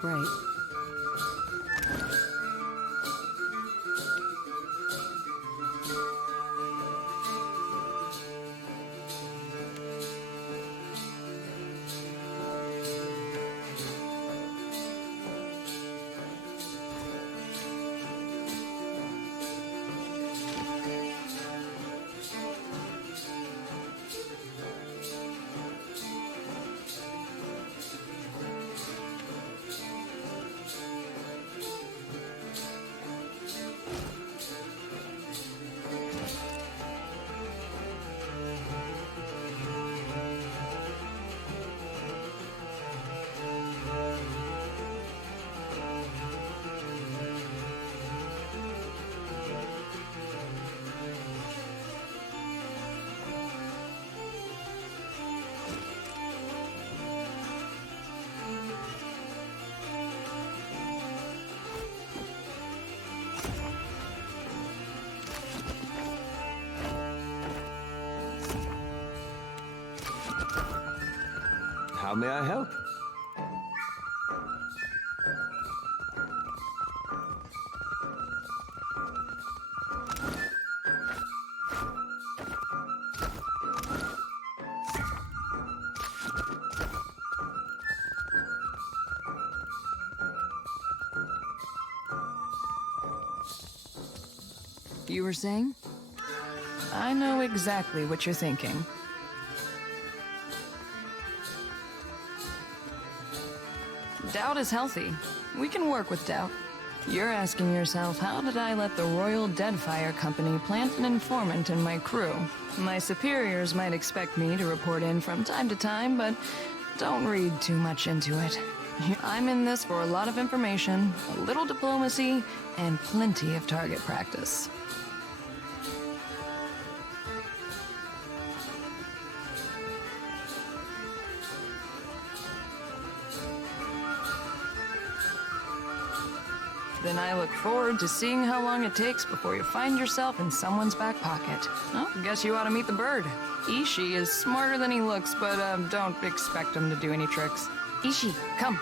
Right. How may I help? You were saying? I know exactly what you're thinking. Doubt is healthy. We can work with doubt. You're asking yourself, how did I let the Royal Deadfire Company plant an informant in my crew? My superiors might expect me to report in from time to time, but don't read too much into it. I'm in this for a lot of information, a little diplomacy, and plenty of target practice. Then I look forward to seeing how long it takes before you find yourself in someone's back pocket. Oh, guess you ought to meet the bird. Ishi is smarter than he looks, but don't expect him to do any tricks. Ishi, come.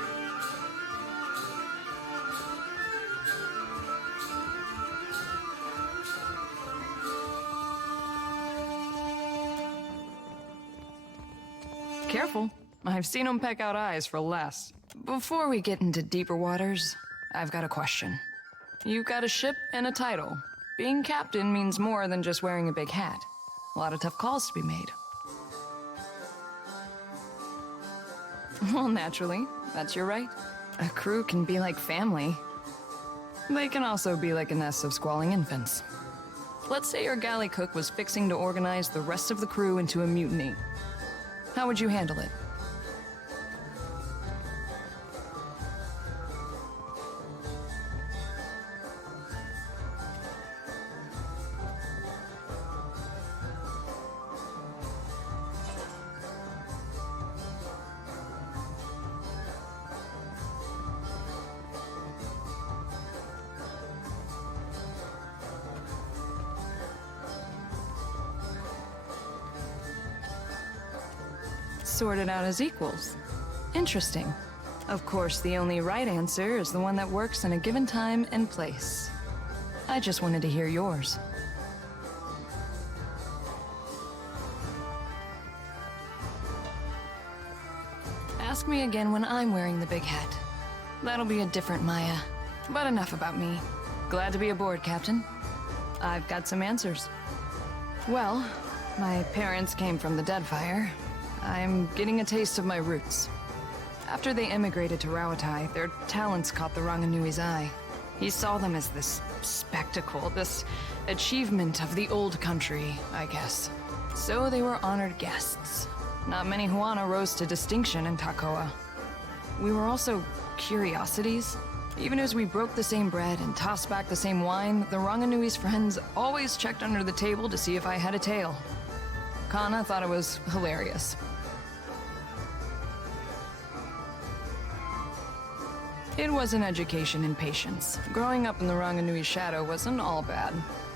Careful. I've seen him peck out eyes for less. Before we get into deeper waters, I've got a question. You've got a ship and a title. Being captain means more than just wearing a big hat. A lot of tough calls to be made. Well, naturally, that's your right. A crew can be like family. They can also be like a nest of squalling infants. Let's say your galley cook was fixing to organize the rest of the crew into a mutiny. How would you handle it? Sorted out as equals. Interesting. Of course, the only right answer is the one that works in a given time and place. I just wanted to hear yours. Ask me again when I'm wearing the big hat. That'll be a different Maya. But enough about me. Glad to be aboard, Captain. I've got some answers. Well, my parents came from the Deadfire. I'm getting a taste of my roots. After they emigrated to Rawatai, their talents caught the Ranganui's eye. He saw them as this spectacle, this achievement of the old country, I guess. So they were honored guests. Not many Huana rose to distinction in Takoa. We were also curiosities. Even as we broke the same bread and tossed back the same wine, the Ranganui's friends always checked under the table to see if I had a tail. Kana thought it was hilarious. It was an education in patience. Growing up in the Ranganui's shadow wasn't all bad.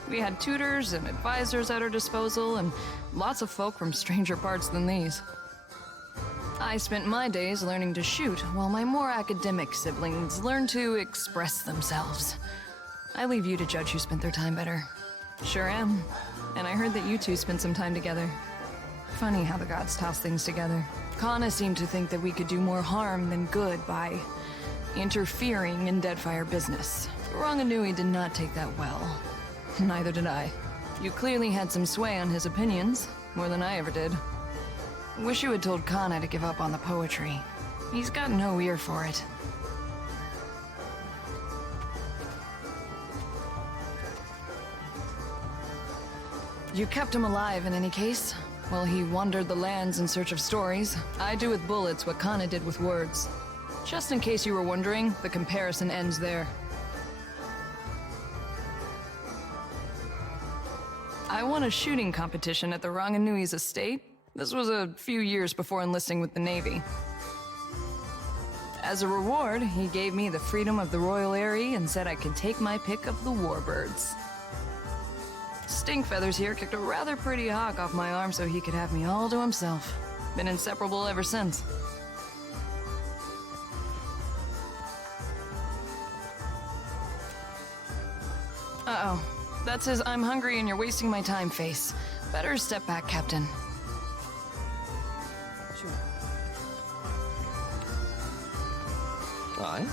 We had tutors and advisors at our disposal, and lots of folk from stranger parts than these. I spent my days learning to shoot, while my more academic siblings learned to express themselves. I leave you to judge who spent their time better. Sure am. And I heard that you two spent some time together. Funny how the gods toss things together. Kana seemed to think that we could do more harm than good by interfering in Deadfire business. Ranganui did not take that well. Neither did I. You clearly had some sway on his opinions, more than I ever did. Wish you had told Kana to give up on the poetry. He's got no ear for it. You kept him alive in any case. While he wandered the lands in search of stories, I do with bullets what Kana did with words. Just in case you were wondering, the comparison ends there. I won a shooting competition at the Ranganui's estate. This was a few years before enlisting with the Navy. As a reward, he gave me the freedom of the Royal Eyrie and said I could take my pick of the warbirds. Stinkfeathers here kicked a rather pretty hawk off my arm so he could have me all to himself. Been inseparable ever since. Uh-oh. That's his "I'm hungry and you're wasting my time" face. Better step back, Captain. Sure. Aye?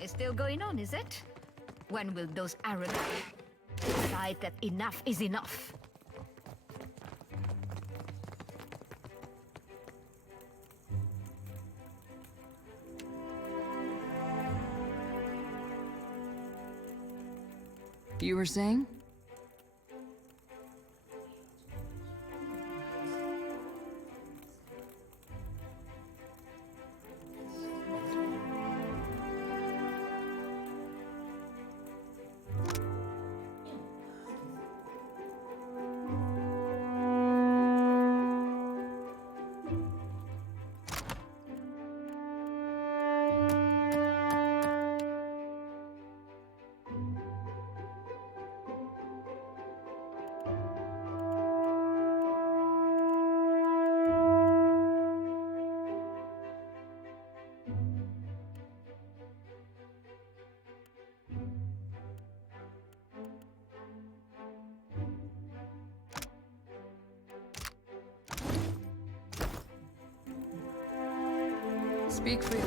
It's still going on, is it? When will those arrogant decide that enough is enough? You were saying? Speak freely.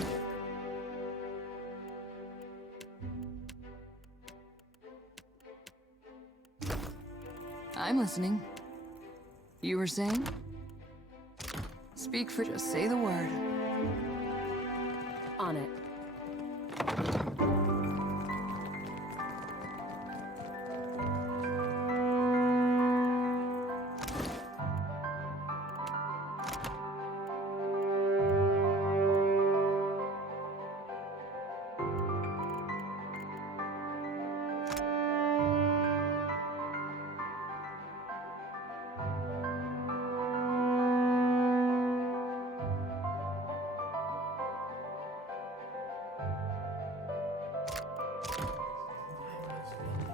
I'm listening. You were saying? Speak for just say the word. On it.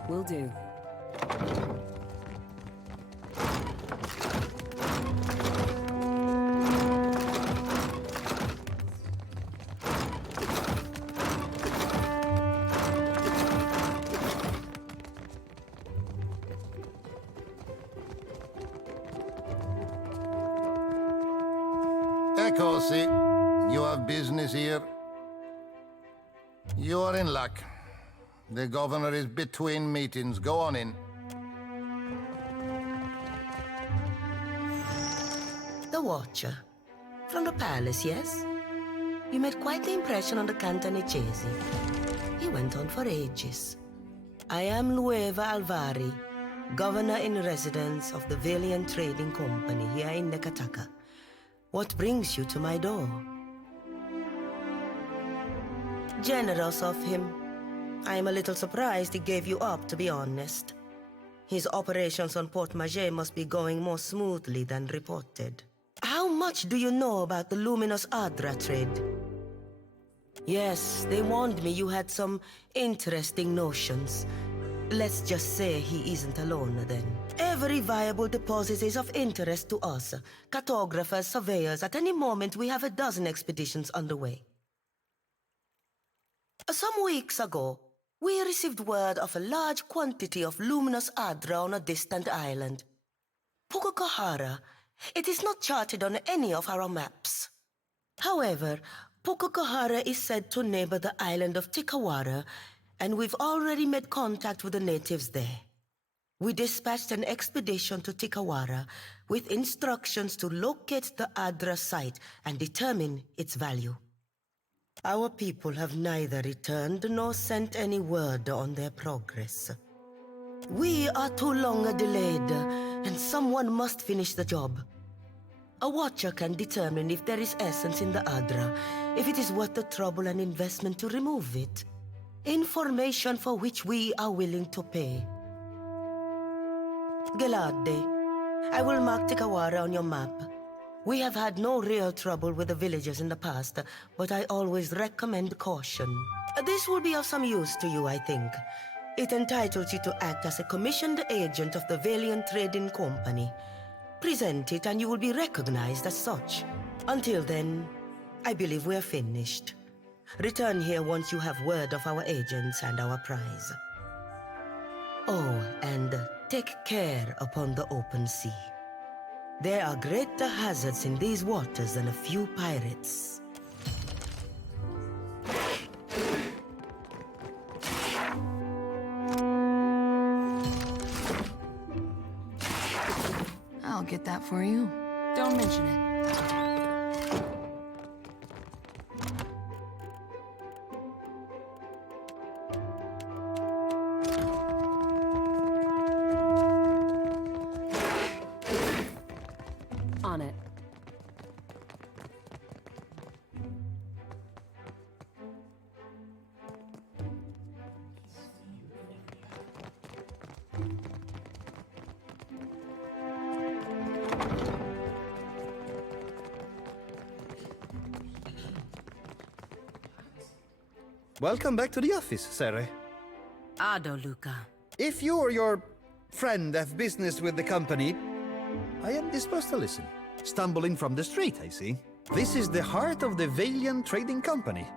Will do. Corsi, you have business here. You are in luck. The governor is between meetings. Go on in. The Watcher. From the palace, yes? You made quite the impression on the Cantanechesi. He went on for ages. I am Lueva Alvari, Governor in Residence of the Valiant Trading Company here in Nekataka. What brings you to my door? Generous of him. I am a little surprised he gave you up, to be honest. His operations on Port Maget must be going more smoothly than reported. How much do you know about the Luminous Adra trade? Yes, they warned me you had some interesting notions. Let's just say he isn't alone then. Every viable deposit is of interest to us. Cartographers, surveyors, at any moment we have a dozen expeditions underway. Some weeks ago, we received word of a large quantity of luminous adra on a distant island. Pukukahara. It is not charted on any of our maps. However, Pukukahara is said to neighbor the island of Tikawara, and we've already made contact with the natives there. We dispatched an expedition to Tikawara with instructions to locate the Adra site and determine its value. Our people have neither returned nor sent any word on their progress. We are too long delayed, and someone must finish the job. A watcher can determine if there is essence in the Adra, if it is worth the trouble and investment to remove it. Information for which we are willing to pay. Gelade, I will mark Tikawara on your map. We have had no real trouble with the villagers in the past, but I always recommend caution. This will be of some use to you, I think. It entitles you to act as a commissioned agent of the Valiant Trading Company. Present it and you will be recognized as such. Until then, I believe we are finished. Return here once you have word of our agents and our prize. Oh, and take care upon the open sea. There are greater hazards in these waters than a few pirates. I'll get that for you. Don't mention it. On it. Welcome back to the office, Sere. Ado, Luca. If you or your friend have business with the company, I am disposed to listen. Stumbling from the street, I see. This is the heart of the Valiant Trading Company.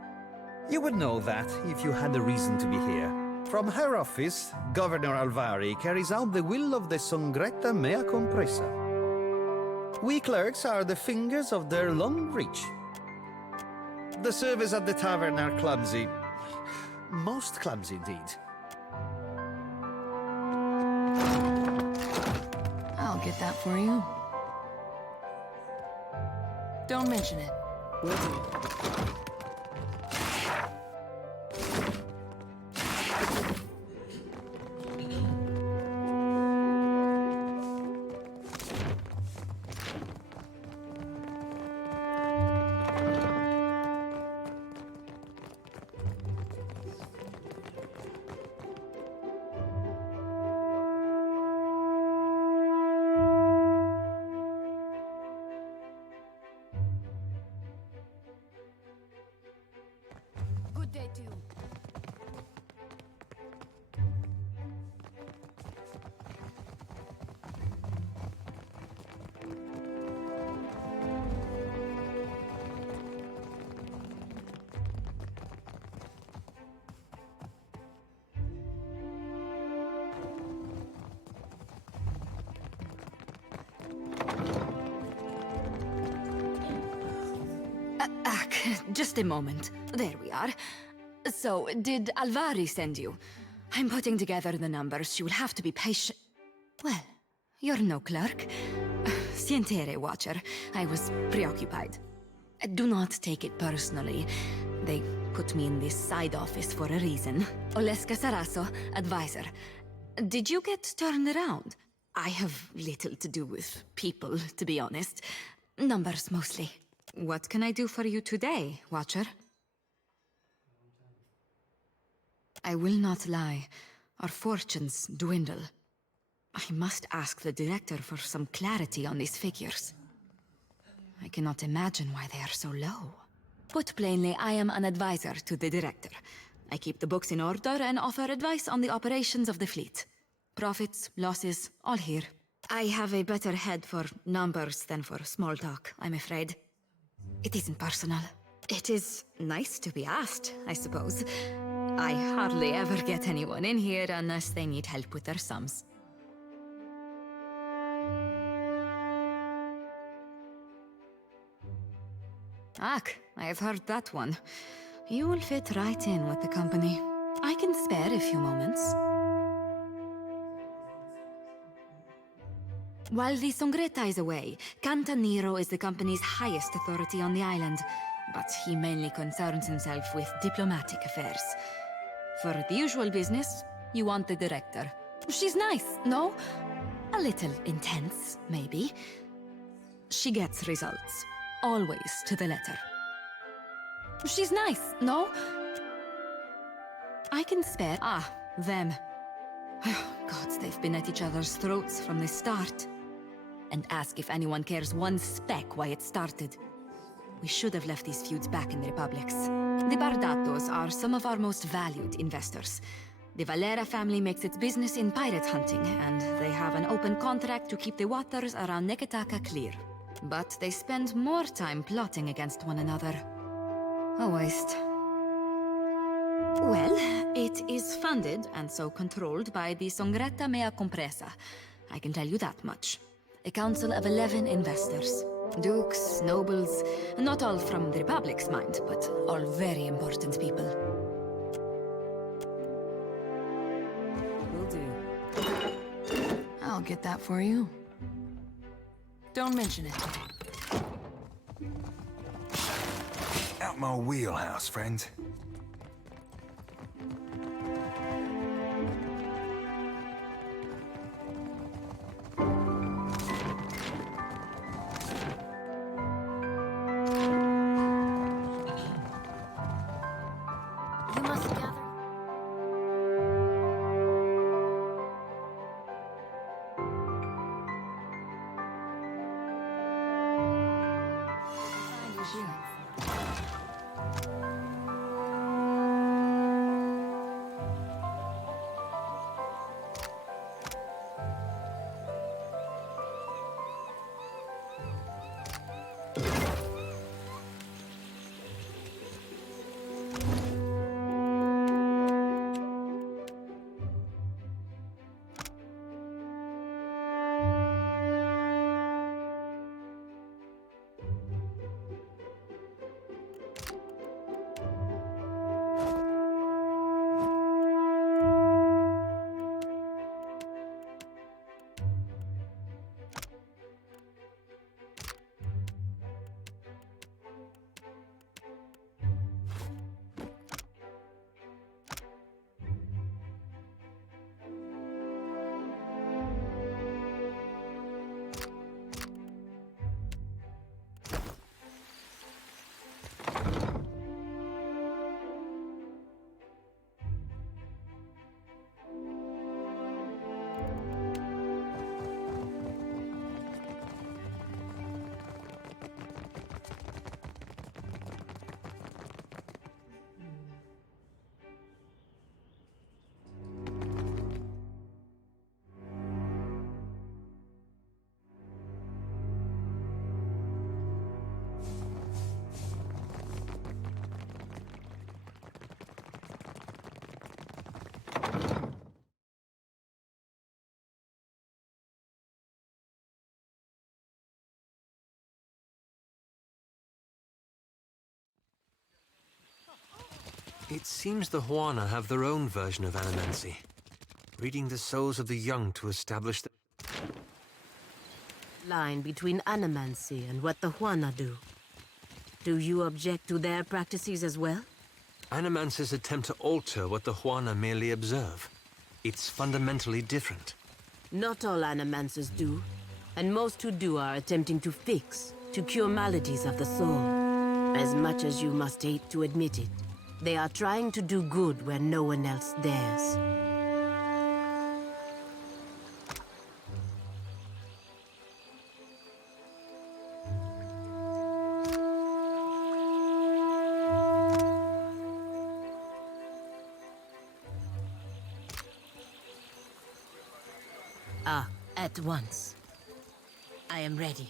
You would know that if you had a reason to be here. From her office, Governor Alvari carries out the will of the Songretta Mea Compressa. We clerks are the fingers of their long reach. The service at the tavern are clumsy. Most clumsy indeed. I'll get that for you. Don't mention it. Will do. Good day to you. Just a moment. There we are. So, did Alvari send you? I'm putting together the numbers. You will have to be patient. Well, you're no clerk. Sientere, Watcher. I was preoccupied. Do not take it personally. They put me in this side office for a reason. Oleska Saraso, advisor. Did you get turned around? I have little to do with people, to be honest. Numbers mostly. What can I do for you today, Watcher? I will not lie. Our fortunes dwindle. I must ask the director for some clarity on these figures. I cannot imagine why they are so low. Put plainly, I am an advisor to the director. I keep the books in order and offer advice on the operations of the fleet. Profits, losses, all here. I have a better head for numbers than for small talk, I'm afraid. It isn't personal. It is nice to be asked, I suppose. I hardly ever get anyone in here unless they need help with their sums. Ak, I have heard that one. You will fit right in with the company. I can spare a few moments. While the Songreta is away, Cantaniro is the company's highest authority on the island, but he mainly concerns himself with diplomatic affairs. For the usual business, you want the director. She's nice, no? A little intense, maybe. She gets results. Always to the letter. She's nice, no? I can spare... Ah, them. Gods, they've been at each other's throats from the start. And ask if anyone cares one speck why it started. We should have left these feuds back in the Republics. The Bardatos are some of our most valued investors. The Valera family makes its business in pirate hunting, and they have an open contract to keep the waters around Neketaka clear. But they spend more time plotting against one another. A waste. Well, it is funded and so controlled by the Songreta Mea Compresa. I can tell you that much. A council of 11 investors. Dukes, nobles, not all from the Republic's mind, but all very important people. Will do. I'll get that for you. Don't mention it. Out my wheelhouse, friend. You must gather. It seems the Huana have their own version of animancy, reading the souls of the young to establish the... Line between animancy and what the Huana do. Do you object to their practices as well? Animancers attempt to alter what the Huana merely observe. It's fundamentally different. Not all animancers do, and most who do are attempting to fix, to cure maladies of the soul. As much as you must hate to admit it, they are trying to do good where no one else dares. At once. I am ready.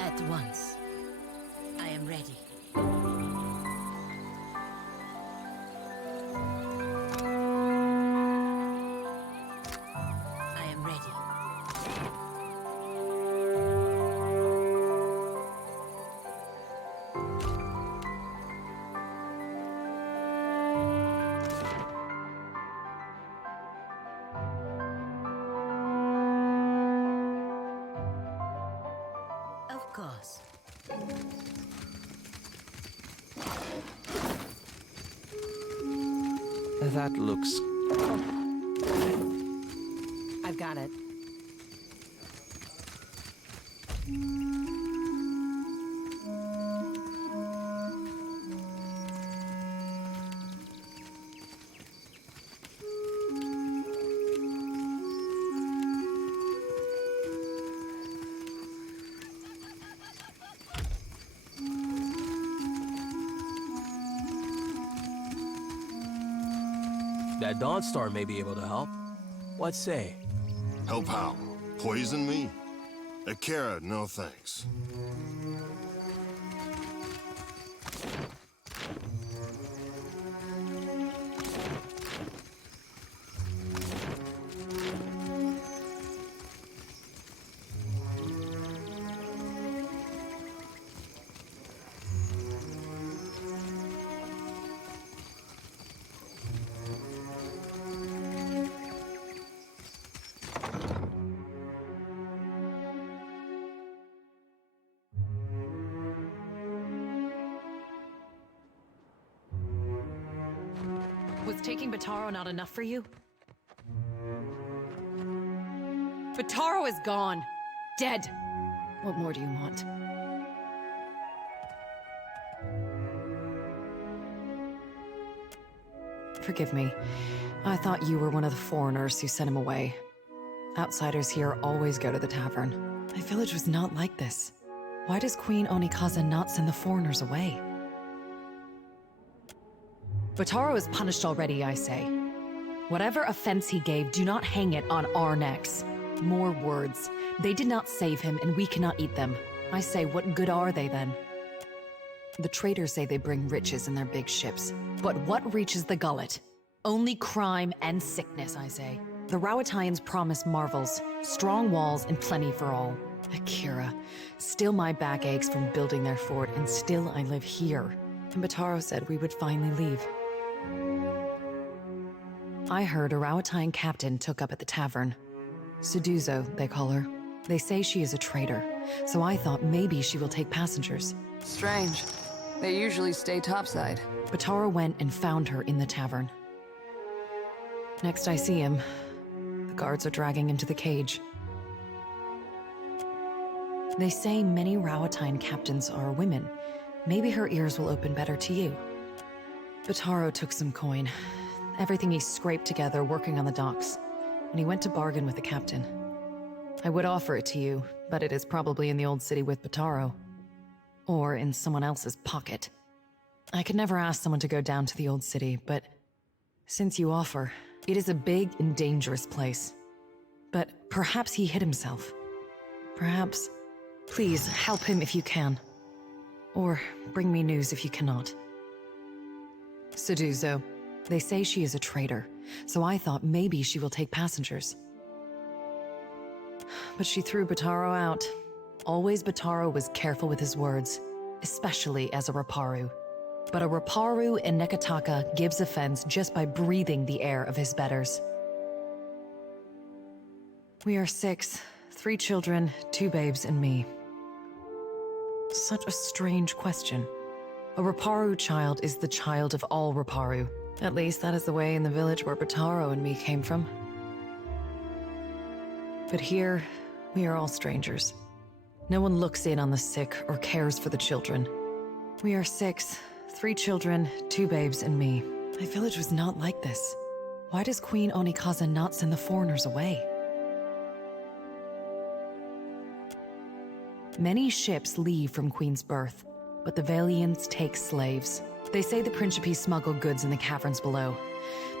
At once. I am ready. I am ready. Of course. That looks... I've got it. That Dawnstar may be able to help. What say? Help how? Poison me? Akira, no thanks. Was taking Bataro not enough for you? Bataro is gone. Dead. What more do you want? Forgive me. I thought you were one of the foreigners who sent him away. Outsiders here always go to the tavern. My village was not like this. Why does Queen Onikaza not send the foreigners away? Bataro is punished already, I say. Whatever offense he gave, do not hang it on our necks. More words. They did not save him, and we cannot eat them. I say, what good are they then? The traders say they bring riches in their big ships. But what reaches the gullet? Only crime and sickness, I say. The Rawatayans promise marvels, strong walls, and plenty for all. Akira, still my back aches from building their fort, and still I live here. And Bataro said we would finally leave. I heard a Rawatayan captain took up at the tavern. Suduzo, they call her. They say she is a traitor, so I thought maybe she will take passengers. Strange. They usually stay topside. Batara went and found her in the tavern. Next I see him, the guards are dragging him to the cage. They say many Rawatine captains are women. Maybe her ears will open better to you. Bataro took some coin. Everything he scraped together working on the docks. And he went to bargain with the captain. I would offer it to you, but it is probably in the old city with Bataro. Or in someone else's pocket. I could never ask someone to go down to the old city, but since you offer, it is a big and dangerous place. But perhaps he hid himself. Perhaps... Please, help him if you can. Or bring me news if you cannot. Seduzo. They say she is a traitor, so I thought maybe she will take passengers. But she threw Bataro out. Always Bataro was careful with his words, especially as a Raparu. But a Raparu in Nekataka gives offense just by breathing the air of his betters. We are 6, 3 children, 2 babes, and me. Such a strange question. A Raparu child is the child of all Raparu. At least that is the way in the village where Bataro and me came from. But here, we are all strangers. No one looks in on the sick or cares for the children. We are 6, 3 children, 2 babes, and me. My village was not like this. Why does Queen Onikaza not send the foreigners away? Many ships leave from Queen's Birth, but the Valians take slaves. They say the Principe smuggle goods in the caverns below,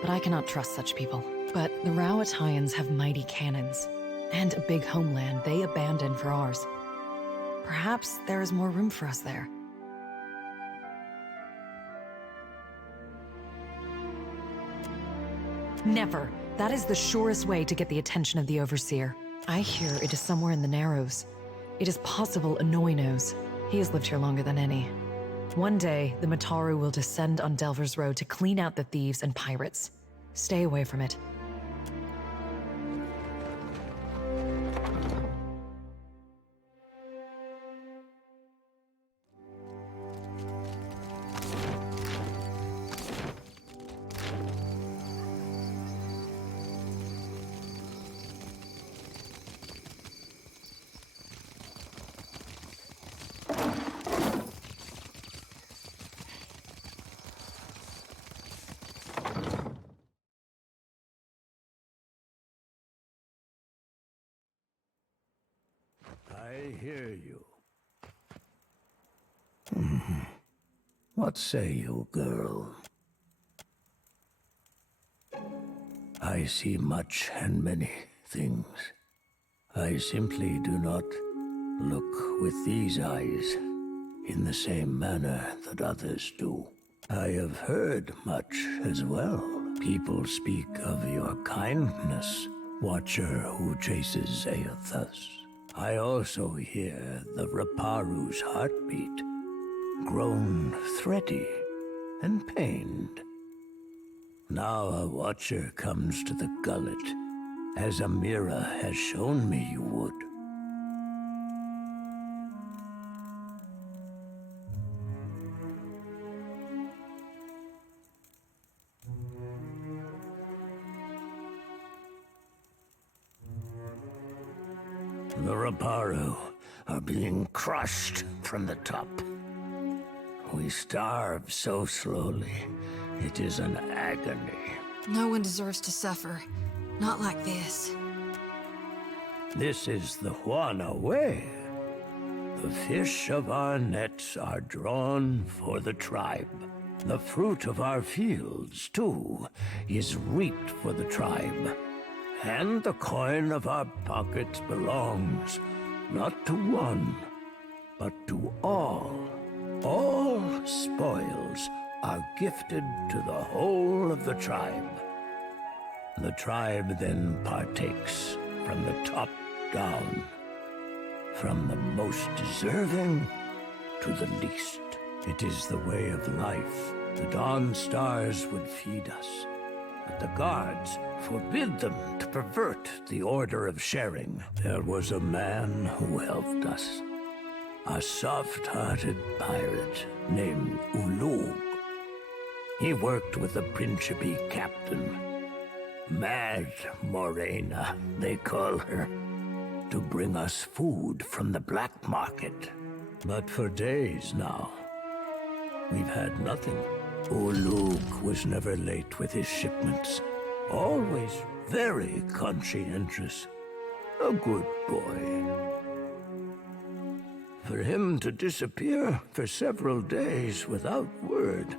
but I cannot trust such people. But the Rawatayans have mighty cannons, and a big homeland they abandoned for ours. Perhaps there is more room for us there. Never. That is the surest way to get the attention of the Overseer. I hear it is somewhere in the Narrows. It is possible Anoi knows. He has lived here longer than any. One day, the Mataru will descend on Delver's Road to clean out the thieves and pirates. Stay away from it. I hear you. What say you, girl? I see much and many things. I simply do not look with these eyes in the same manner that others do. I have heard much as well. People speak of your kindness, watcher who chases Aethus. I also hear the Raparu's heartbeat, grown thready and pained. Now a watcher comes to the gullet, as Amira has shown me you would. The Raparu are being crushed from the top. We starve so slowly. It is an agony. No one deserves to suffer. Not like this. This is the Huana way. The fish of our nets are drawn for the tribe. The fruit of our fields, too, is reaped for the tribe. And the coin of our pockets belongs not to one, but to all. All spoils are gifted to the whole of the tribe. The tribe then partakes from the top down, from the most deserving to the least. It is the way of life. The dawn stars would feed us, but the guards forbid them to pervert the order of sharing. There was a man who helped us. A soft-hearted pirate named Ulug. He worked with the Principe captain. Mad Morena, they call her, to bring us food from the black market. But for days now, we've had nothing. Ulug was never late with his shipments. Always very conscientious. A good boy. For him to disappear for several days without word,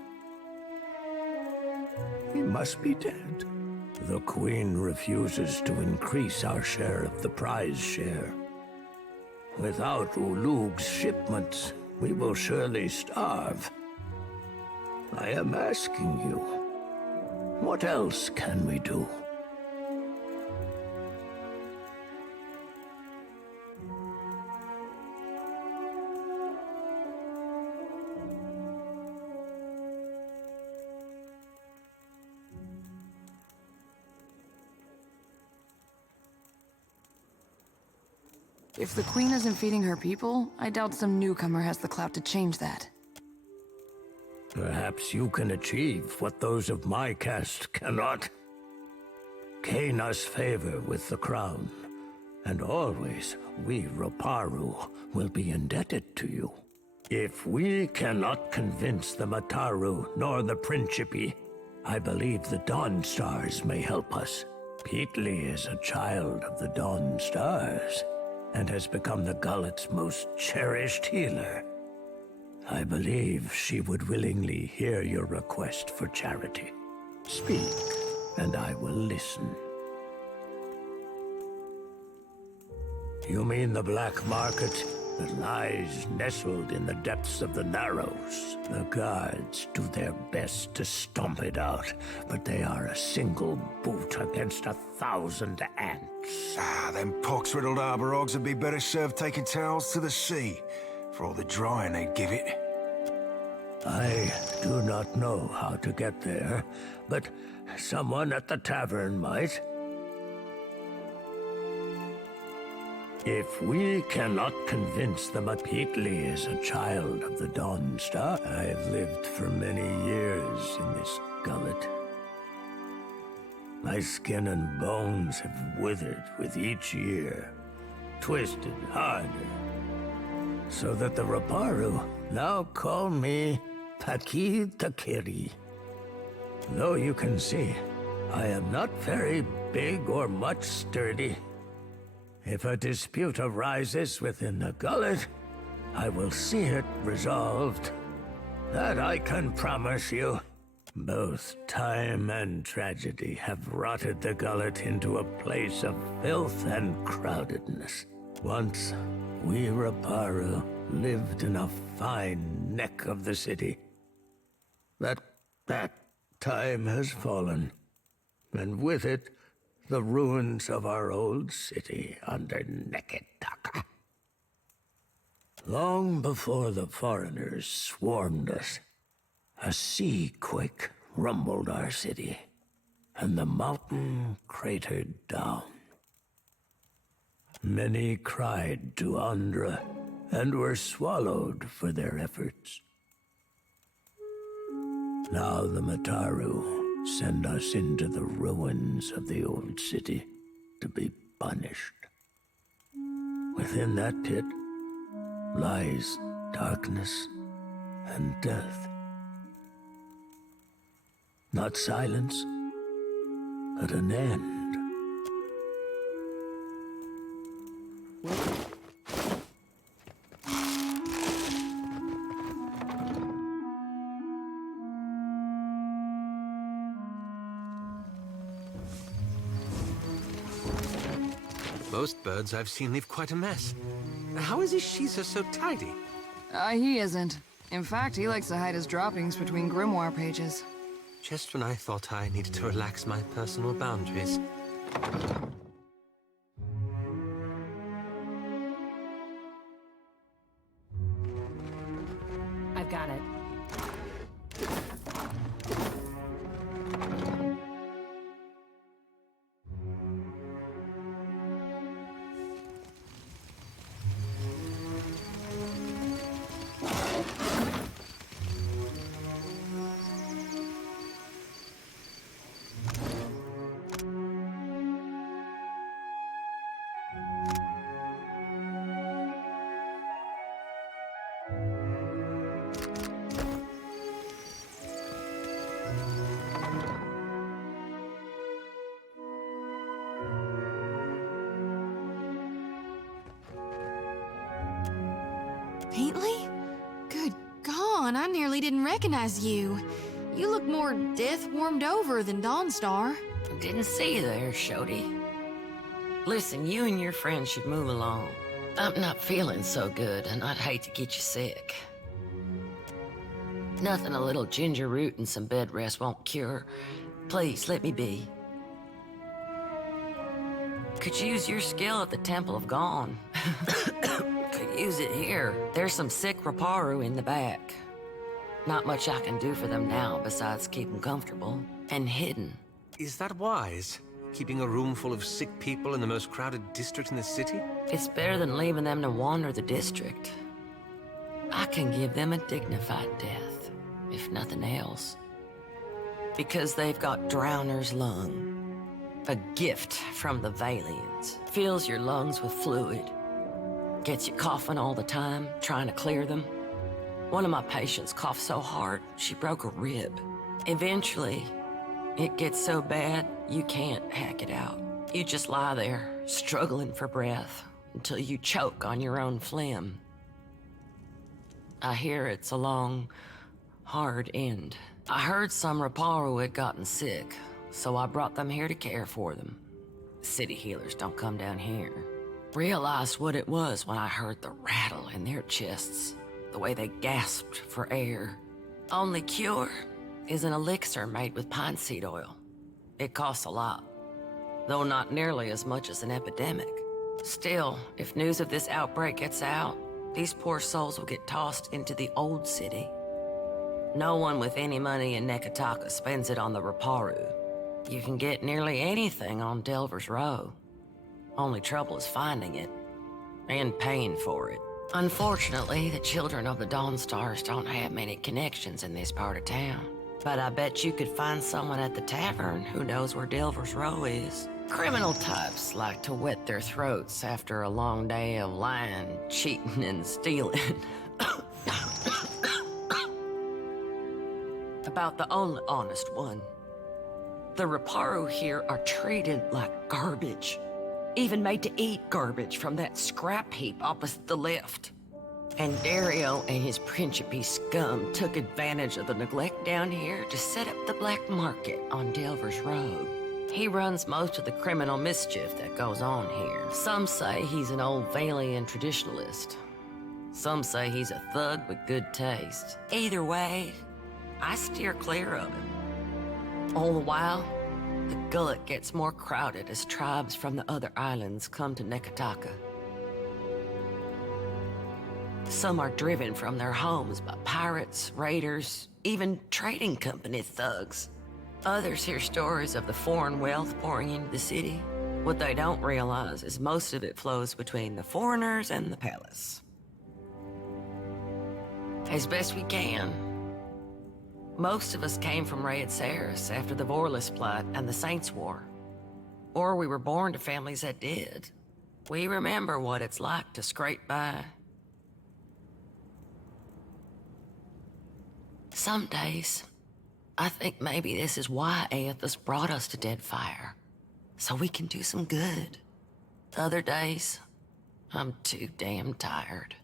he must be dead. The Queen refuses to increase our share of the prize share. Without Ulug's shipments, we will surely starve. I am asking you, what else can we do? If the Queen isn't feeding her people, I doubt some newcomer has the clout to change that. Perhaps you can achieve what those of my caste cannot. Gain us favor with the crown, and always we Roparu will be indebted to you. If we cannot convince the Mataru nor the Principe, I believe the Dawn Stars may help us. Peatly is a child of the Dawn Stars, and has become the Gullet's most cherished healer. I believe she would willingly hear your request for charity. Speak, and I will listen. You mean the black market that lies nestled in the depths of the Narrows? The guards do their best to stomp it out, but they are a single boot against 1,000 ants. Them pox-riddled arbor hogs would be better served taking towels to the sea, for all the drying they'd give it. I do not know how to get there, but someone at the tavern might. If we cannot convince them that Peatly is a child of the Dawn Star, I have lived for many years in this gullet. My skin and bones have withered with each year, twisted harder, so that the Roparu now call me Taki Takiri. Though you can see, I am not very big or much sturdy. If a dispute arises within the gullet, I will see it resolved. That I can promise you. Both time and tragedy have rotted the gullet into a place of filth and crowdedness. Once, we Roparu lived in a fine neck of the city. That time has fallen, and with it, the ruins of our old city under Neketaka. Long before the foreigners swarmed us, a sea quake rumbled our city, and the mountain cratered down. Many cried to Andra, and were swallowed for their efforts. Now the Mataru send us into the ruins of the old city to be punished. Within that pit lies darkness and death. Not silence, but an end. Most birds I've seen leave quite a mess. How is Ishiza so tidy? He isn't. In fact, he likes to hide his droppings between grimoire pages. Just when I thought I needed to relax my personal boundaries. I've got it. Peatley? Good God, I nearly didn't recognize you. You look more death-warmed over than Dawnstar. Didn't see you there, Shody. Listen, you and your friends should move along. I'm not feeling so good, and I'd hate to get you sick. Nothing a little ginger root and some bed rest won't cure. Please, let me be. Could use your skill at the Temple of Gone. Could use it here. There's some sick Raparu in the back. Not much I can do for them now besides keep them comfortable and hidden. Is that wise? Keeping a room full of sick people in the most crowded district in the city? It's better than leaving them to wander the district. I can give them a dignified death, if nothing else. Because they've got Drowner's Lung. A gift from the Valians. Fills your lungs with fluid. Gets you coughing all the time, trying to clear them. One of my patients coughed so hard, she broke a rib. Eventually, it gets so bad, you can't hack it out. You just lie there, struggling for breath, until you choke on your own phlegm. I hear it's a long, hard end. I heard some Raparu had gotten sick, so I brought them here to care for them. City healers don't come down here. Realized what it was when I heard the rattle in their chests, the way they gasped for air. Only cure is an elixir made with pine seed oil. It costs a lot, though not nearly as much as an epidemic. Still, if news of this outbreak gets out, these poor souls will get tossed into the old city. No one with any money in Nekataka spends it on the Raparu. You can get nearly anything on Delver's Row. Only trouble is finding it, and paying for it. Unfortunately, the children of the Dawnstars don't have many connections in this part of town. But I bet you could find someone at the tavern who knows where Delver's Row is. Criminal types like to wet their throats after a long day of lying, cheating, and stealing. About the only honest one. The Raparu here are treated like garbage. Even made to eat garbage from that scrap heap opposite the lift. And Dario and his Principe scum took advantage of the neglect down here to set up the black market on Delver's Road. He runs most of the criminal mischief that goes on here. Some say he's an old Valian traditionalist. Some say he's a thug with good taste. Either way, I steer clear of him. All the while, the gullet gets more crowded as tribes from the other islands come to Nekataka. Some are driven from their homes by pirates, raiders, even trading company thugs. Others hear stories of the foreign wealth pouring into the city. What they don't realize is most of it flows between the foreigners and the palace. As best we can. Most of us came from Raed Saris after the Vorlis Plot and the Saints' War. Or we were born to families that did. We remember what it's like to scrape by. Some days, I think maybe this is why Aethys brought us to Deadfire. So we can do some good. Other days, I'm too damn tired.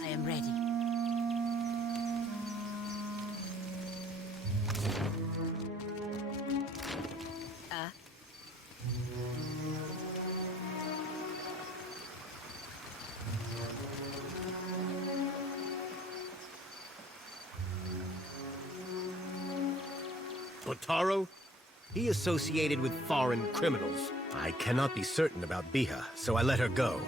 I am ready. Botaro? He associated with foreign criminals. I cannot be certain about Biha, so I let her go.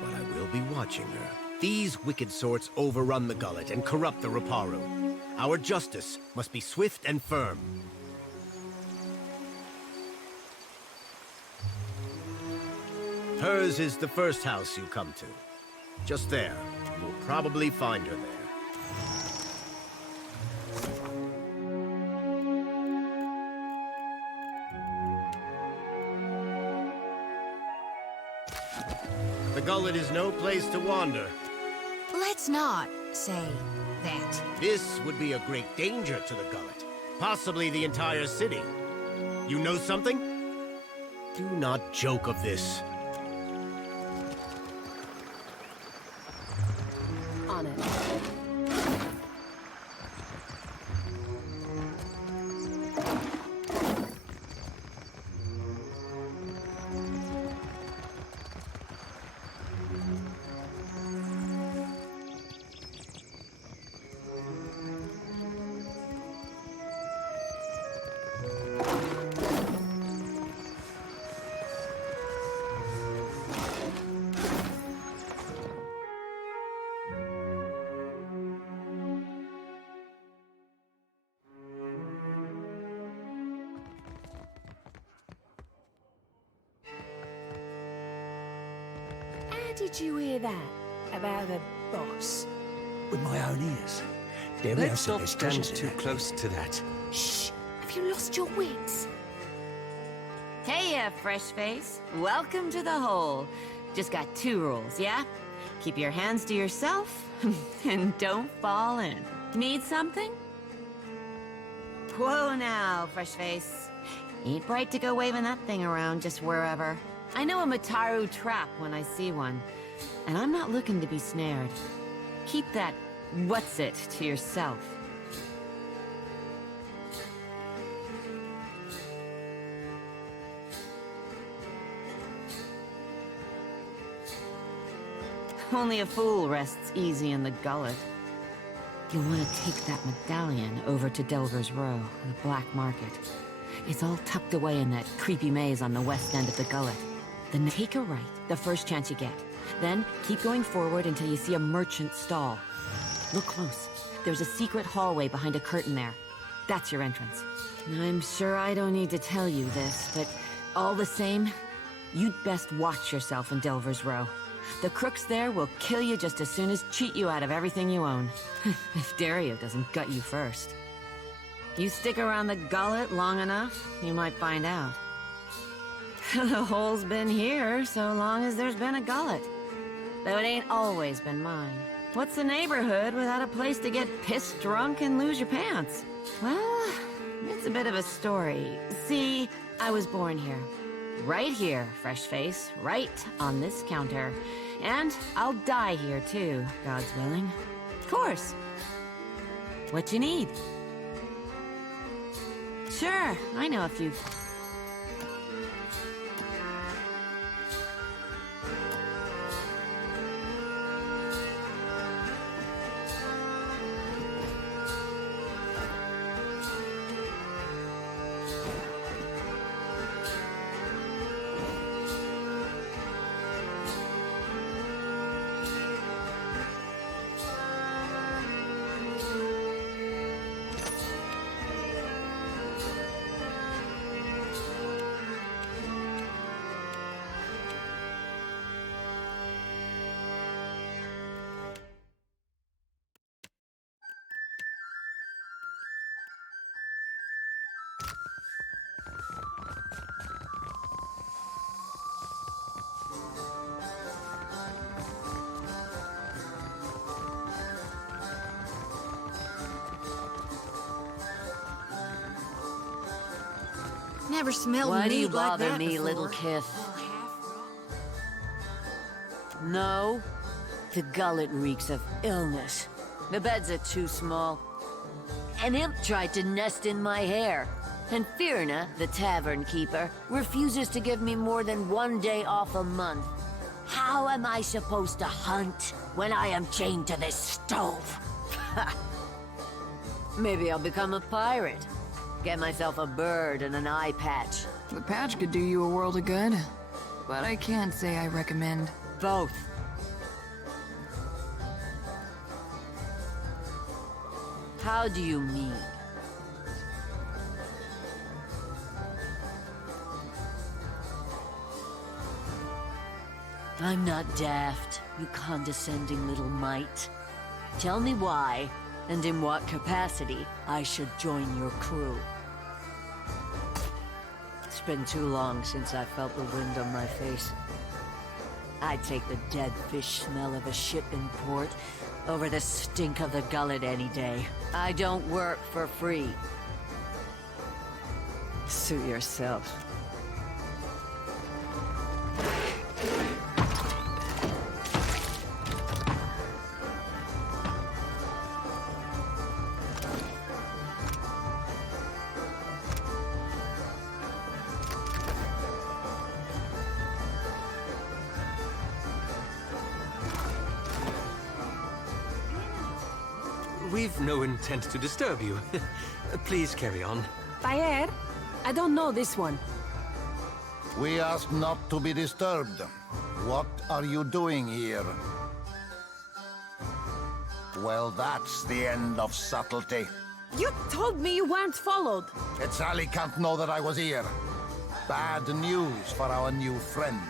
But I will be watching her. These wicked sorts overrun the gullet and corrupt the Raparu. Our justice must be swift and firm. Hers is the first house you come to. Just there. You'll probably find her there. The gullet is no place to wander. Let's not say that. This would be a great danger to the gullet. Possibly the entire city. You know something? Do not joke of this. On it. Did you hear that? About the boss? With my own ears. Let's not stand too close to that. Shh! Have you lost your wits? Hey, fresh face. Welcome to the hole. Just got 2 rules, yeah? Keep your hands to yourself, and don't fall in. Need something? Whoa now, fresh face. Ain't right to go waving that thing around just wherever. I know a Mataru trap when I see one, and I'm not looking to be snared. Keep that what's-it to yourself. Only a fool rests easy in the gullet. You'll want to take that medallion over to Delver's Row, the black market. It's all tucked away in that creepy maze on the west end of the gullet. Then take a right the first chance you get. Then keep going forward until you see a merchant stall. Look close. There's a secret hallway behind a curtain there. That's your entrance. I'm sure I don't need to tell you this, but all the same, you'd best watch yourself in Delver's Row. The crooks there will kill you just as soon as cheat you out of everything you own. If Dario doesn't gut you first. You stick around the gullet long enough, you might find out. The hole's been here so long as there's been a gullet. Though it ain't always been mine. What's the neighborhood without a place to get pissed drunk and lose your pants? Well, it's a bit of a story. See, I was born here. Right here, fresh face. Right on this counter. And I'll die here too, God's willing. Of course. What you need? Sure, I know a few. Never smelled Why do you meat like bother that me, before. little kith? No. The gullet reeks of illness. The beds are too small. An imp tried to nest in my hair. And Firna, the tavern keeper, refuses to give me more than 1 day off a month. How am I supposed to hunt when I am chained to this stove? Maybe I'll become a pirate. Get myself a bird and an eye patch. The patch could do you a world of good, but I can't say I recommend. Both. How do you mean? I'm not daft, you condescending little mite. Tell me why, and in what capacity, I should join your crew. It's been too long since I felt the wind on my face. I'd take the dead fish smell of a ship in port over the stink of the gullet any day. I don't work for free. Suit yourself. We've no intent to disturb you. Please carry on. Bayer, I don't know this one. We ask not to be disturbed. What are you doing here? Well, that's the end of subtlety. You told me you weren't followed. Sally can't know that I was here. Bad news for our new friend.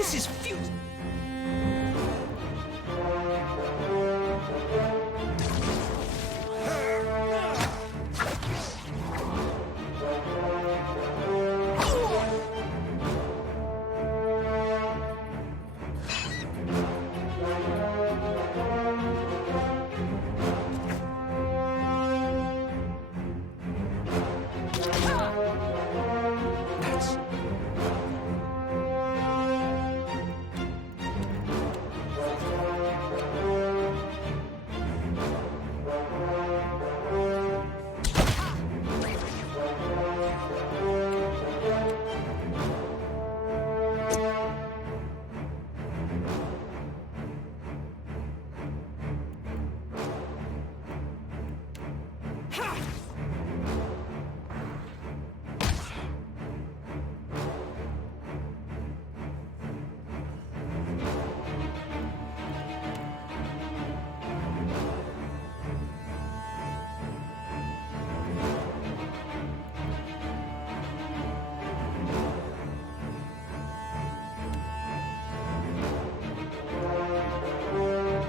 This is futile.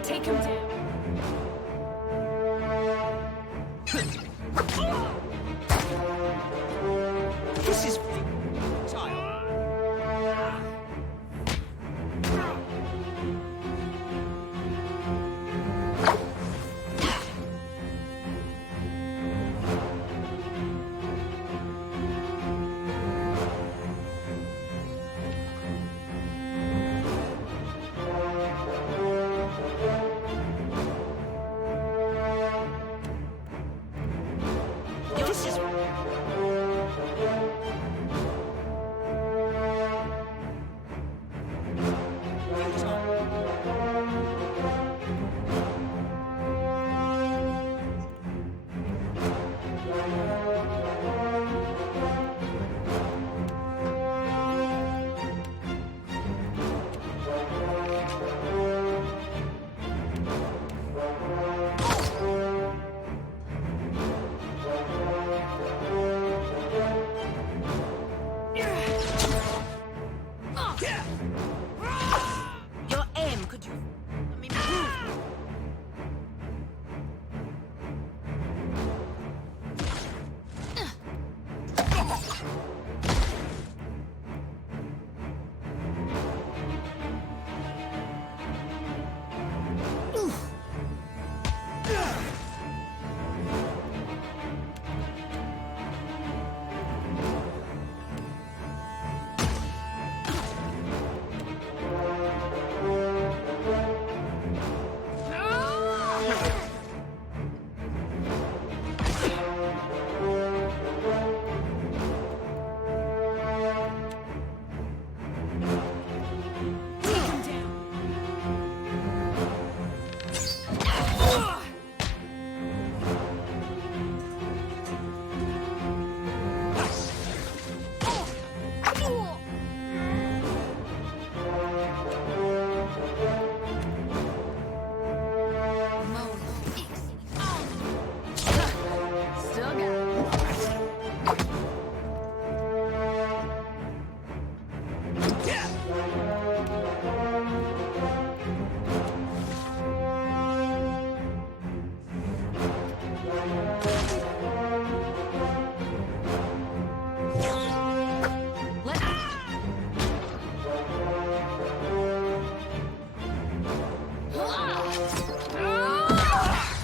Take him down. This is futile. This is Your aim, could you... I mean,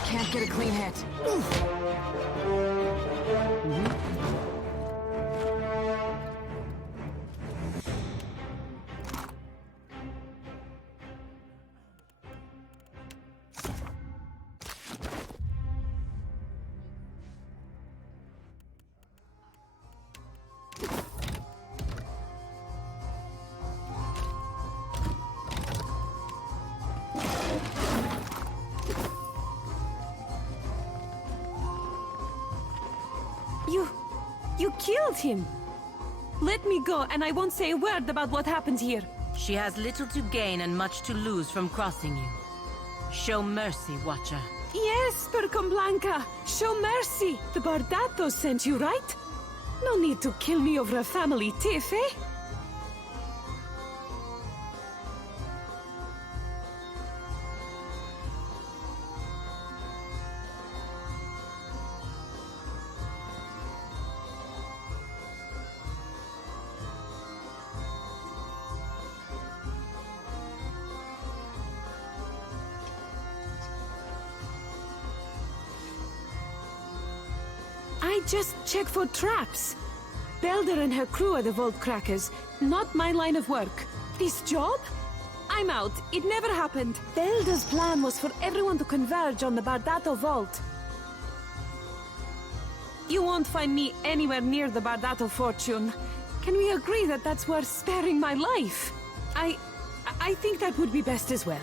Can't get a clean hit. You killed him! Let me go, and I won't say a word about what happened here. she has little to gain and much to lose from crossing you. Show mercy, Watcher. Yes, Percom Blanca. Show mercy. The Bardatos sent you, right? No need to kill me over a family tiff, eh? just check for traps. Belder and her crew are the vault crackers, not my line of work. This job? I'm out. It never happened. Belder's plan was for everyone to converge on the Bardato vault. You won't find me anywhere near the Bardato fortune. Can we agree that that's worth sparing my life? I think that would be best as well.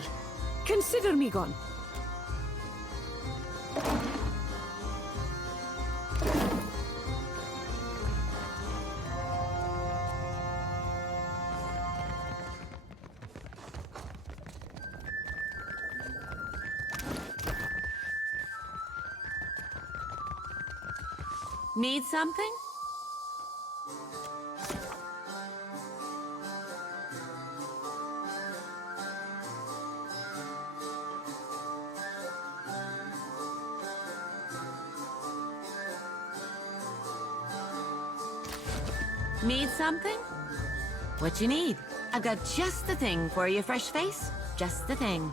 Consider me gone. Need something? Need something? What you need? I've got just the thing for your fresh face. Just the thing.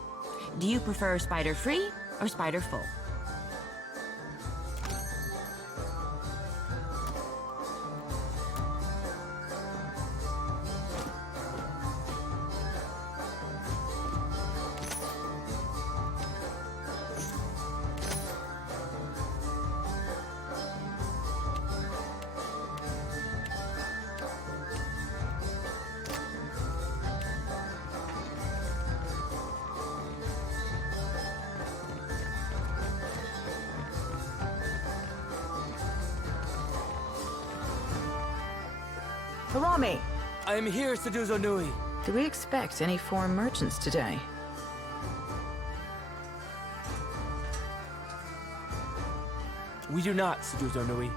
Do you prefer spider-free or spider-full? Harami! I am here, Seduzo Nui. Do we expect any foreign merchants today? We do not, Seduzo Nui.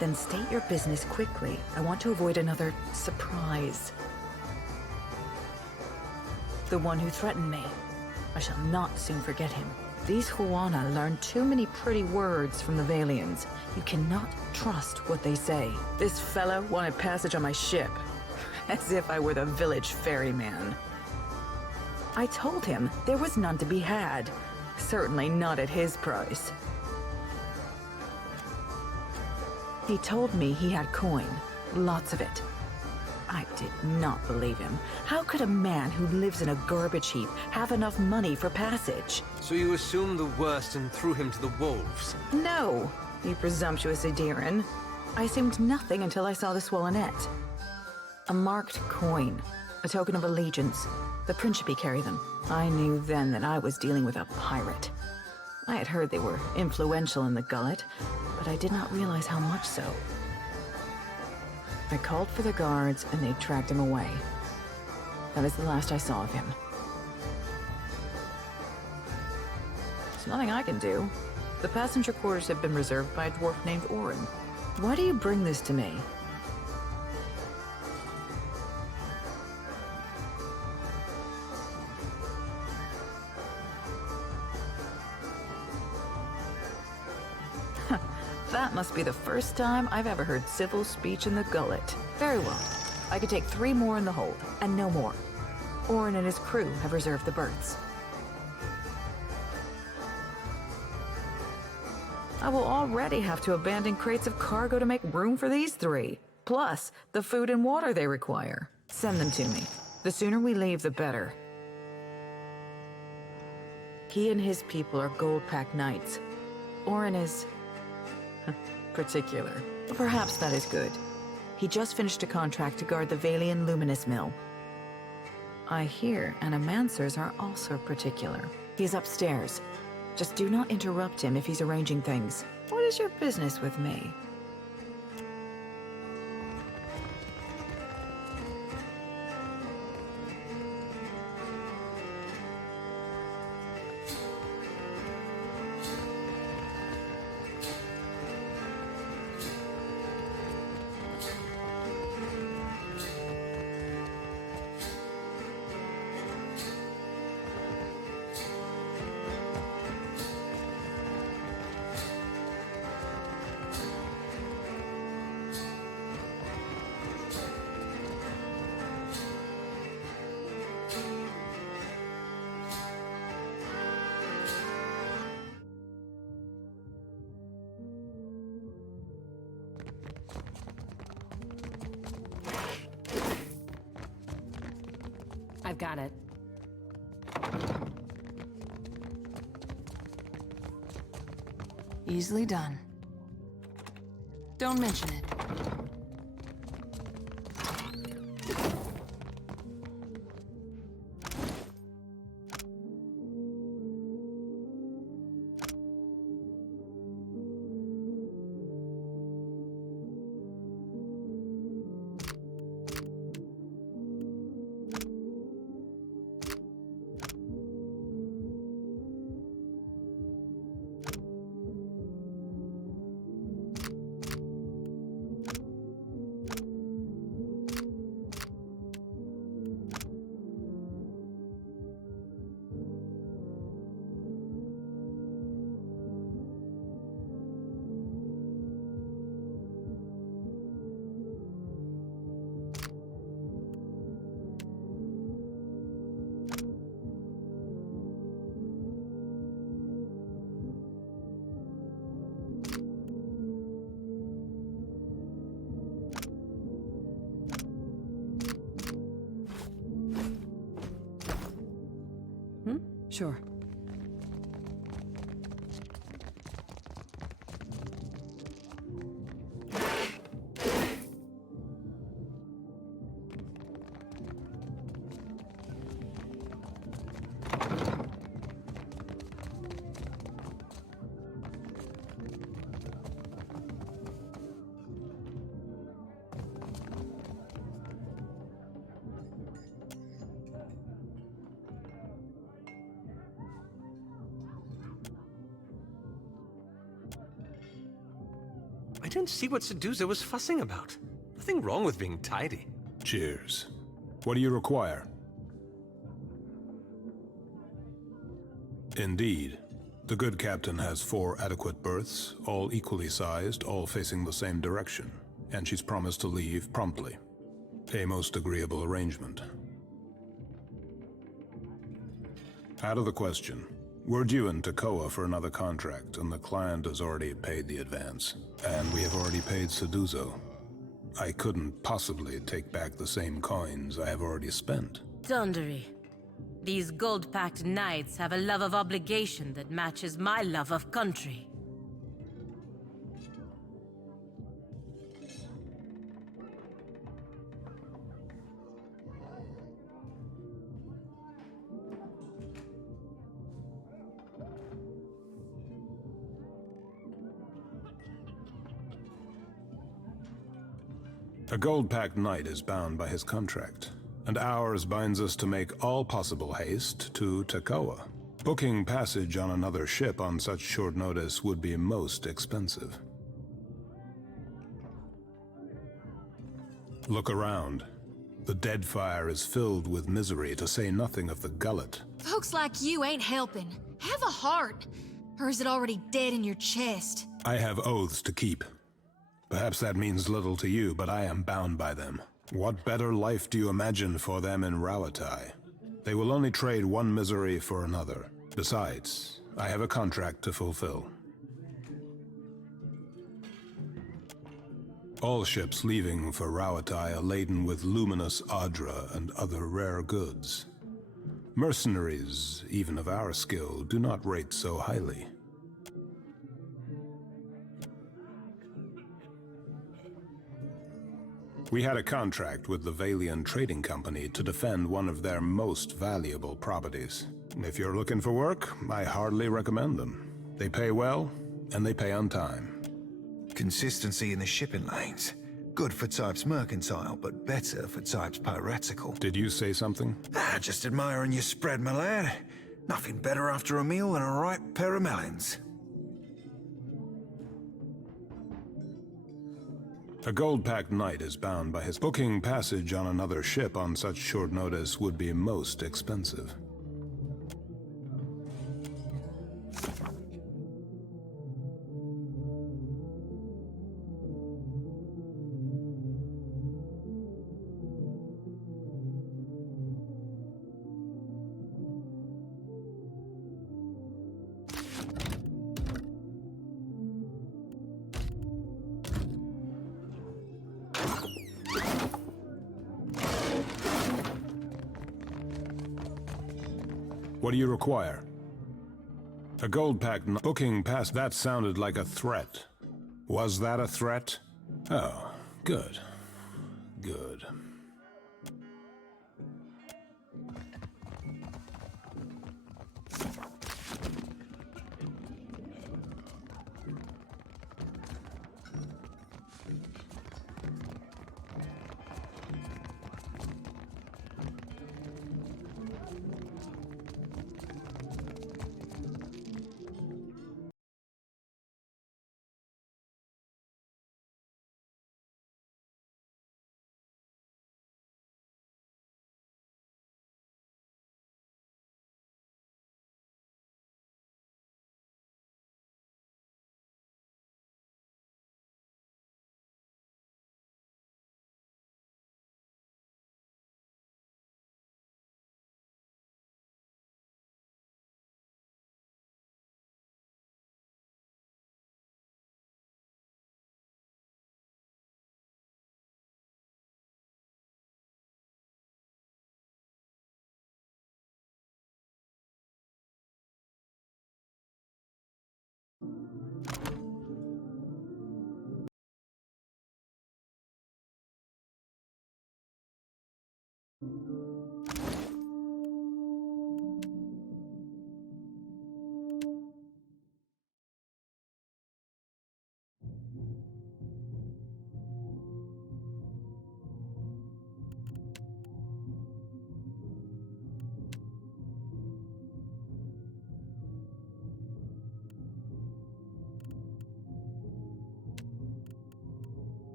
Then state your business quickly. I want to avoid another surprise. The one who threatened me. I shall not soon forget him. These Huana learn too many pretty words from the Valians. You cannot trust what they say. This fellow wanted passage on my ship, as if I were the village ferryman. I told him there was none to be had. Certainly not at his price. He told me he had coin, lots of it. I did not believe him. How could a man who lives in a garbage heap have enough money for passage? So you assumed the worst and threw him to the wolves? No, you presumptuous Adiran. I assumed nothing until I saw the swollenette. A marked coin, a token of allegiance. The Principe carry them. I knew then that I was dealing with a pirate. I had heard they were influential in the Gullet, but I did not realize how much so. I called for the guards, and they dragged him away. That is the last I saw of him. There's nothing I can do. The passenger quarters have been reserved by a dwarf named Orin. Why do you bring this to me? That must be the first time I've ever heard civil speech in the Gullet. Very well. I could take 3 more in the hold, and no more. Orin and his crew have reserved the berths. I will already have to abandon crates of cargo to make room for these 3, plus the food and water they require. Send them to me. The sooner we leave, the better. He and his people are gold-packed knights. Orin is particular. Perhaps that is good. He just finished a contract to guard the Valian Luminous Mill. I hear animancers are also particular. He's upstairs. Just do not interrupt him if he's arranging things. What is your business with me? I've got it. Easily done. Don't mention it. Sure. I didn't see what Sedusa was fussing about. Nothing wrong with being tidy. Cheers. What do you require? Indeed. The good captain has 4 adequate berths, all equally sized, all facing the same direction, and she's promised to leave promptly. A most agreeable arrangement. Out of the question. We're due in Tekoa for another contract, and the client has already paid the advance. And we have already paid Seduzo. I couldn't possibly take back the same coins I have already spent. Donderi. These gold-packed knights have a love of obligation that matches my love of country. A gold-packed knight is bound by his contract, and ours binds us to make all possible haste to Tekoa. Booking passage on another ship on such short notice would be most expensive. Look around. The Deadfire is filled with misery, to say nothing of the gullet. Folks like you ain't helping. Have a heart. Or is it already dead in your chest? I have oaths to keep. Perhaps that means little to you, but I am bound by them. What better life do you imagine for them in Rawatai? They will only trade one misery for another. Besides, I have a contract to fulfill. All ships leaving for Rawatai are laden with luminous Adra and other rare goods. Mercenaries, even of our skill, do not rate so highly. We had a contract with the Valian Trading Company to defend one of their most valuable properties. If you're looking for work, I hardly recommend them. They pay well, and they pay on time. Consistency in the shipping lanes. Good for types mercantile, but better for types piratical. Did you say something? Just admiring your spread, my lad. Nothing better after a meal than a ripe pair of melons. A gold-packed knight is bound by his booking passage on another ship on such short notice would be most expensive. What do you require? A gold pack booking pass. That sounded like a threat. Was that a threat? Oh, good. Good.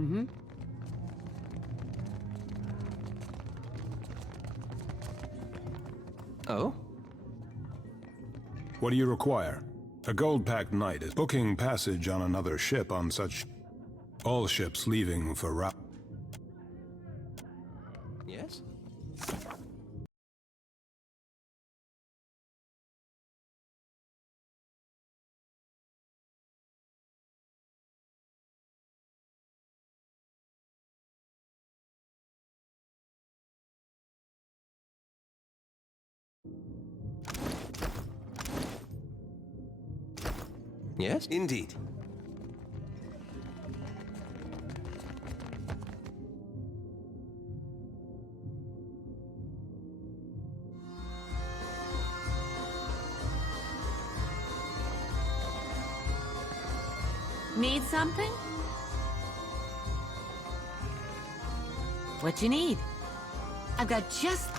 Mm-hmm. Oh? What do you require? A gold-packed knight is booking passage on another ship on such... All ships leaving for Yes? Yes, indeed. Need something? What you need? I've got just...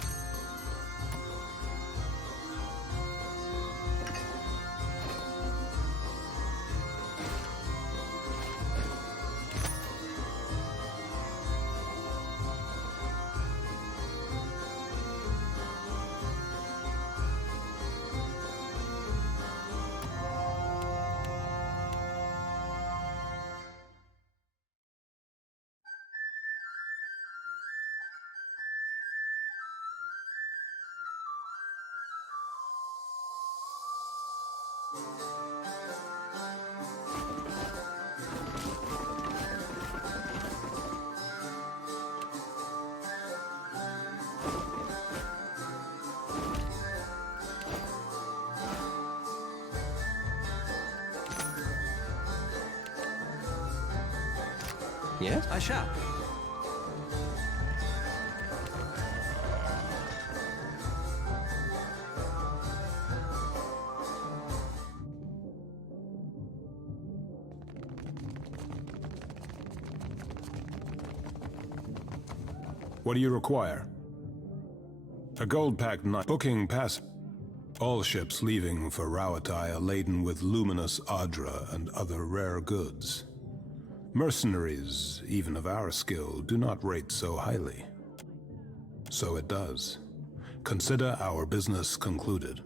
Yes, I shall. What do you require? A gold-packed knight booking pass... All ships leaving for Rauatai are laden with luminous Adra and other rare goods. Mercenaries, even of our skill, do not rate so highly. So it does. Consider our business concluded.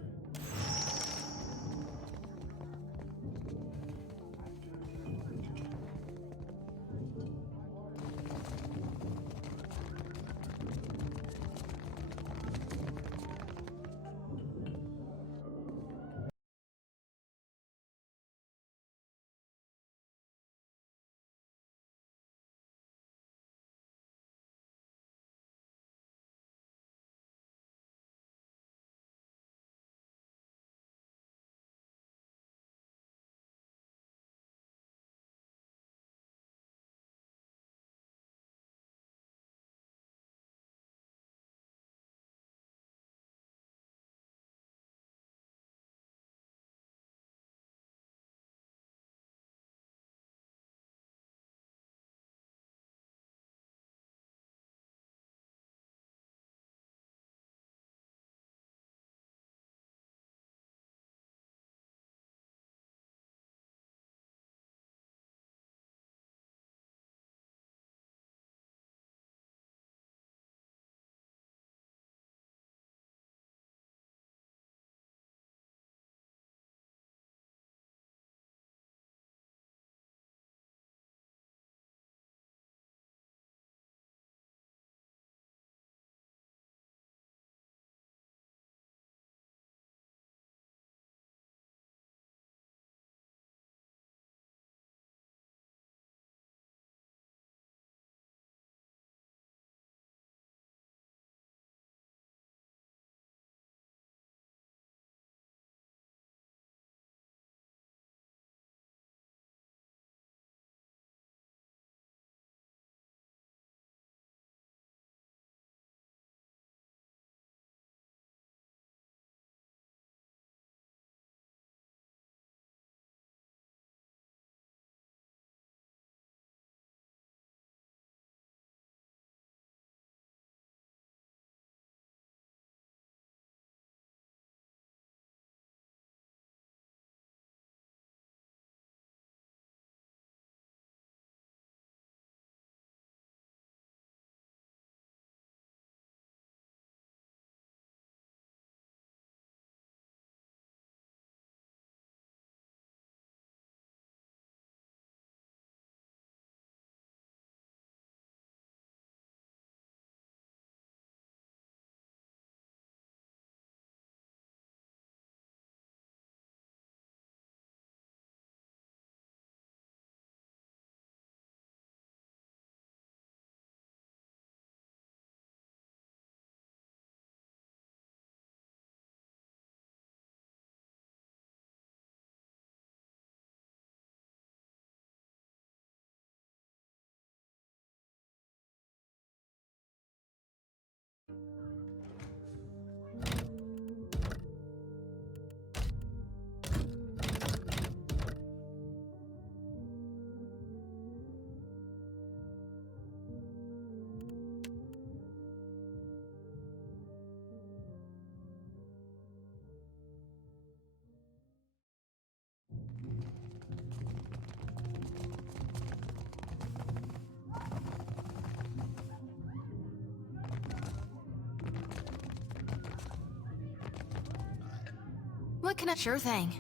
What can I... Sure thing.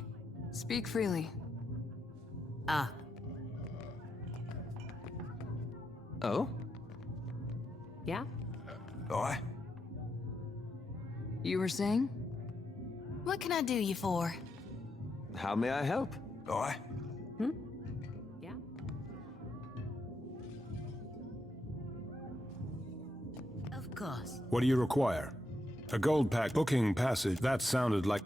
Speak freely. Ah. Oh? Yeah? Aye. You were saying? What can I do you for? How may I help? Aye. Yeah? Of course. What do you require? A gold pack booking passage. That sounded like...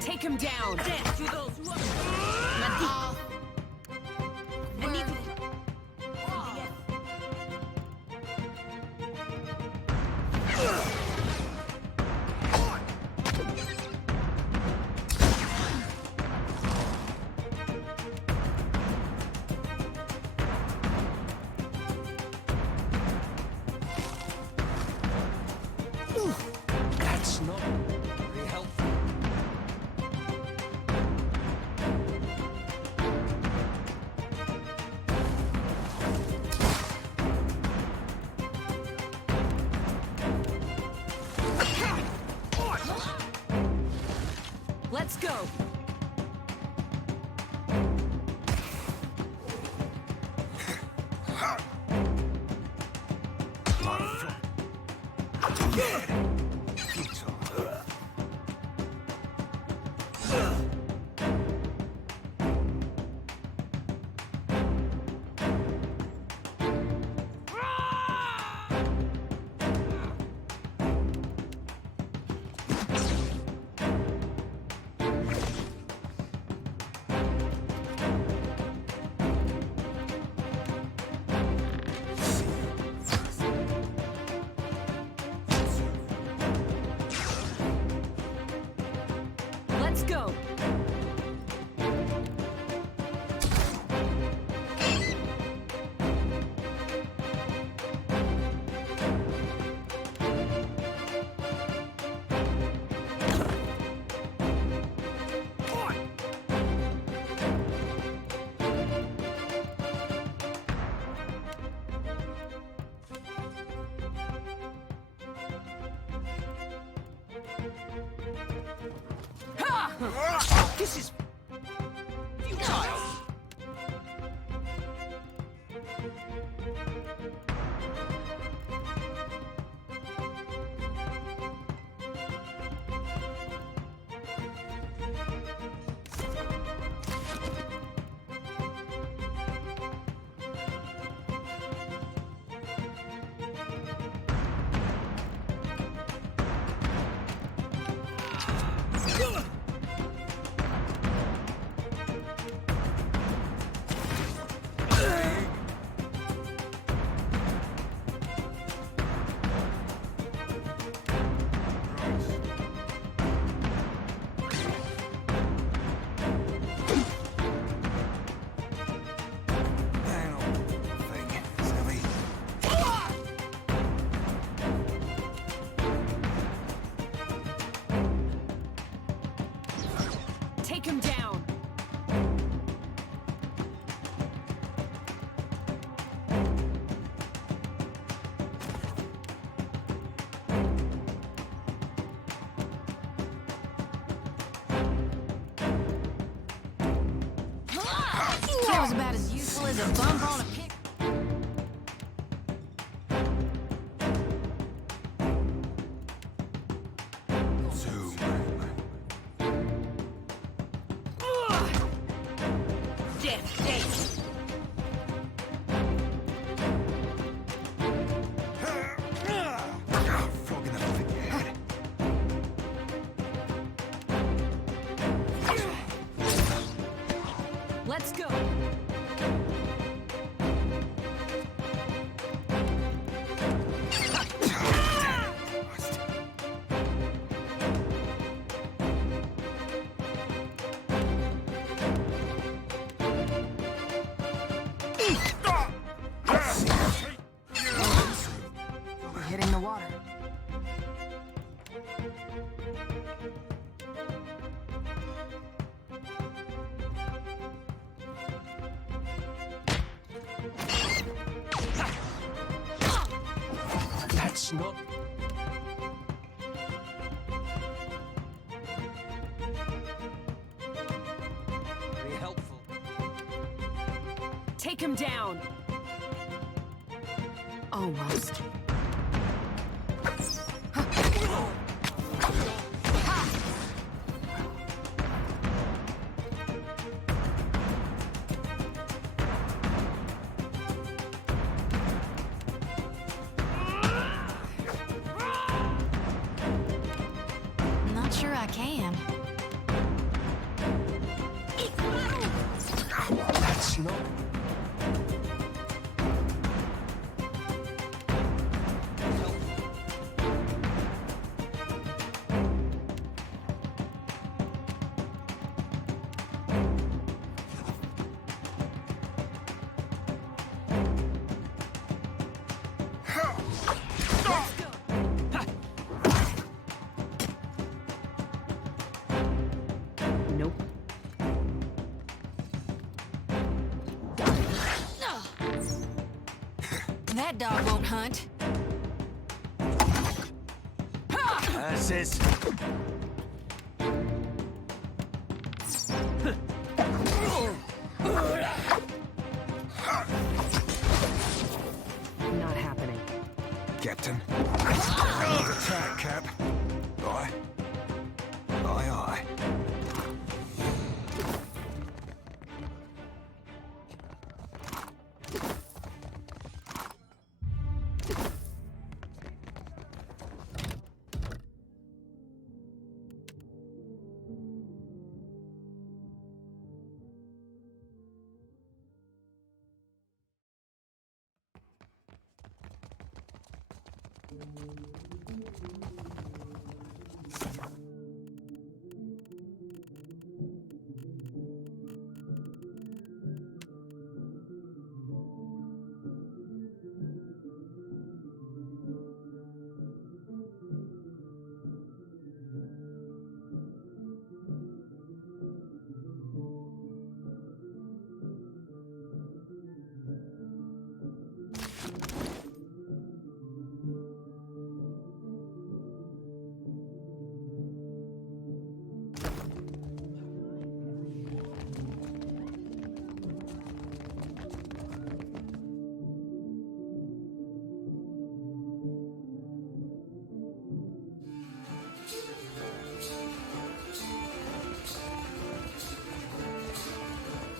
Take him down! Death to those who are... I need to... That's not very helpful. Let's go! Let's go! This is futile. That was about as useful as a bump on a pick. Let's go. We're hitting the water. That's not... very helpful. Take him down. Almost. Not sure I can. That's not... Nope. That dog won't hunt. Assist. Not happening. Captain. Attack, Cap. Aye. Aye, aye.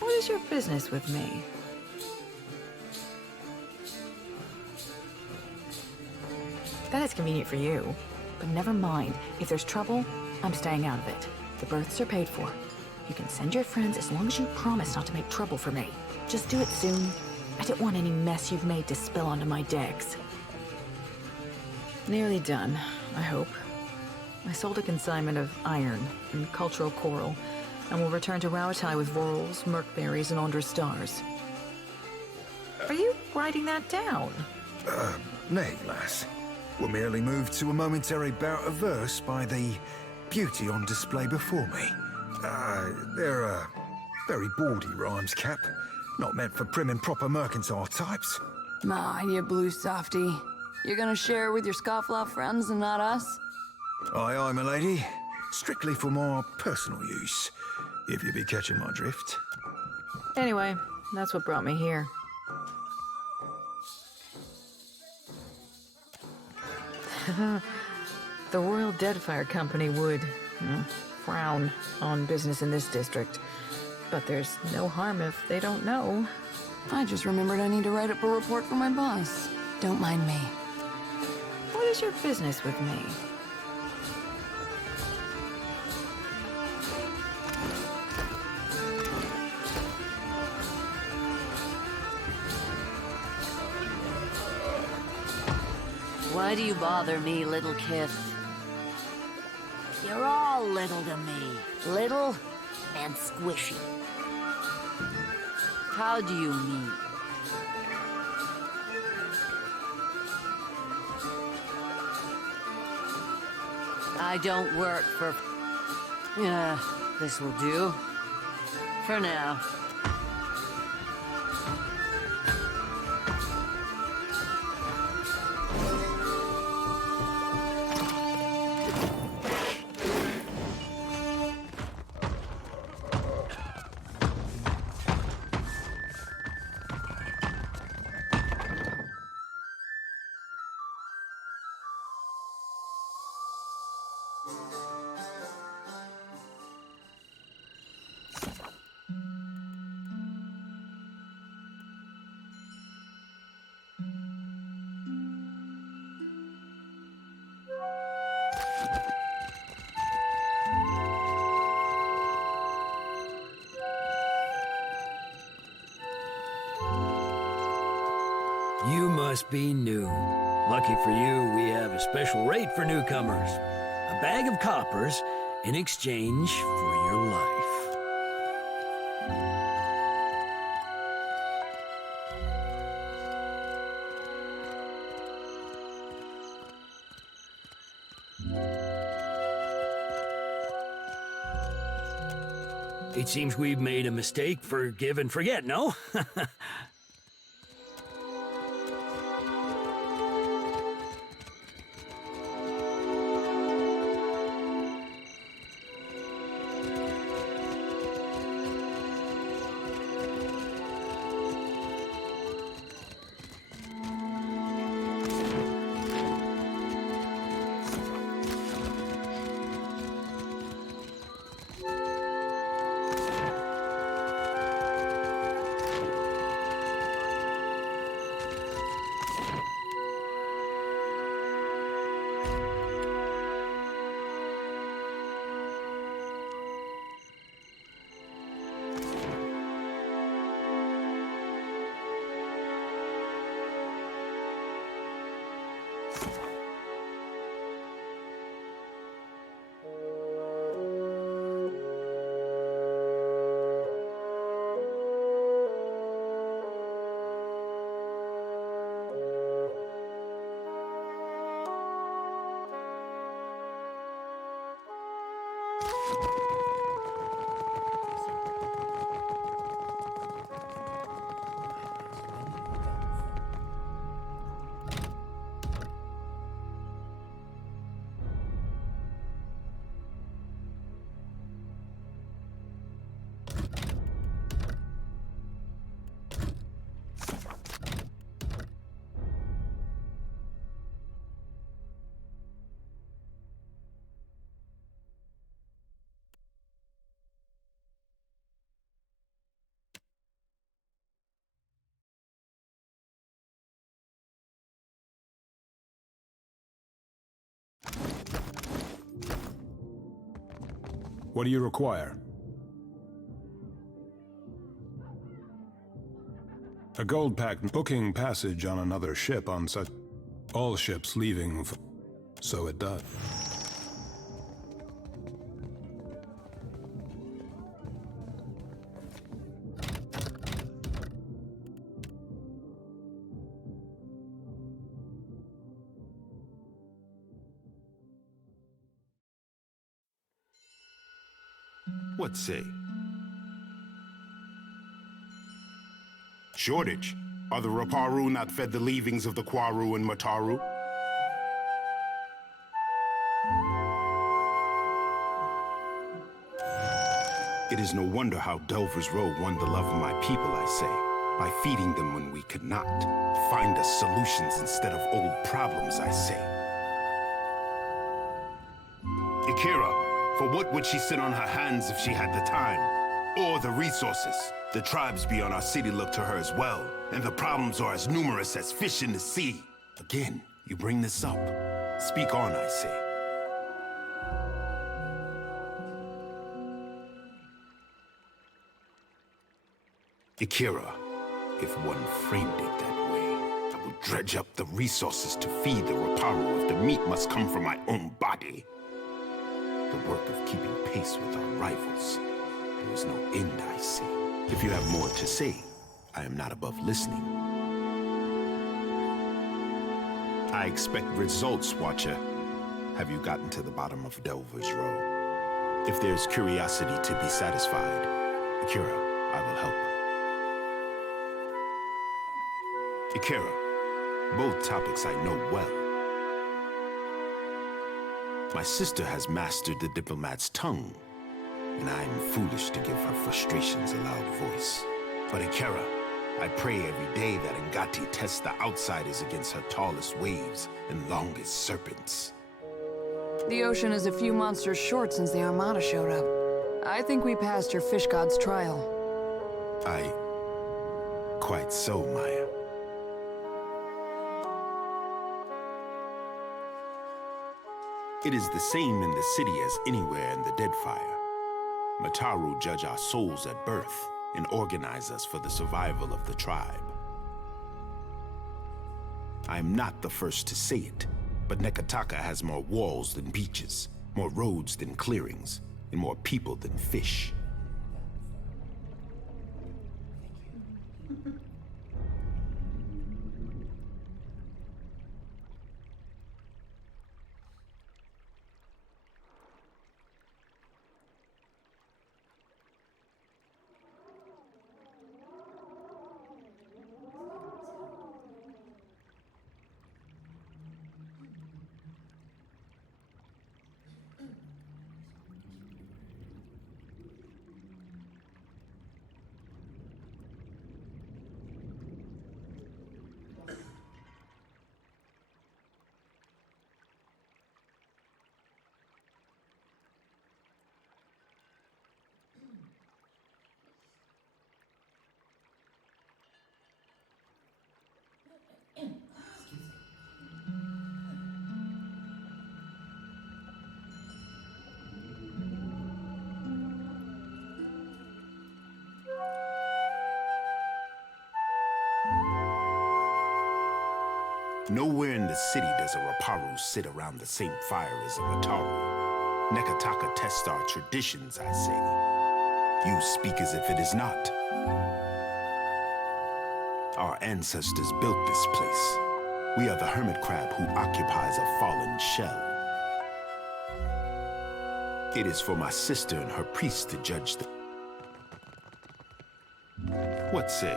What is your business with me? That is convenient for you. But never mind. If there's trouble, I'm staying out of it. The berths are paid for. You can send your friends as long as you promise not to make trouble for me. Just do it soon. I don't want any mess you've made to spill onto my decks. Nearly done, I hope. I sold a consignment of iron and cultural coral, and will return to Rawatai with vorals, merkberries, and Ondra stars. Are you writing that down? Nay, lass. We're merely moved to a momentary bout of verse by the beauty on display before me. They're very bawdy rhymes, Cap. Not meant for prim and proper mercantile types. Ah, you blue softy. You're gonna share with your scofflaw friends and not us? Aye, aye, my lady. Strictly for more personal use, if you be catching my drift. Anyway, That's what brought me here. The Royal Deadfire Company would frown on business in this district. But there's no harm if they don't know. I just remembered I need to write up a report for my boss. Don't mind me. What is your business with me? Why do you bother me, little Kith? You're all little to me. Little and squishy. How do you mean? I don't work for... Yeah, this will do. For now. You must be new. Lucky for you, we have a special rate for newcomers. A bag of coppers in exchange for your life. It seems we've made a mistake. Forgive and forget, no? What do you require? A gold pack booking passage on another ship on such... All ships leaving... So it does. What say? Shortage? Are the Raparu not fed the leavings of the Kwaru and Mataru? It is no wonder how Delver's Row won the love of my people, I say. By feeding them when we could not. Find us solutions instead of old problems, I say. Akira, for what would she sit on her hands if she had the time? Or the resources? The tribes beyond our city look to her as well, and the problems are as numerous as fish in the sea. Again, you bring this up. Speak on, I say. Akira, if one framed it that way, I would dredge up the resources to feed the Raparu if the meat must come from my own body. The work of keeping pace with our rivals. There is no end, I see. If you have more to say, I am not above listening. I expect results, Watcher. Have you gotten to the bottom of Delver's Row? If there's curiosity to be satisfied, Akira, I will help. Akira, both topics I know well. My sister has mastered the diplomat's tongue, and I am foolish to give her frustrations a loud voice. But Akira, I pray every day that Ngati tests the outsiders against her tallest waves and longest serpents. The ocean is a few monsters short since the Armada showed up. I think we passed your fish god's trial. Quite so, Maya. It is the same in the city as anywhere in the Deadfire. Mataru judge our souls at birth and organize us for the survival of the tribe. I am not the first to say it, but Nekataka has more walls than beaches, more roads than clearings, and more people than fish. Nowhere in the city does a Raparu sit around the same fire as a Mataru. Nekataka tests our traditions, I say. You speak as if it is not. Our ancestors built this place. We are the hermit crab who occupies a fallen shell. It is for my sister and her priest to judge the... What say?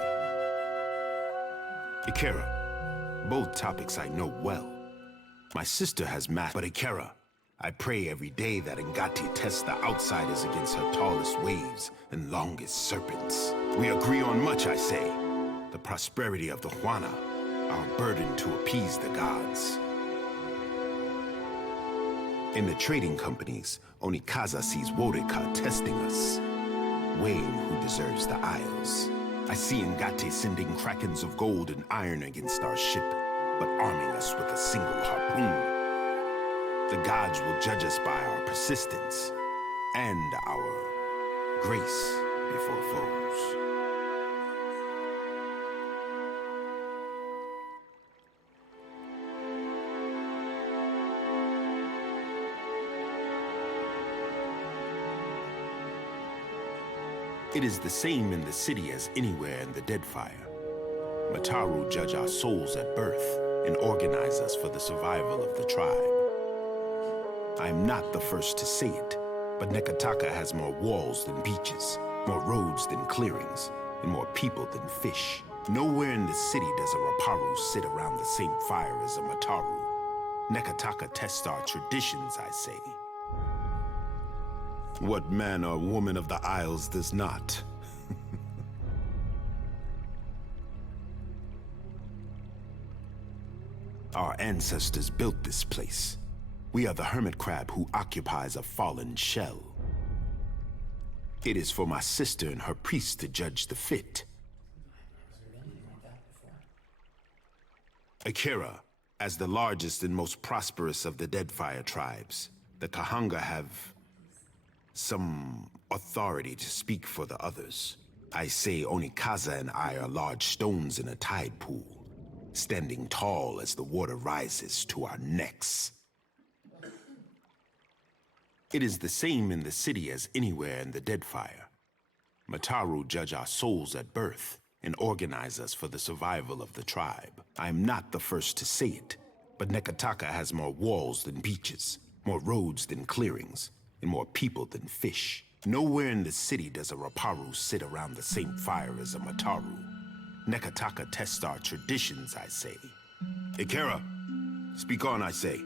Ikera. Both topics I know well. My sister has but Akira, I pray every day that Ngati tests the outsiders against her tallest waves and longest serpents. We agree on much, I say. The prosperity of the Huana, our burden to appease the gods. In the trading companies, Onikaza sees Woreka testing us, weighing who deserves the Isles. I see Ngati sending krakens of gold and iron against our ship, but arming us with a single harpoon. The gods will judge us by our persistence and our grace before foes. It is the same in the city as anywhere in the Deadfire. Mataru judge our souls at birth and organize us for the survival of the tribe. I am not the first to say it, but Nekataka has more walls than beaches, more roads than clearings, and more people than fish. Nowhere in the city does a Raparu sit around the same fire as a Mataru. Nekataka tests our traditions, I say. What man or woman of the Isles does not? Our ancestors built this place. We are the hermit crab who occupies a fallen shell. It is for my sister and her priest to judge the fit. Akira, as the largest and most prosperous of the Deadfire tribes, the Kahanga have some authority to speak for the others. I say Onikaza and I are large stones in a tide pool, standing tall as the water rises to our necks. It is the same in the city as anywhere in the Deadfire. Mataru judge our souls at birth and organize us for the survival of the tribe. I am not the first to say it, but Nekataka has more walls than beaches, more roads than clearings, and more people than fish. Nowhere in the city does a Raparu sit around the same fire as a Mataru. Nekataka tests our traditions, I say. Ikera, speak on, I say.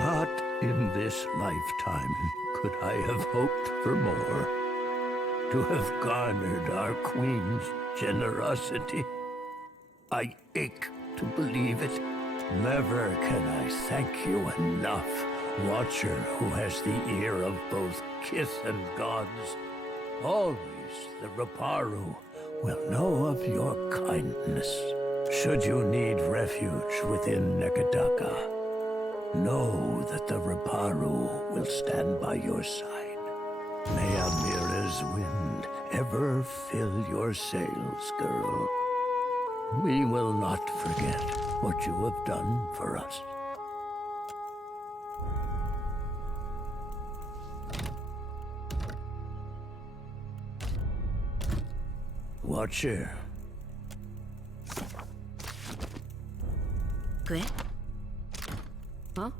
Not in this lifetime could I have hoped for more. To have garnered our queen's generosity. I ache to believe it. Never can I thank you enough, Watcher who has the ear of both kith and gods. Always the Raparu will know of your kindness, should you need refuge within Nekadaka. Know that the Reparu will stand by your side. May Amira's wind ever fill your sails, girl. We will not forget what you have done for us. Watch here. ¿Qué? Huh?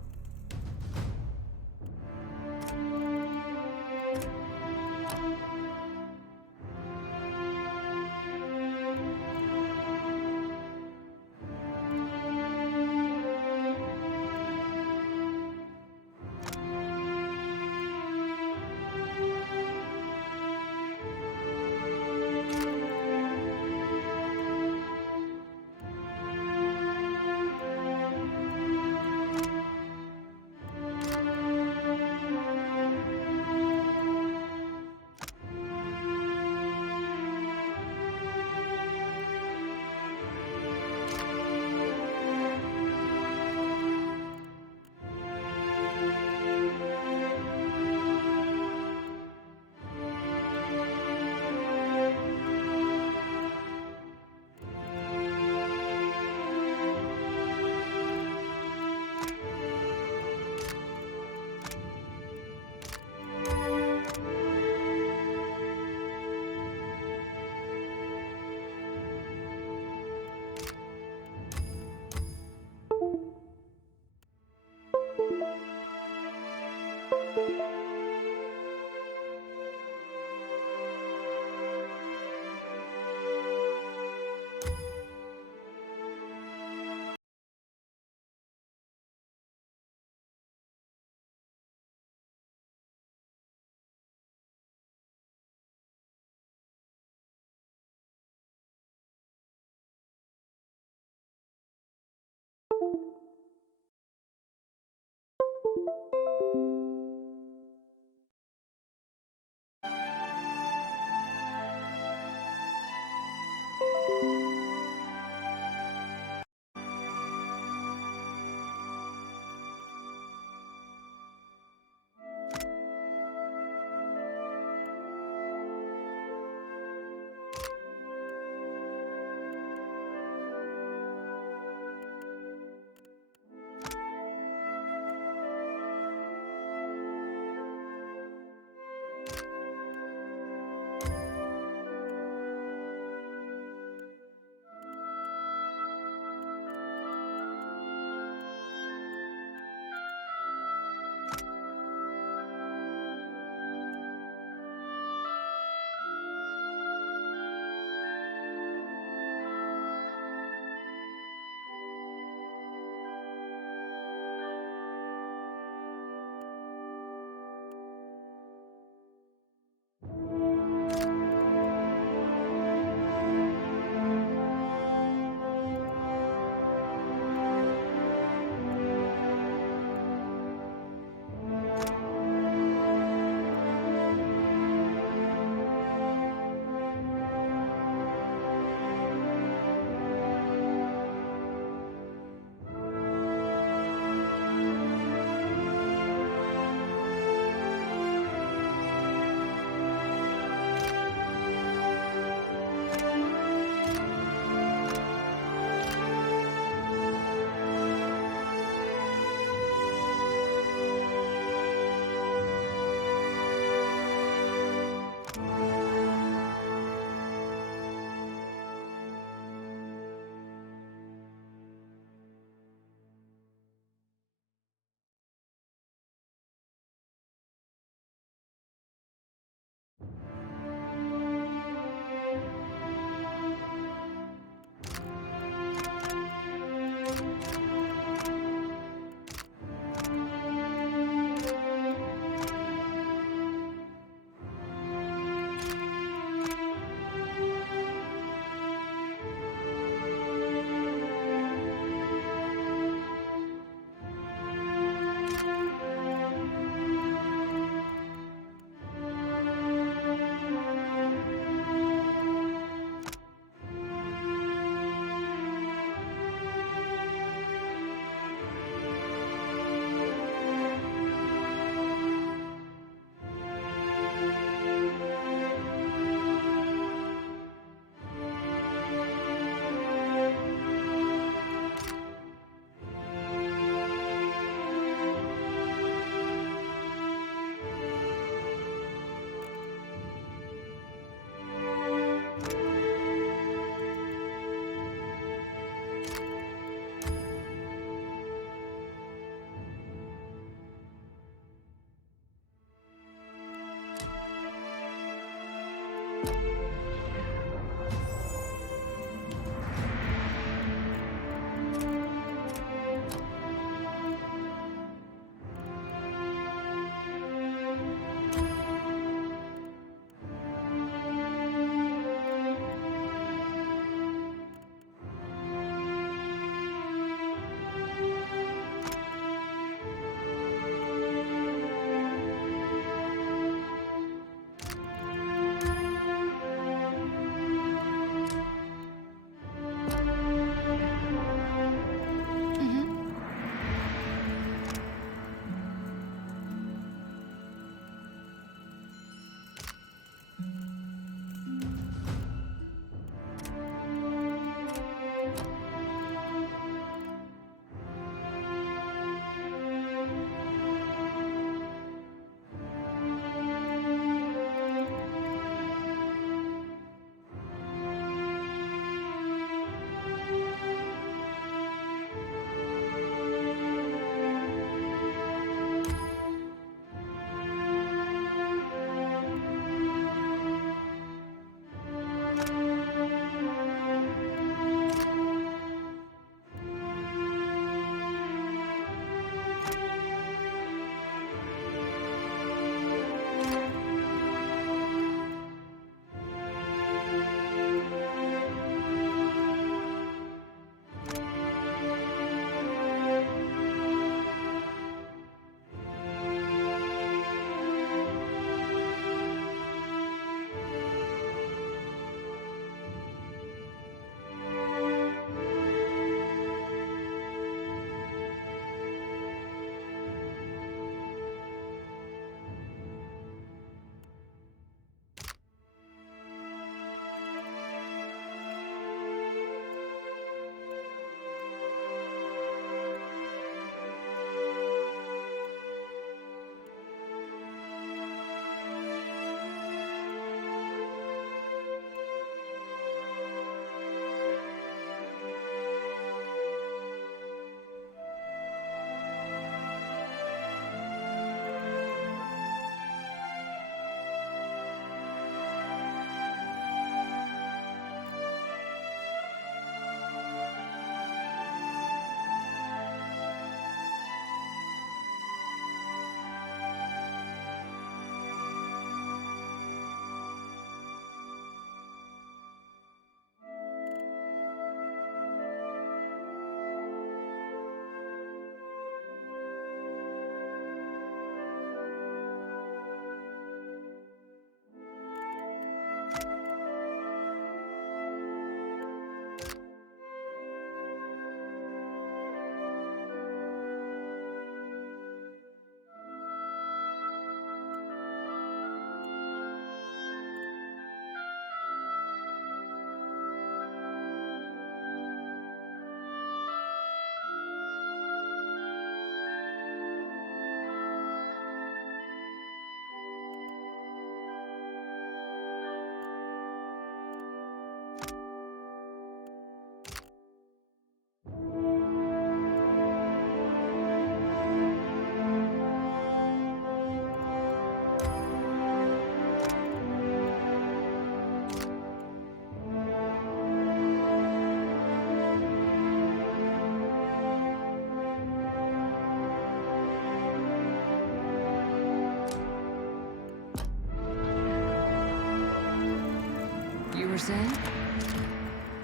were saying?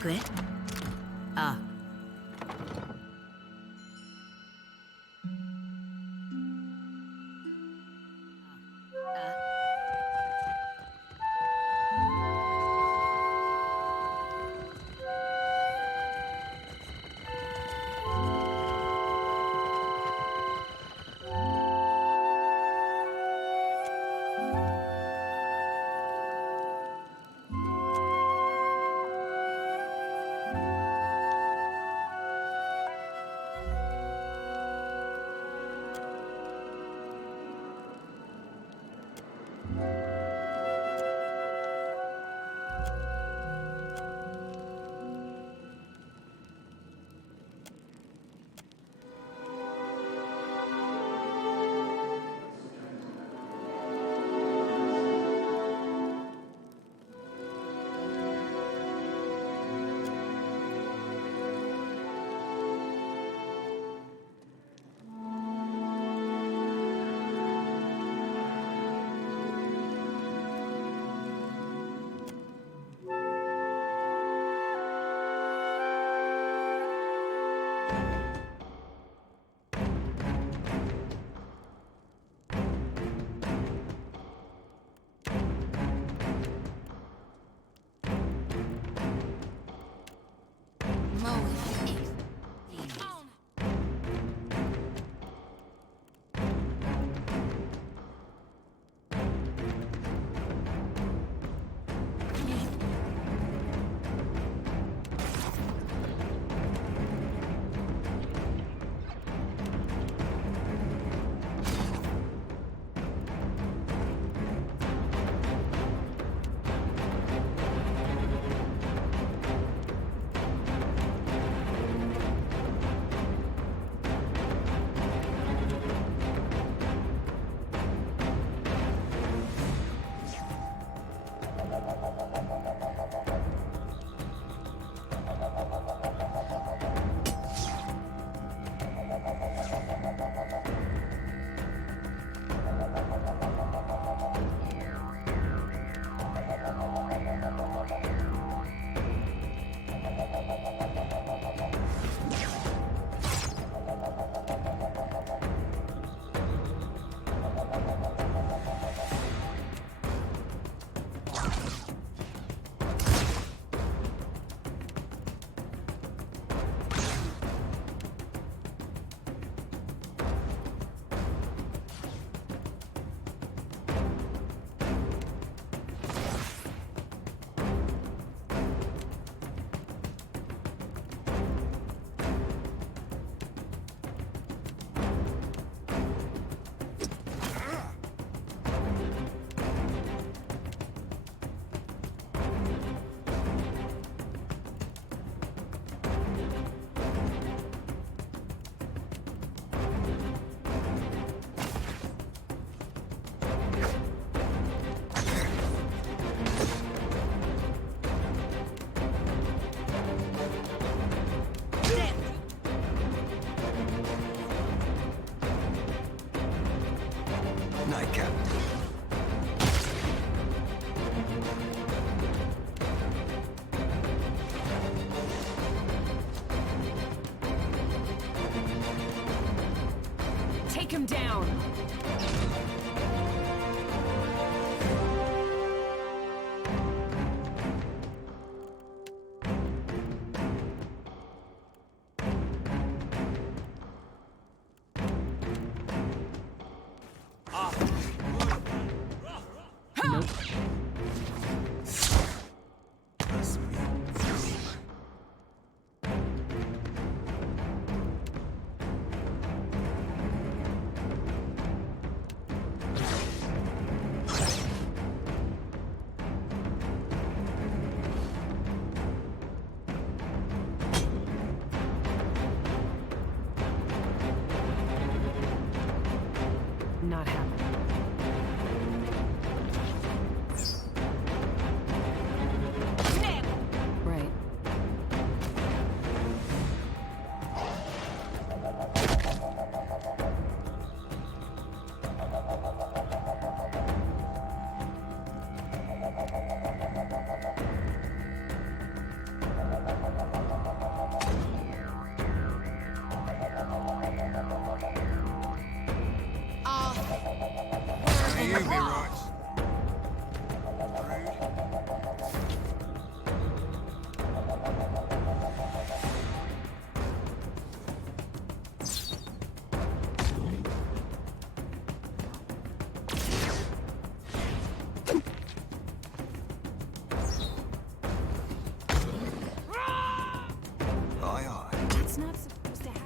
¿Qué? Ah. Take him down! you be right. That's not supposed to happen.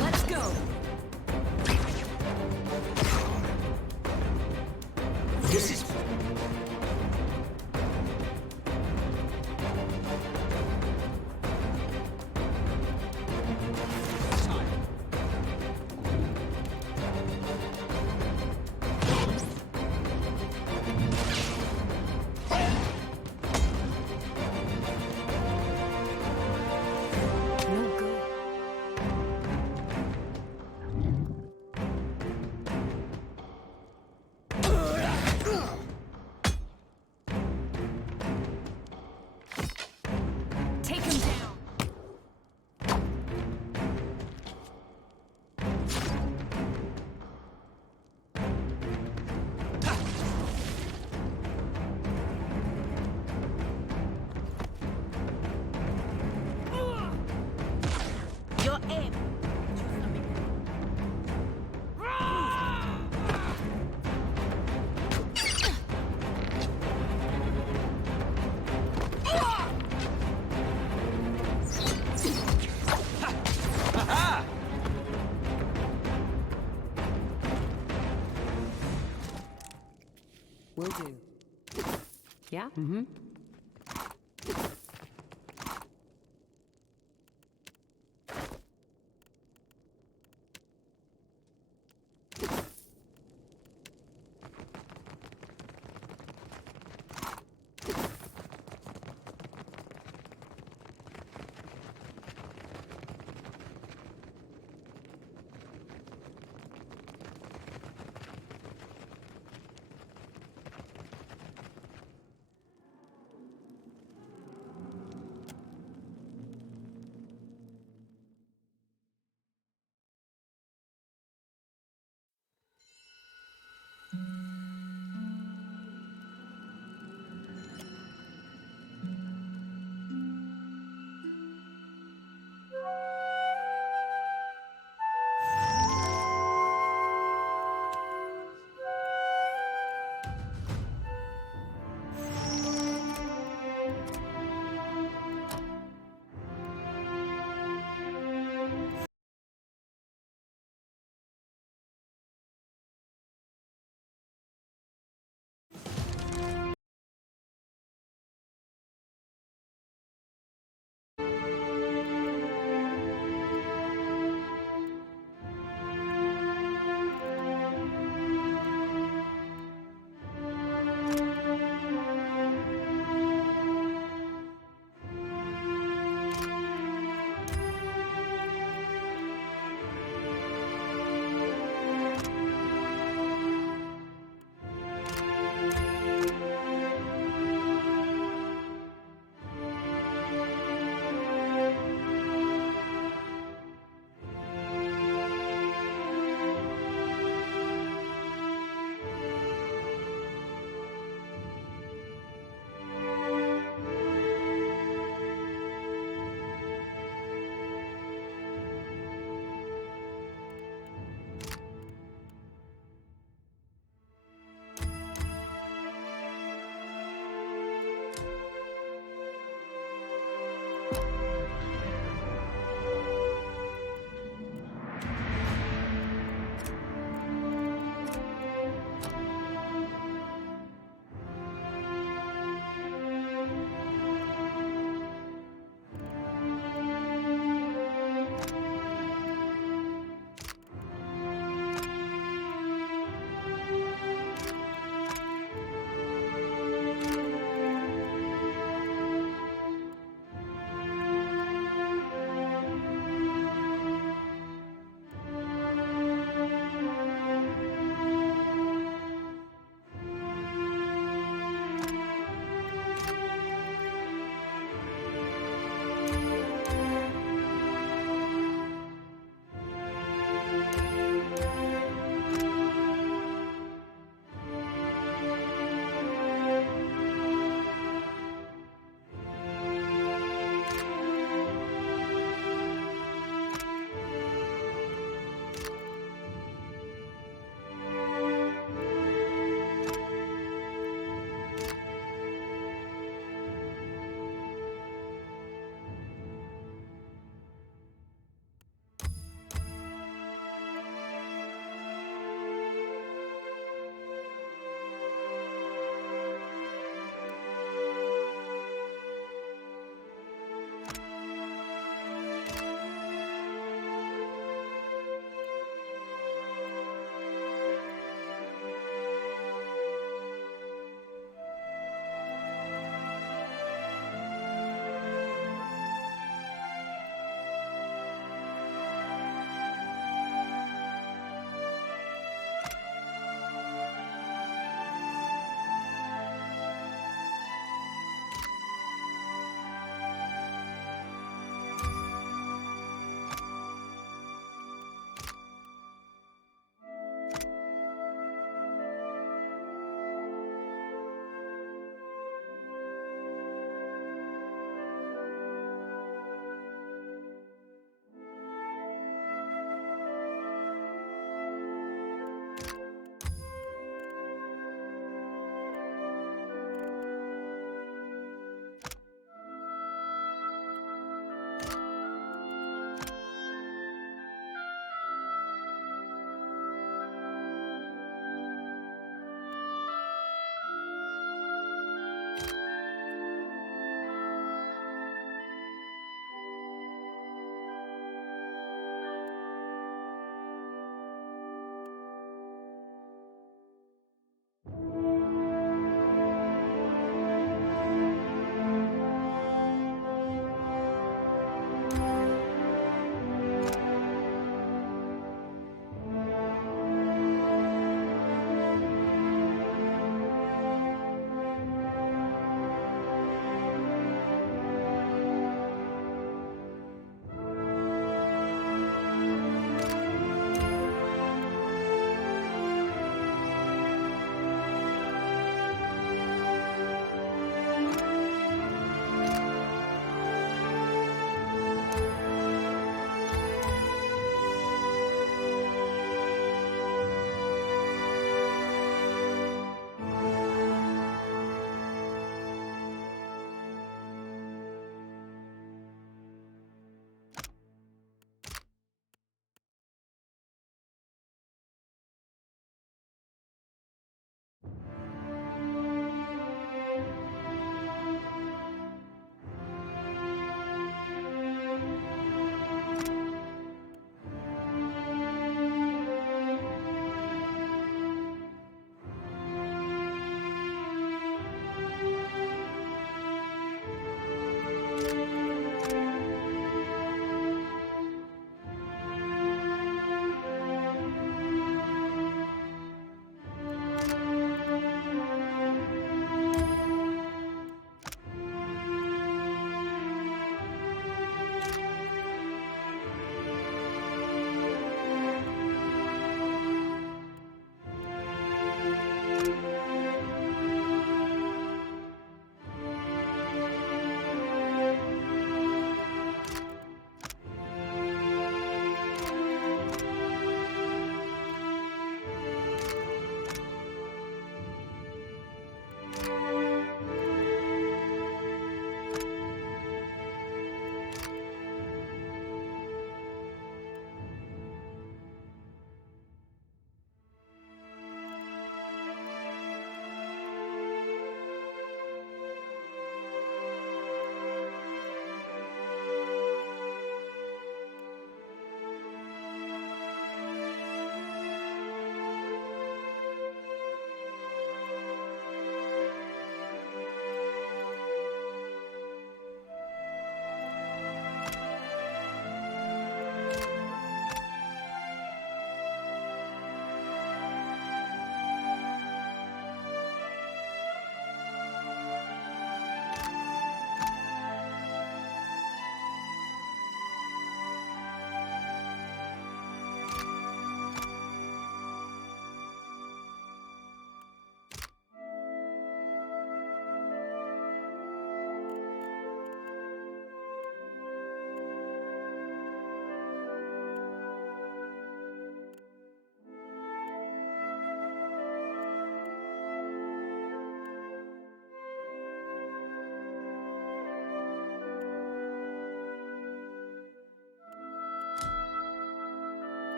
Let's go. This is... No go. Take him down. Your aim. Will do. Yeah? Mm-hmm.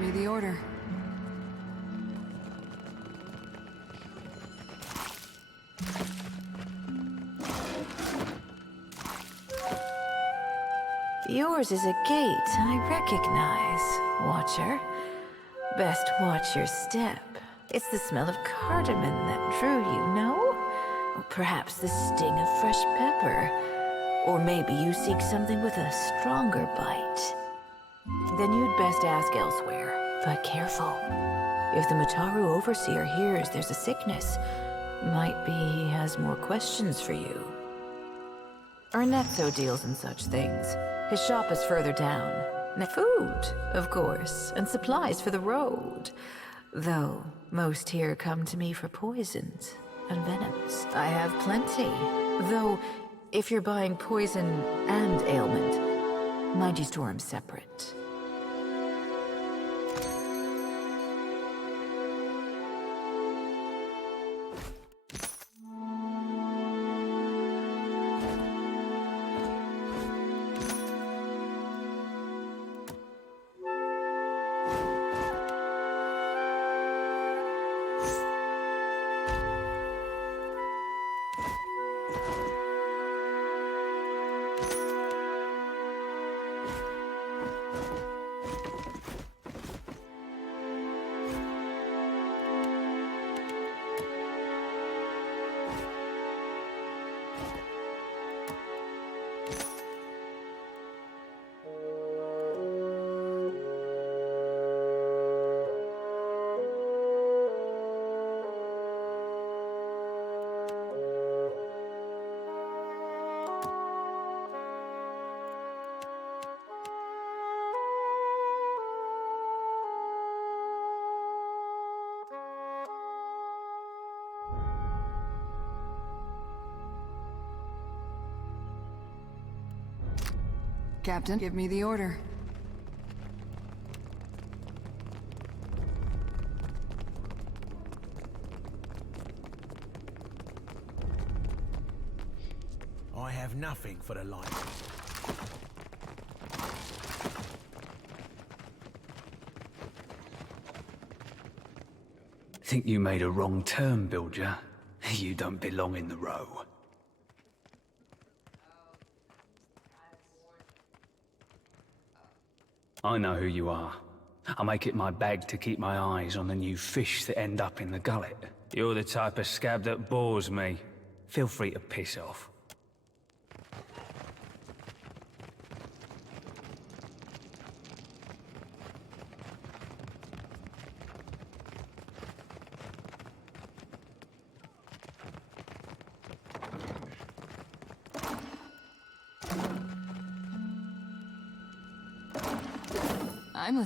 me the order. Yours is a gate I recognize, Watcher. Best watch your step. It's the smell of cardamom that drew you, no? Or perhaps the sting of fresh pepper. Or maybe you seek something with a stronger bite. Then you'd best ask elsewhere. But careful. If the Mataru Overseer hears there's a sickness, might be he has more questions for you. Ernetzo deals in such things. His shop is further down. Food, of course, and supplies for the road. Though, most here come to me for poisons and venoms. I have plenty. Though, if you're buying poison and ailment, mind you store them separate. Captain, give me the order. I have nothing for the light. Think you made a wrong turn, Bilger. You don't belong in the row. I know who you are. I make it my bag to keep my eyes on the new fish that end up in the gullet. You're the type of scab that bores me. Feel free to piss off.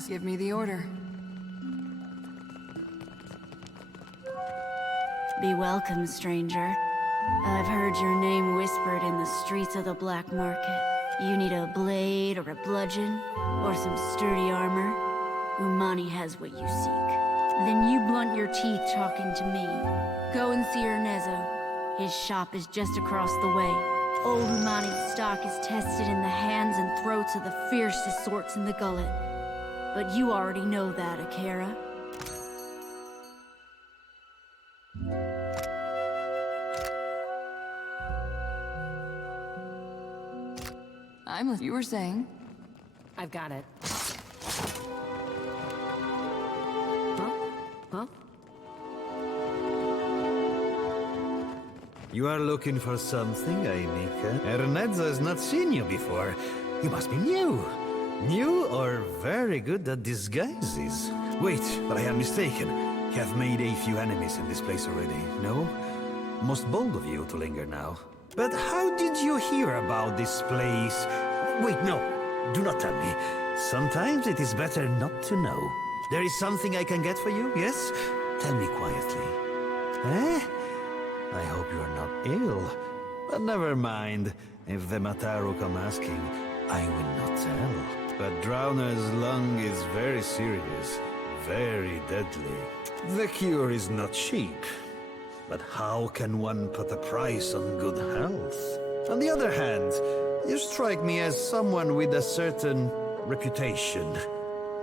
Give me the order. Be welcome, stranger. I've heard your name whispered in the streets of the Black Market. You need a blade or a bludgeon, or some sturdy armor? Umani has what you seek. Then you blunt your teeth talking to me. Go and see Ernezzo. His shop is just across the way. Old Umani's stock is tested in the hands and throats of the fiercest sorts in the gullet. But you already know that, Akira. You were saying? I've got it. Huh? You are looking for something, Aimika? Ernezzo has not seen you before. You must be new. New or very good at disguises. Wait, but I am mistaken. You have made a few enemies in this place already, no? Most bold of you to linger now. But how did you hear about this place? Wait, no. Do not tell me. Sometimes it is better not to know. There is something I can get for you, yes? Tell me quietly. Eh? I hope you are not ill. But never mind. If the Mataru come asking, I will not tell. But Drowner's lung is very serious, very deadly. The cure is not cheap. But how can one put a price on good health? On the other hand, you strike me as someone with a certain reputation.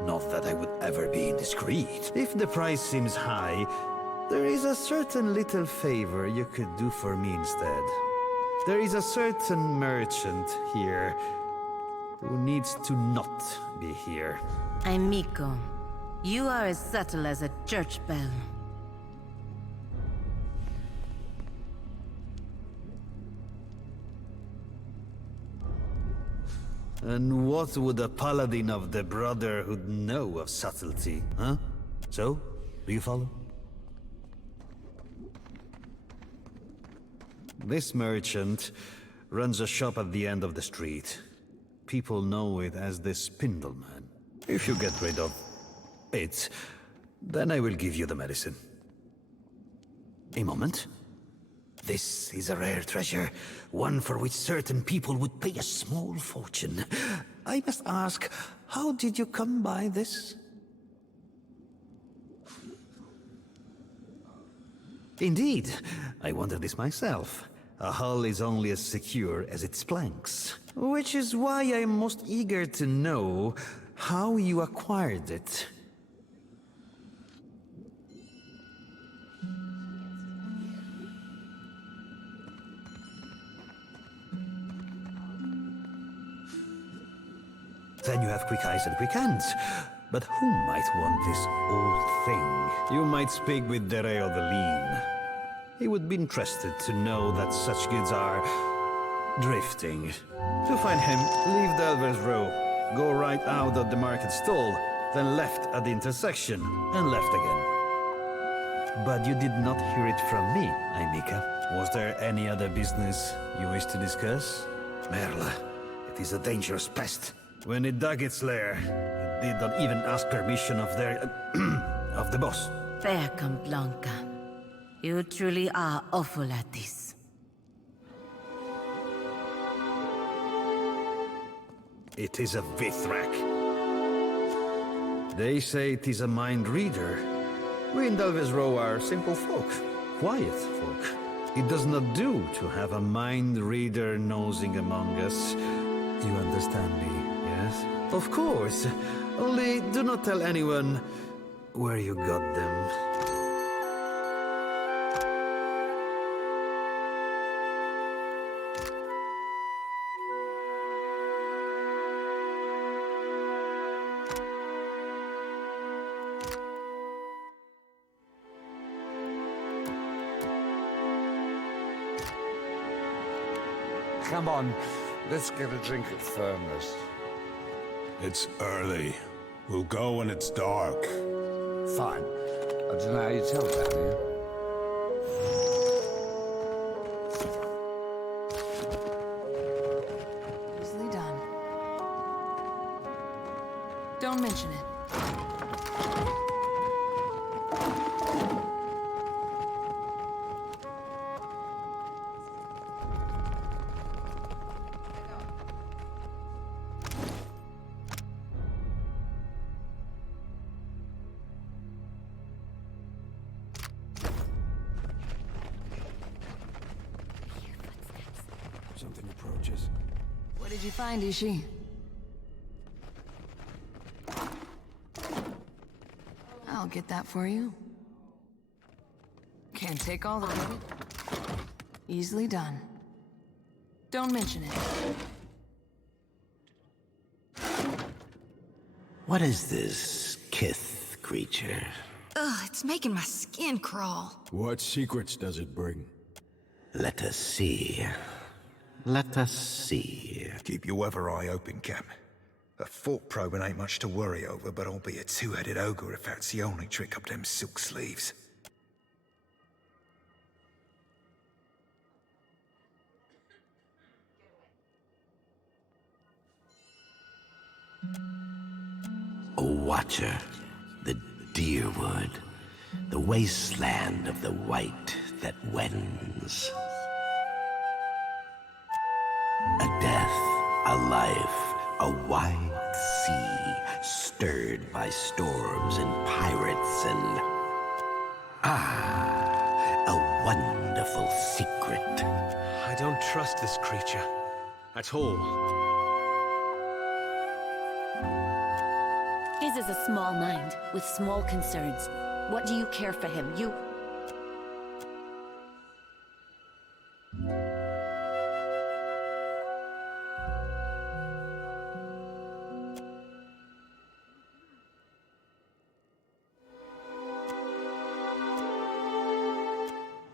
Not that I would ever be indiscreet. If the price seems high, there is a certain little favor you could do for me instead. There is a certain merchant here who needs to not be here. I'm Miko. You are as subtle as a church bell. And what would a paladin of the Brotherhood know of subtlety, huh? So, do you follow? This merchant runs a shop at the end of the street. People know it as the Spindleman. If you get rid of it, then I will give you the medicine. A moment. This is a rare treasure, one for which certain people would pay a small fortune. I must ask, how did you come by this? Indeed, I wondered this myself. A hull is only as secure as its planks. Which is why I am most eager to know how you acquired it. Then you have quick eyes and quick hands. But who might want this old thing? You might speak with Dereo the Lean. He would be interested to know that such goods are drifting. To find him, leave Delver's Row, go right out of the market stall, then left at the intersection, and left again. But you did not hear it from me, Aimika. Was there any other business you wish to discuss? Merla, it is a dangerous pest. When it dug its lair, it did not even ask permission of of the boss. Fair come Blanca. You truly are awful at this. It is a Vithrak. They say it is a mind reader. We in Delves Row are simple folk, quiet folk. It does not do to have a mind reader nosing among us. You understand me, yes? Of course. Only do not tell anyone where you got them. Come on, let's get a drink of firmness. It's early. We'll go when it's dark. Fine. I don't know how you tell that, do you? Easily done. Don't mention it. Something approaches. What did you find, Ishi? I'll get that for you. Can't take all of it. Easily done. Don't mention it. What is this Kith creature? Ugh, it's making my skin crawl. What secrets does it bring? Let us see. Let us see. Keep your weather eye open, Cap. A fork probing ain't much to worry over, but I'll be a two-headed ogre if that's the only trick up them silk sleeves. A watcher, the Deerwood, the wasteland of the white that wends. A death, a life, a wide sea, stirred by storms and pirates and... a wonderful secret. I don't trust this creature. At all. Is is a small mind, with small concerns. What do you care for him? You...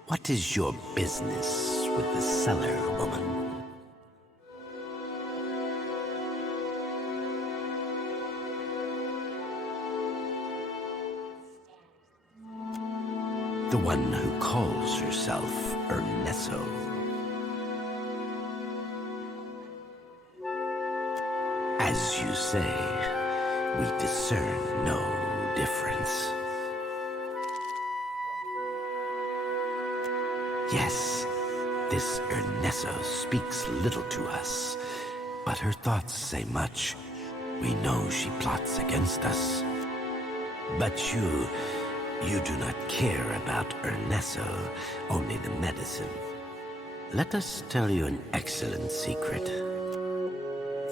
What is your business with the cellar, woman? The one who calls herself Ernesto. As you say, we discern no difference. Yes, this Ernesto speaks little to us, but her thoughts say much. We know she plots against us. But you do not care about Ernesto, only the medicine. Let us tell you an excellent secret.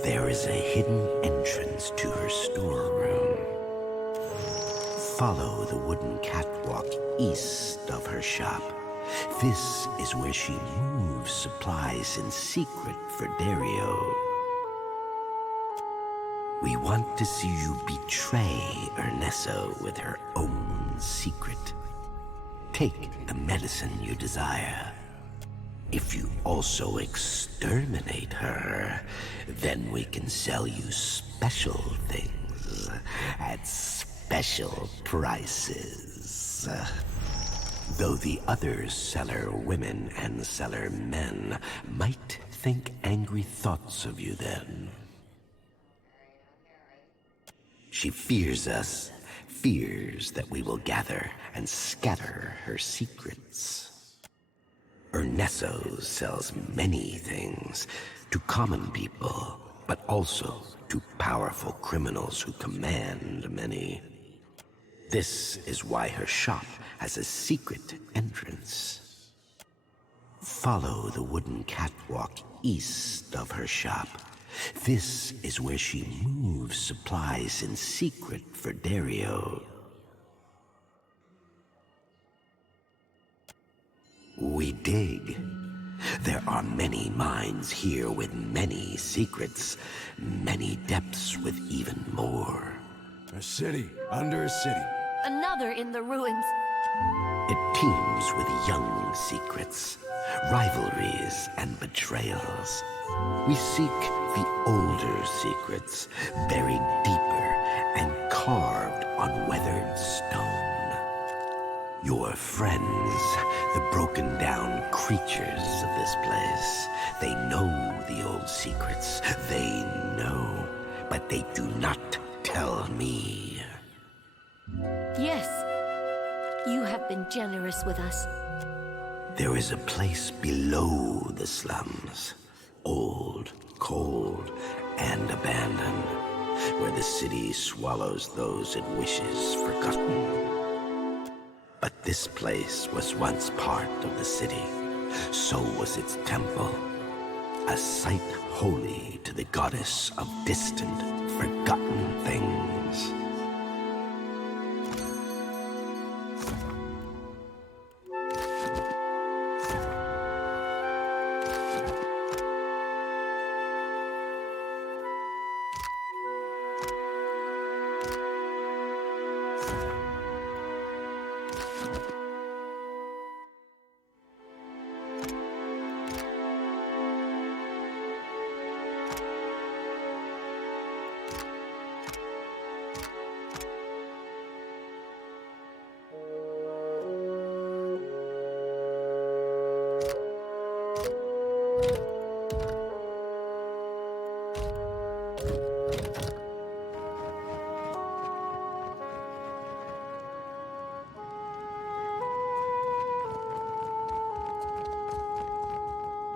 There is a hidden entrance to her storeroom. Follow the wooden catwalk east of her shop. This is where she moves supplies in secret for Dario. We want to see you betray Ernesto with her own secret. Take the medicine you desire. If you also exterminate her, then we can sell you special things at special prices. Though the other cellar women and cellar men might think angry thoughts of you then. She fears us, fears that we will gather and scatter her secrets. Ernesto sells many things to common people, but also to powerful criminals who command many. This is why her shop has a secret entrance. Follow the wooden catwalk east of her shop. This is where she moves supplies in secret for Dario. We dig. There are many mines here with many secrets, many depths with even more. A city under a city. Another in the ruins. It teems with young secrets, rivalries and betrayals. We seek the older secrets, buried deeper and carved on weathered stone. Your friends, the broken down creatures of this place, they know the old secrets. They know, but they do not tell me. Yes, you have been generous with us. There is a place below the slums, old, cold, and abandoned, where the city swallows those it wishes forgotten. But this place was once part of the city. So was its temple, a site holy to the goddess of distant, forgotten things.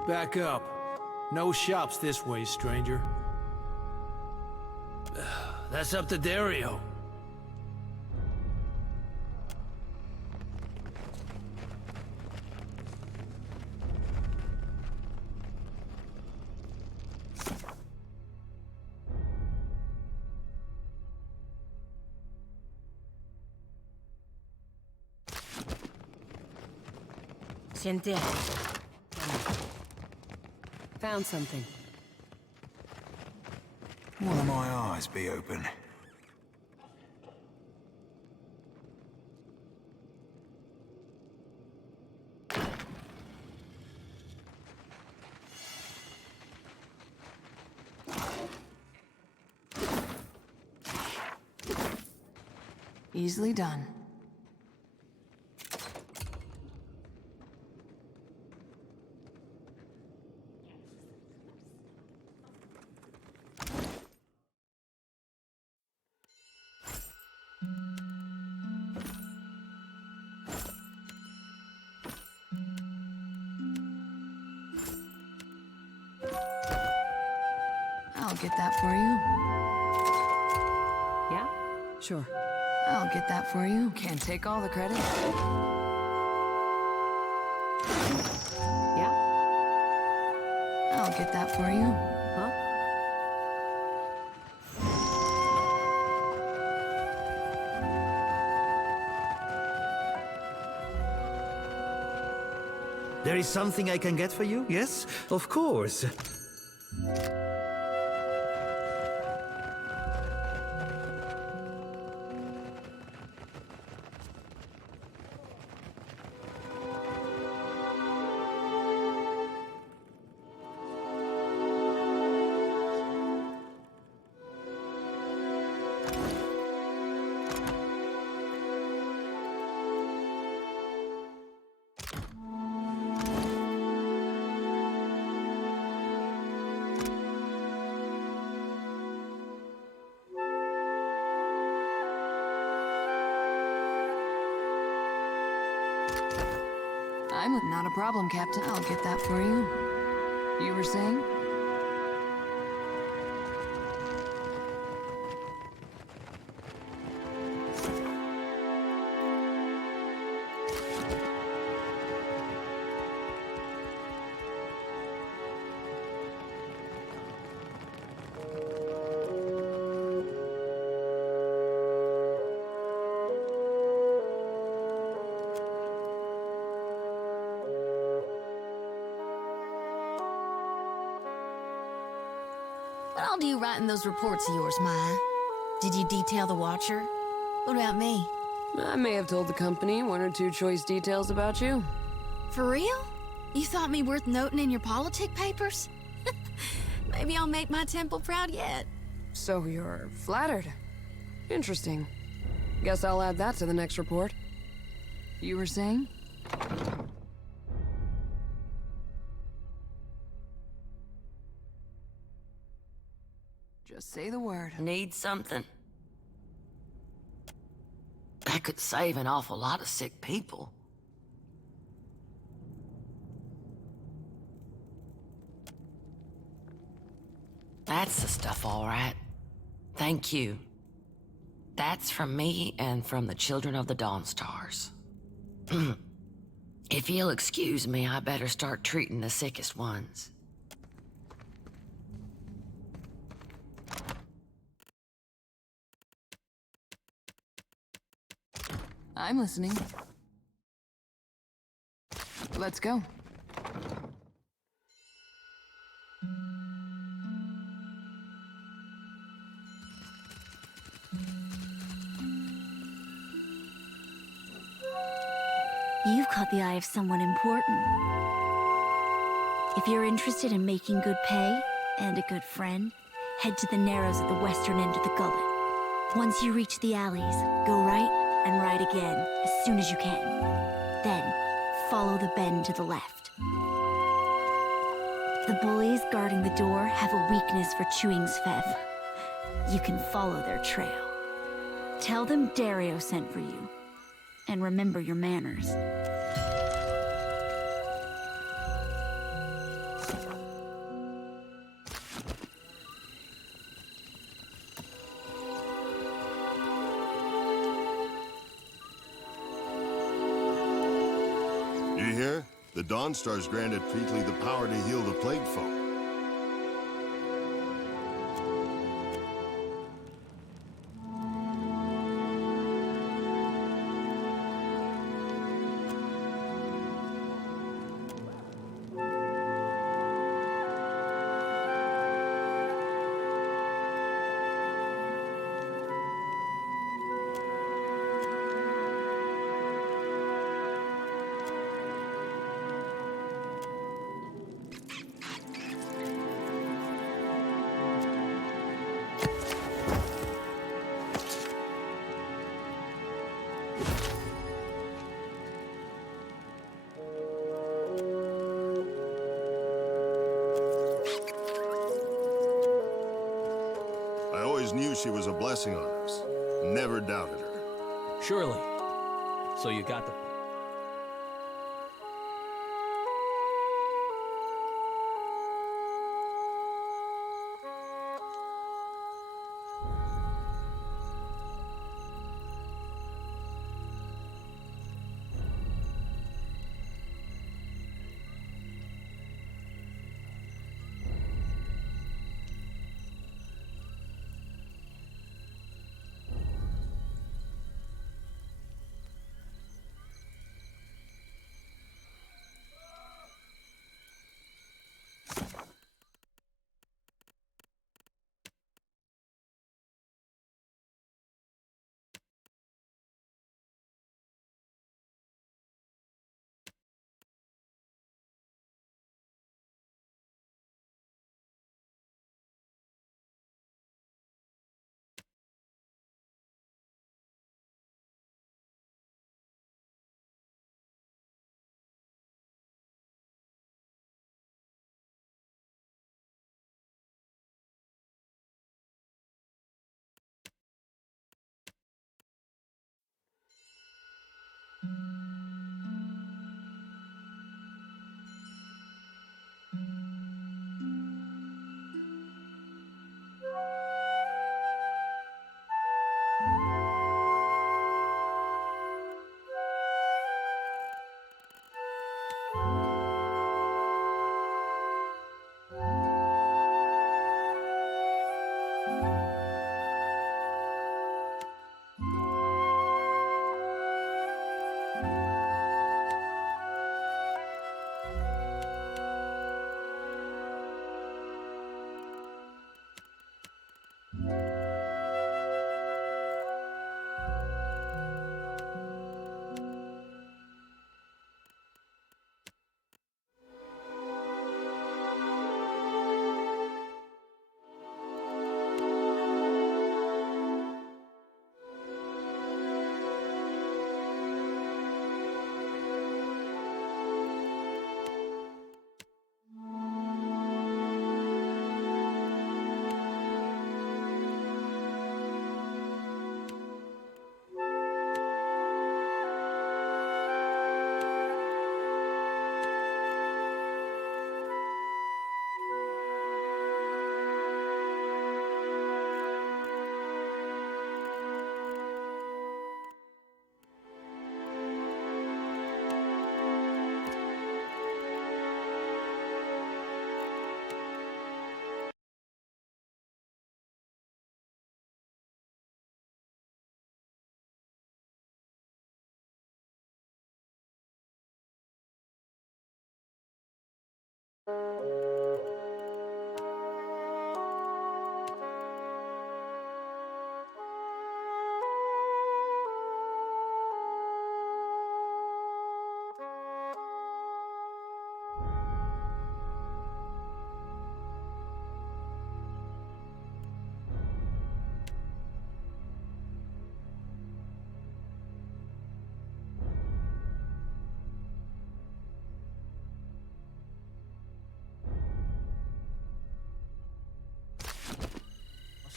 Back up. No shops this way, stranger. That's up to Dario. Siente. Found something. One of my eyes be open. Easily done. I'll get that for you. Yeah? Sure. I'll get that for you. Can't take all the credit. Yeah? I'll get that for you. Huh? There is something I can get for you? Yes, of course. I'm not a problem, Captain. I'll get that for you. You were saying? What all do you write in those reports of yours, Maya? Did you detail the Watcher? What about me? I may have told the company one or two choice details about you. For real? You thought me worth noting in your politic papers? Maybe I'll make my temple proud yet. So you're flattered. Interesting. Guess I'll add that to the next report. You were saying? Just say the word. Need something? That could save an awful lot of sick people. That's the stuff, all right. Thank you. That's from me and from the children of the Dawnstars. If you'll excuse me, I better start treating the sickest ones. I'm listening. Let's go. You've caught the eye of someone important. If you're interested in making good pay and a good friend, head to the Narrows at the western end of the gullet. Once you reach the alleys, go right and right again as soon as you can. Then, follow the bend to the left. The bullies guarding the door have a weakness for chewing Svev. You can follow their trail. Tell them Dario sent for you. And remember your manners. You hear? The Dawnstars granted Featly the power to heal the plague folk. always knew she was a blessing on us. Never doubted her. Surely. So you got the...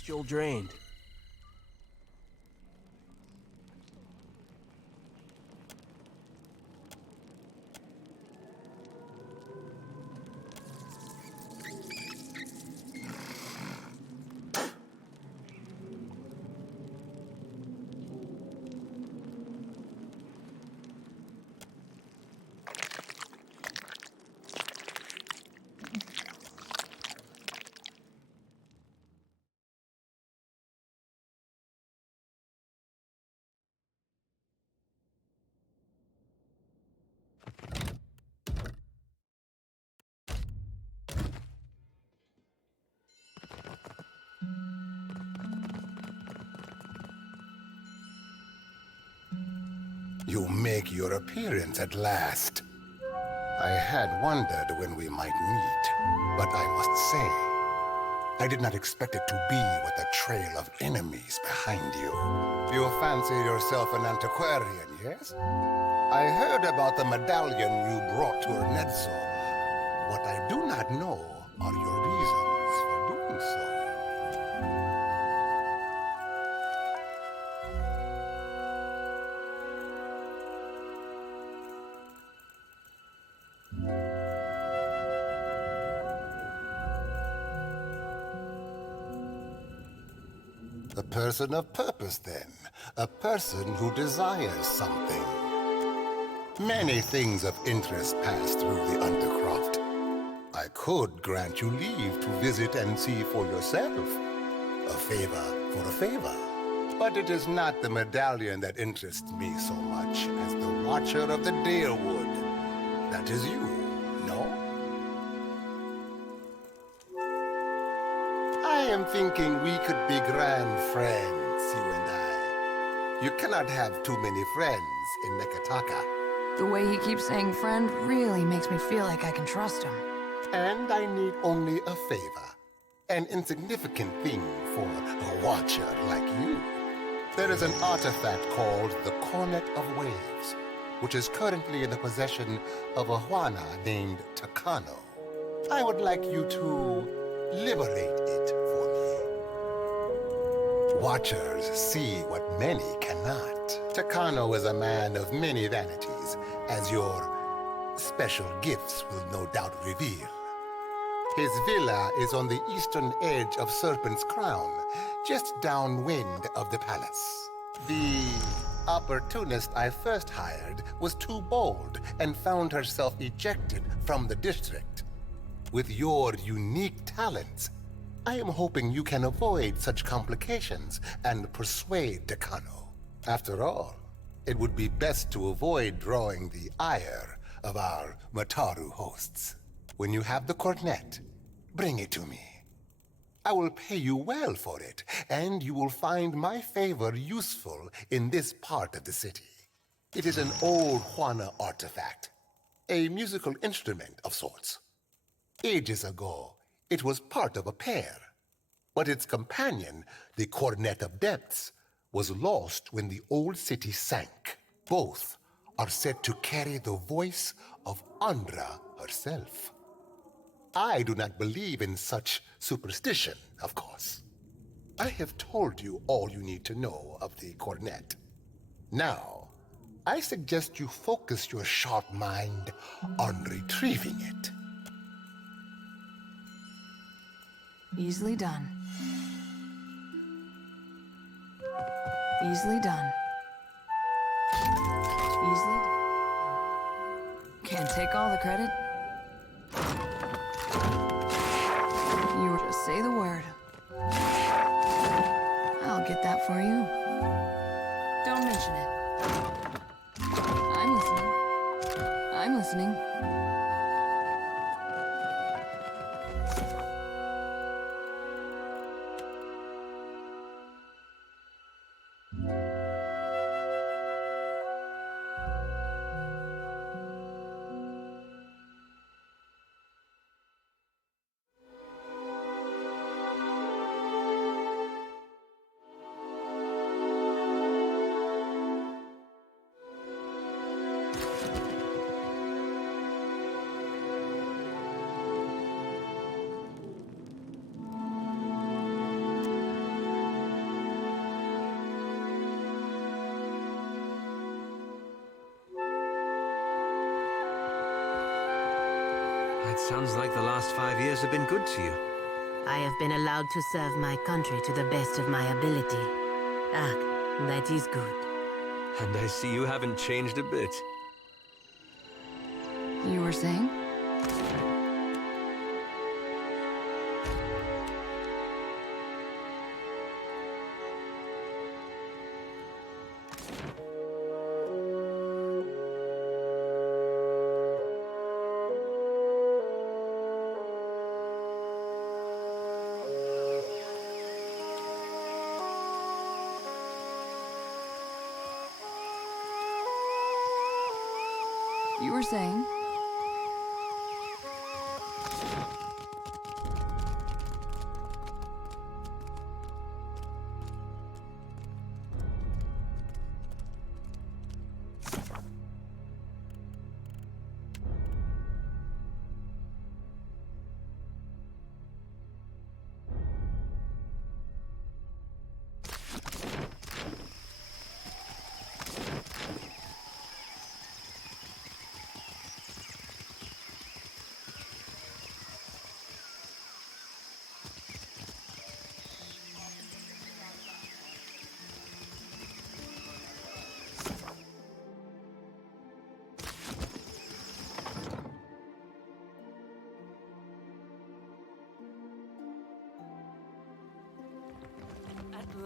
Still drained. You make your appearance at last. I had wondered when we might meet, but I must say, I did not expect it to be with a trail of enemies behind you. You fancy yourself an antiquarian, yes? I heard about the medallion you brought to Ernezzo. What I do not know are your reasons for doing so. A person of purpose, then. A person who desires something. Many things of interest pass through the Undercroft. I could grant you leave to visit and see for yourself. A favor for a favor. But it is not the medallion that interests me so much as the Watcher of the Deerwood. That is you, no? I am thinking we could be grand friends, you and I. You cannot have too many friends in Nekataka. The way he keeps saying friend really makes me feel like I can trust him. And I need only a favor. An insignificant thing for a watcher like you. There is an artifact called the Cornet of Waves, which is currently in the possession of a Huana named Takano. I would like you to liberate it for me. Watchers see what many cannot. Takano is a man of many vanities, as your special gifts will no doubt reveal. His villa is on the eastern edge of Serpent's Crown, just downwind of the palace. The opportunist I first hired was too bold and found herself ejected from the district. With your unique talents, I am hoping you can avoid such complications and persuade Takano. After all, it would be best to avoid drawing the ire of our Mataru hosts. When you have the cornet, bring it to me. I will pay you well for it, and you will find my favor useful in this part of the city. It is an old Huana artifact, a musical instrument of sorts. Ages ago, it was part of a pair, but its companion, the Cornet of Depths, was lost when the old city sank. Both are said to carry the voice of Andra herself. I do not believe in such superstition, of course. I have told you all you need to know of the cornet. Now, I suggest you focus your sharp mind on retrieving it. Easily done. Easily done. Easily done. Can't take all the credit. You just say the word. I'll get that for you. Don't mention it. I'm listening. I'm listening. It sounds like the last 5 years have been good to you. I have been allowed to serve my country to the best of my ability. Ah, that is good. And I see you haven't changed a bit. You were saying? You were saying?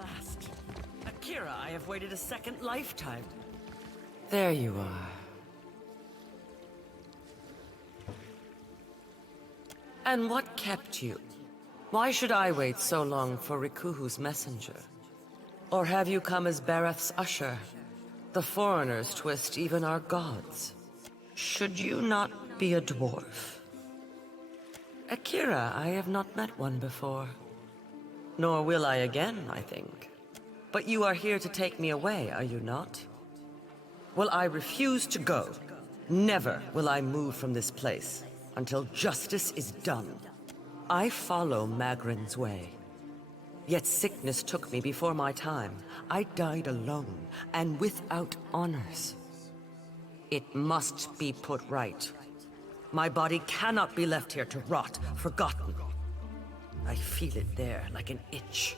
last. Akira, I have waited a second lifetime. There you are. And what kept you? Why should I wait so long for Rikuhu's messenger? Or have you come as Bareth's usher? The foreigners twist even our gods. Should you not be a dwarf? Akira, I have not met one before. Nor will I again, I think. But you are here to take me away, are you not? Well, I refuse to go. Never will I move from this place until justice is done. I follow Magrin's way. Yet sickness took me before my time. I died alone and without honors. It must be put right. My body cannot be left here to rot, forgotten. I feel it there like an itch.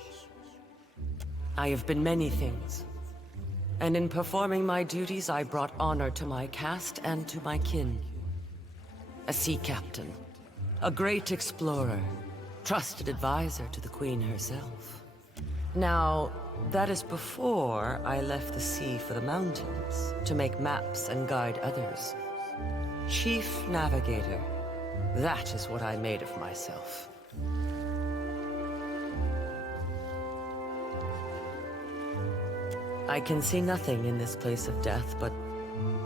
I have been many things. And in performing my duties, I brought honor to my caste and to my kin. A sea captain, a great explorer, trusted advisor to the Queen herself. Now, that is before I left the sea for the mountains to make maps and guide others. Chief Navigator, that is what I made of myself. I can see nothing in this place of death but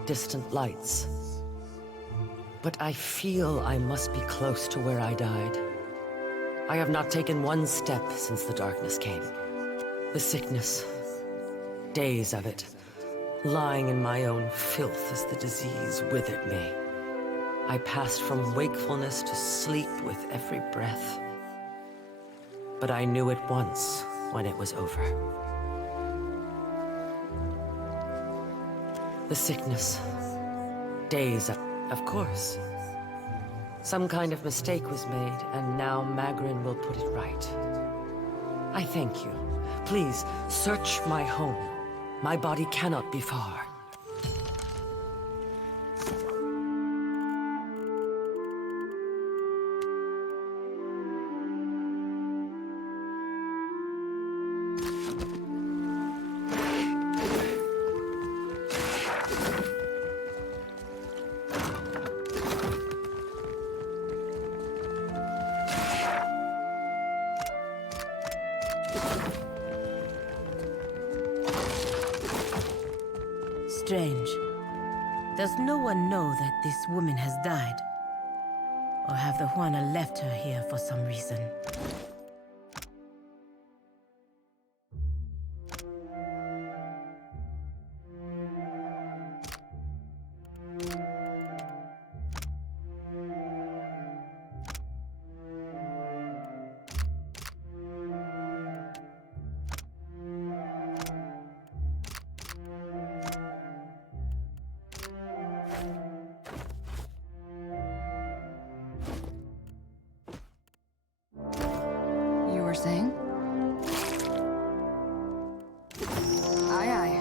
distant lights. But I feel I must be close to where I died. I have not taken one step since the darkness came. The sickness, days of it, lying in my own filth as the disease withered me. I passed from wakefulness to sleep with every breath. But I knew it once when it was over. The sickness, days of course. Some kind of mistake was made, and now Magrin will put it right. I thank you. Please, search my home. My body cannot be far. Strange. Does no one know that this woman has died? Or have the Huana left her here for some reason? You were saying? Aye, aye.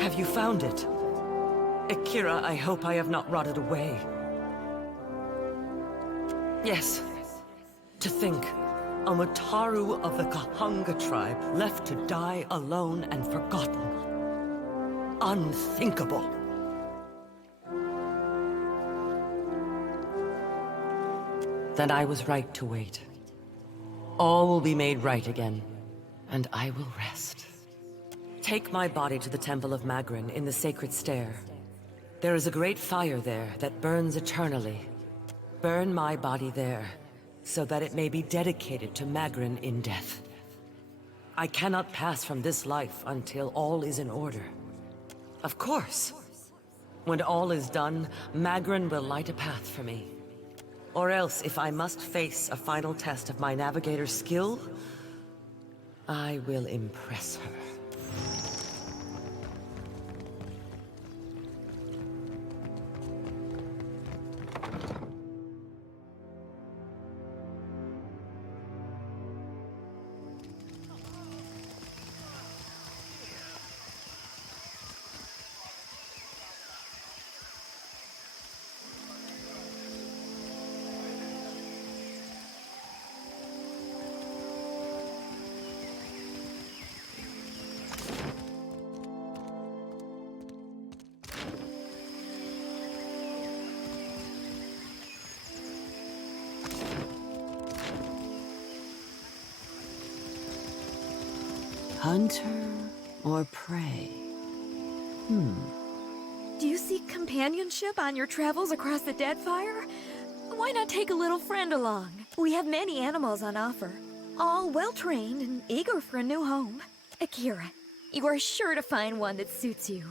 Have you found it? Akira, I hope I have not rotted away. Yes. To think, a Mataru of the Kahanga tribe left to die alone and forgotten. Unthinkable. Then I was right to wait. All will be made right again, and I will rest. Take my body to the Temple of Magrin in the Sacred Stair. There is a great fire there that burns eternally. Burn my body there, so that it may be dedicated to Magrin in death. I cannot pass from this life until all is in order. Of course. When all is done, Magrin will light a path for me. Or else, if I must face a final test of my navigator's skill, I will impress her. Hunter or prey? Do you seek companionship on your travels across the Deadfire? Why not take a little friend along? We have many animals on offer, all well-trained and eager for a new home. Akira, you are sure to find one that suits you.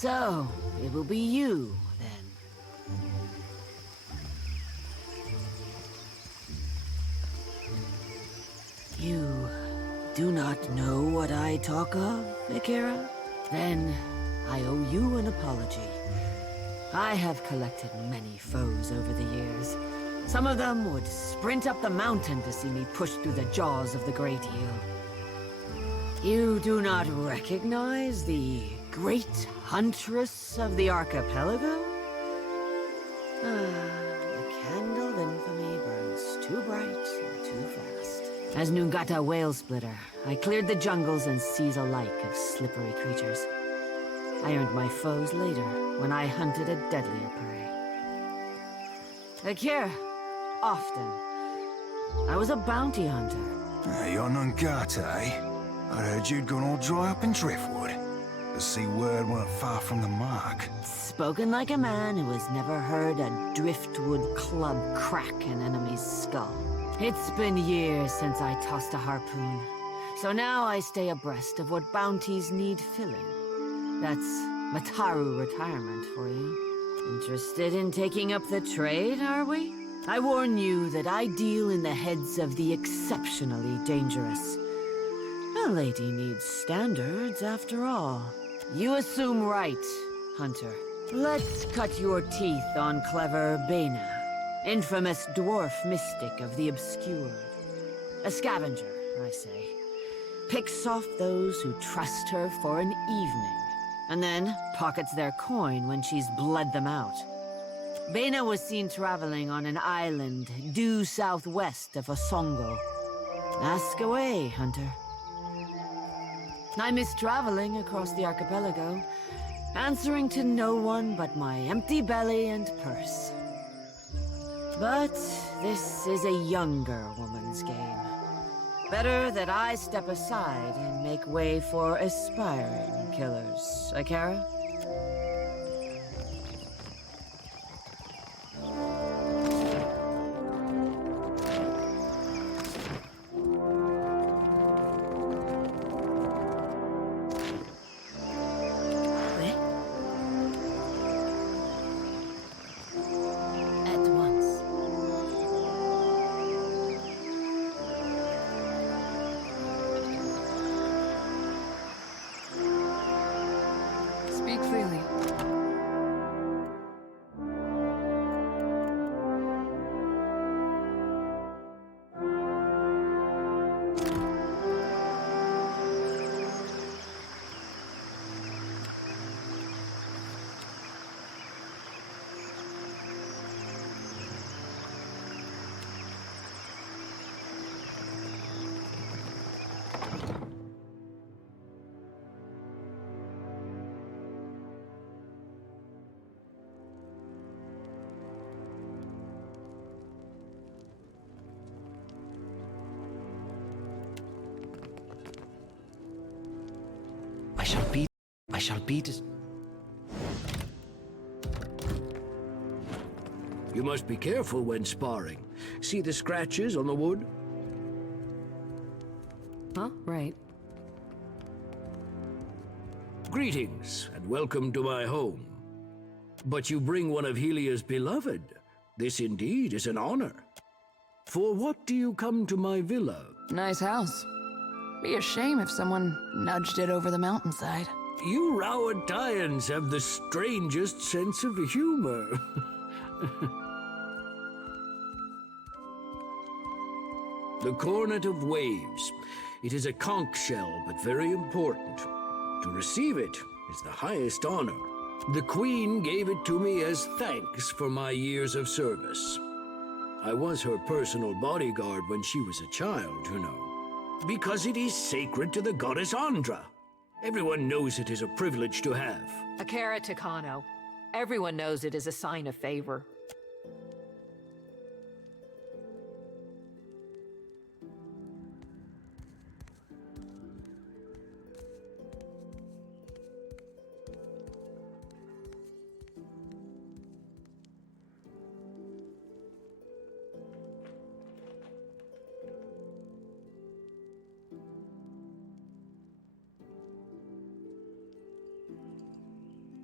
So, it will be you, then. You do not know what I talk of, Akira? Then I owe you an apology. I have collected many foes over the years. Some of them would sprint up the mountain to see me push through the jaws of the Great Eel. You do not recognize the Great Huntress of the Archipelago? The candle of infamy burns too bright and too fast. As Nungata Whale Splitter, I cleared the jungles and seas alike of slippery creatures. I earned my foes later, when I hunted a deadlier prey. Akira, often. I was a bounty hunter. Hey, you're Nungata, eh? I heard you'd gone all dry up in Driftwood. The sea word weren't far from the mark. Spoken like a man who has never heard a driftwood club crack an enemy's skull. It's been years since I tossed a harpoon, so now I stay abreast of what bounties need filling. That's Mataru retirement for you. Interested in taking up the trade, are we? I warn you that I deal in the heads of the exceptionally dangerous. A lady needs standards, after all. You assume right, Hunter. Let's cut your teeth on clever Bena, infamous dwarf mystic of the obscured. A scavenger, I say. Picks off those who trust her for an evening, and then pockets their coin when she's bled them out. Bena was seen traveling on an island due southwest of Osongo. Ask away, Hunter. I miss traveling across the archipelago, answering to no one but my empty belly and purse. But this is a younger woman's game. Better that I step aside and make way for aspiring killers. Akara? Speak freely. I shall be You must be careful when sparring. See the scratches on the wood? Huh? Right. Greetings, and welcome to my home. But you bring one of Helia's beloved. This indeed is an honor. For what do you come to my villa? Nice house. Be a shame if someone nudged it over the mountainside. You Rowattians have the strangest sense of humor. The Cornet of Waves. It is a conch shell, but very important. To receive it is the highest honor. The Queen gave it to me as thanks for my years of service. I was her personal bodyguard when she was a child, you know. Because it is sacred to the goddess Andra. Everyone knows it is a privilege to have. Akara Takano. Everyone knows it is a sign of favor.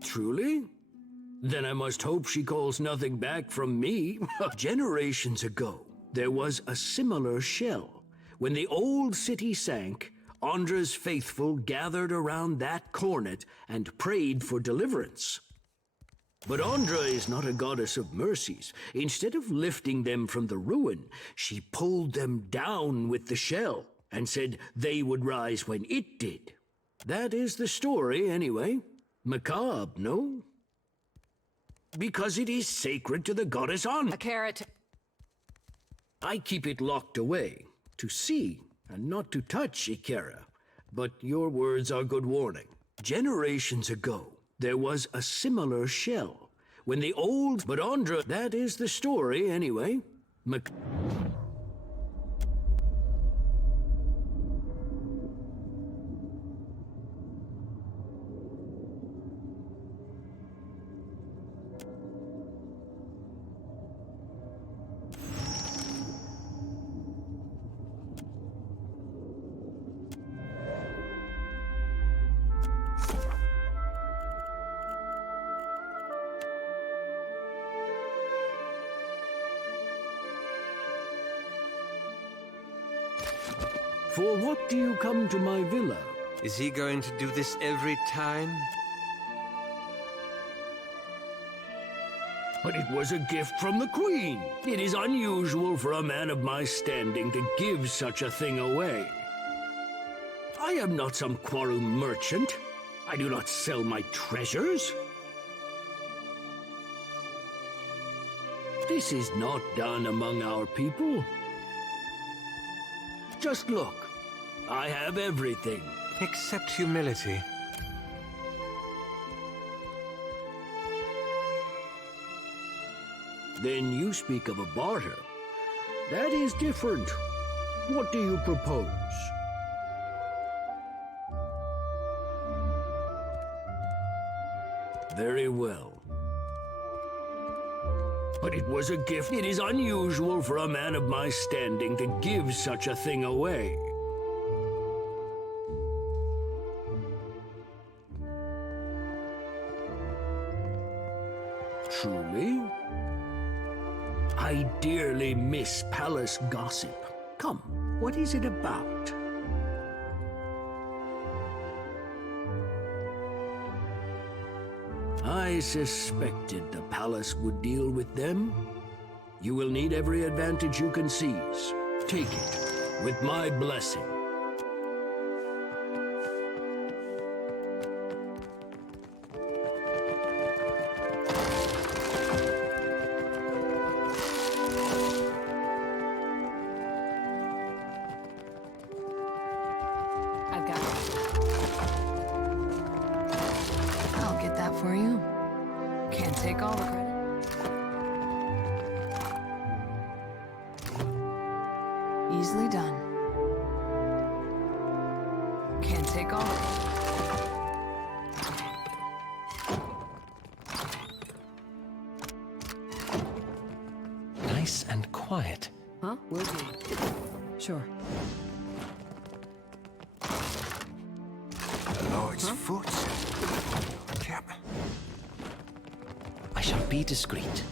Truly? Then I must hope she calls nothing back from me. Generations ago, there was a similar shell. When the old city sank, Andra's faithful gathered around that cornet and prayed for deliverance. But Andra is not a goddess of mercies. Instead of lifting them from the ruin, she pulled them down with the shell and said they would rise when it did. That is the story, anyway. Macabre, no? Because it is sacred to the goddess Andra. I keep it locked away, to see and not to touch, Ikera. But your words are good warning. Generations ago, there was a similar shell. When the old... But Andra... That is the story, anyway. For what do you come to my villa? Is he going to do this every time? But it was a gift from the Queen. It is unusual for a man of my standing to give such a thing away. I am not some quarrel merchant. I do not sell my treasures. This is not done among our people. Just look. I have everything. Accept humility. Then you speak of a barter. That is different. What do you propose? Very well. But it was a gift. It is unusual for a man of my standing to give such a thing away. Truly? I dearly miss palace gossip. Come, what is it about? I suspected the palace would deal with them. You will need every advantage you can seize. Take it, with my blessing. I've got it. I'll get that for you. Can't take all the credit. Easily done. Can't take all the credit. Nice and quiet. Huh? Will do. Sure. Lord's foot. Cap. I shall be discreet.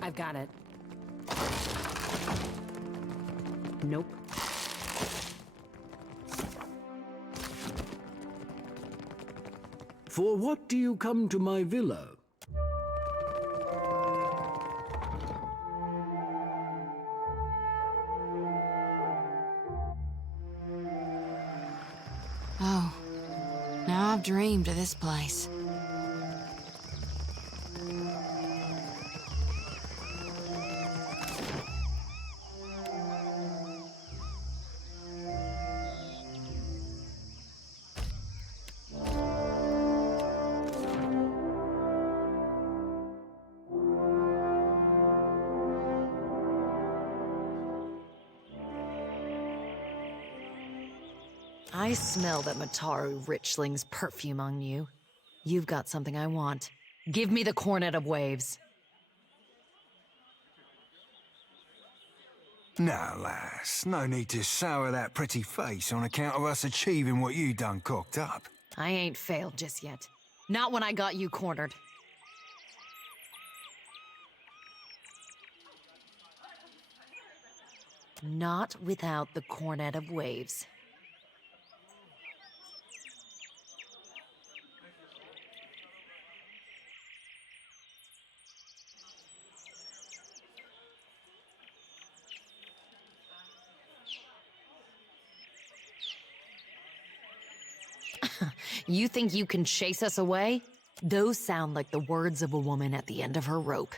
I've got it. Nope. For what do you come to my villa? Oh, now I've dreamed of this place. I smell that Mataru Richling's perfume on you. You've got something I want. Give me the Cornet of Waves. Now, lass, no need to sour that pretty face on account of us achieving what you done cocked up. I ain't failed just yet. Not when I got you cornered. Not without the Cornet of Waves. You think you can chase us away? Those sound like the words of a woman at the end of her rope.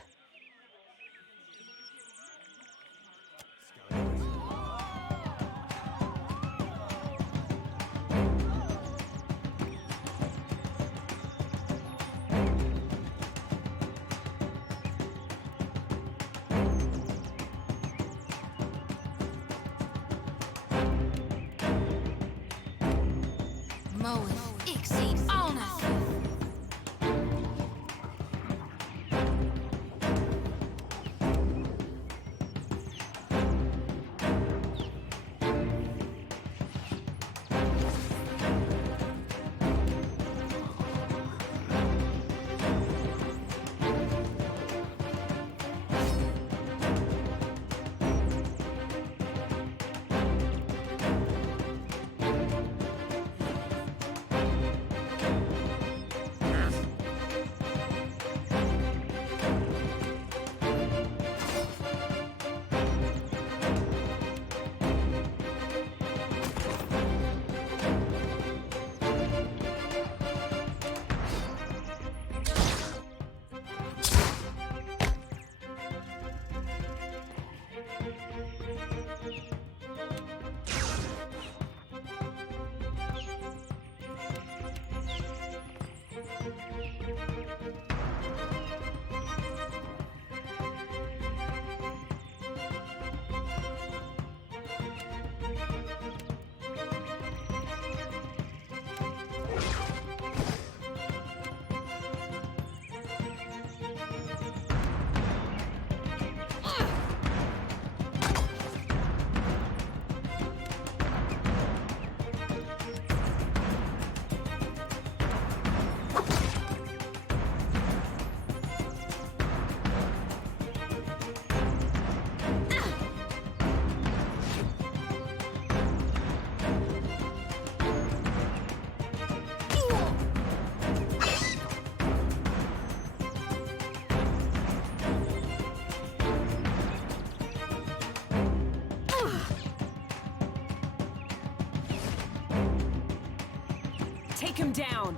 down!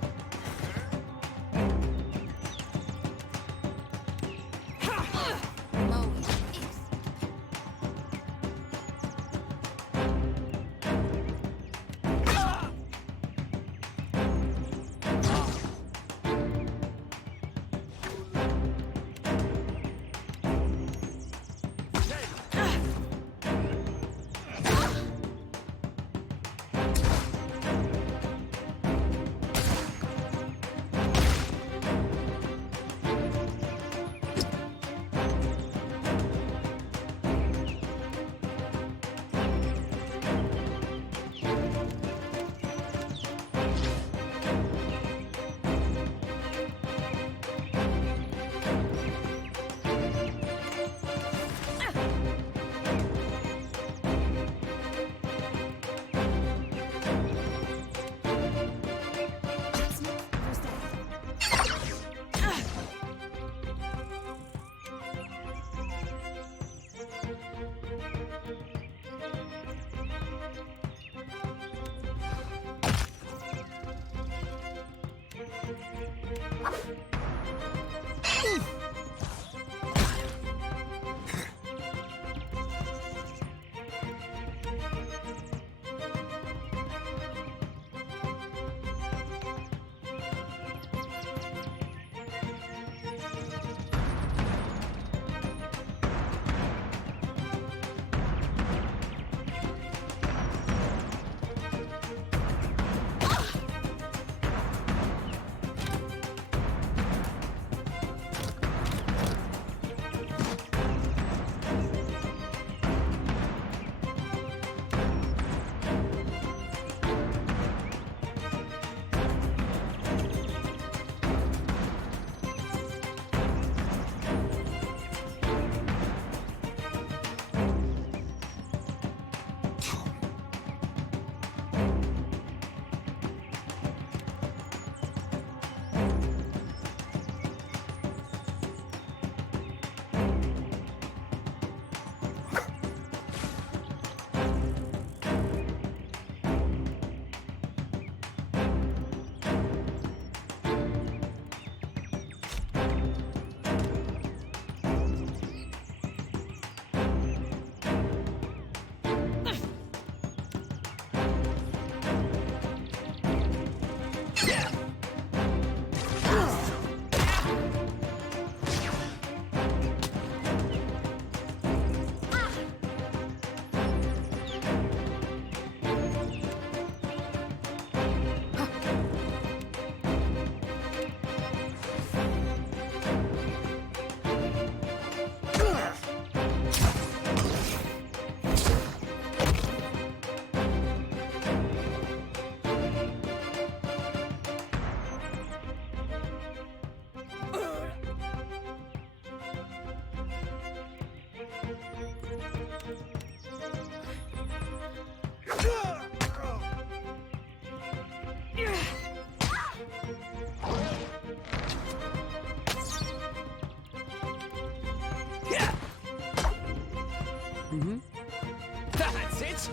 That's it!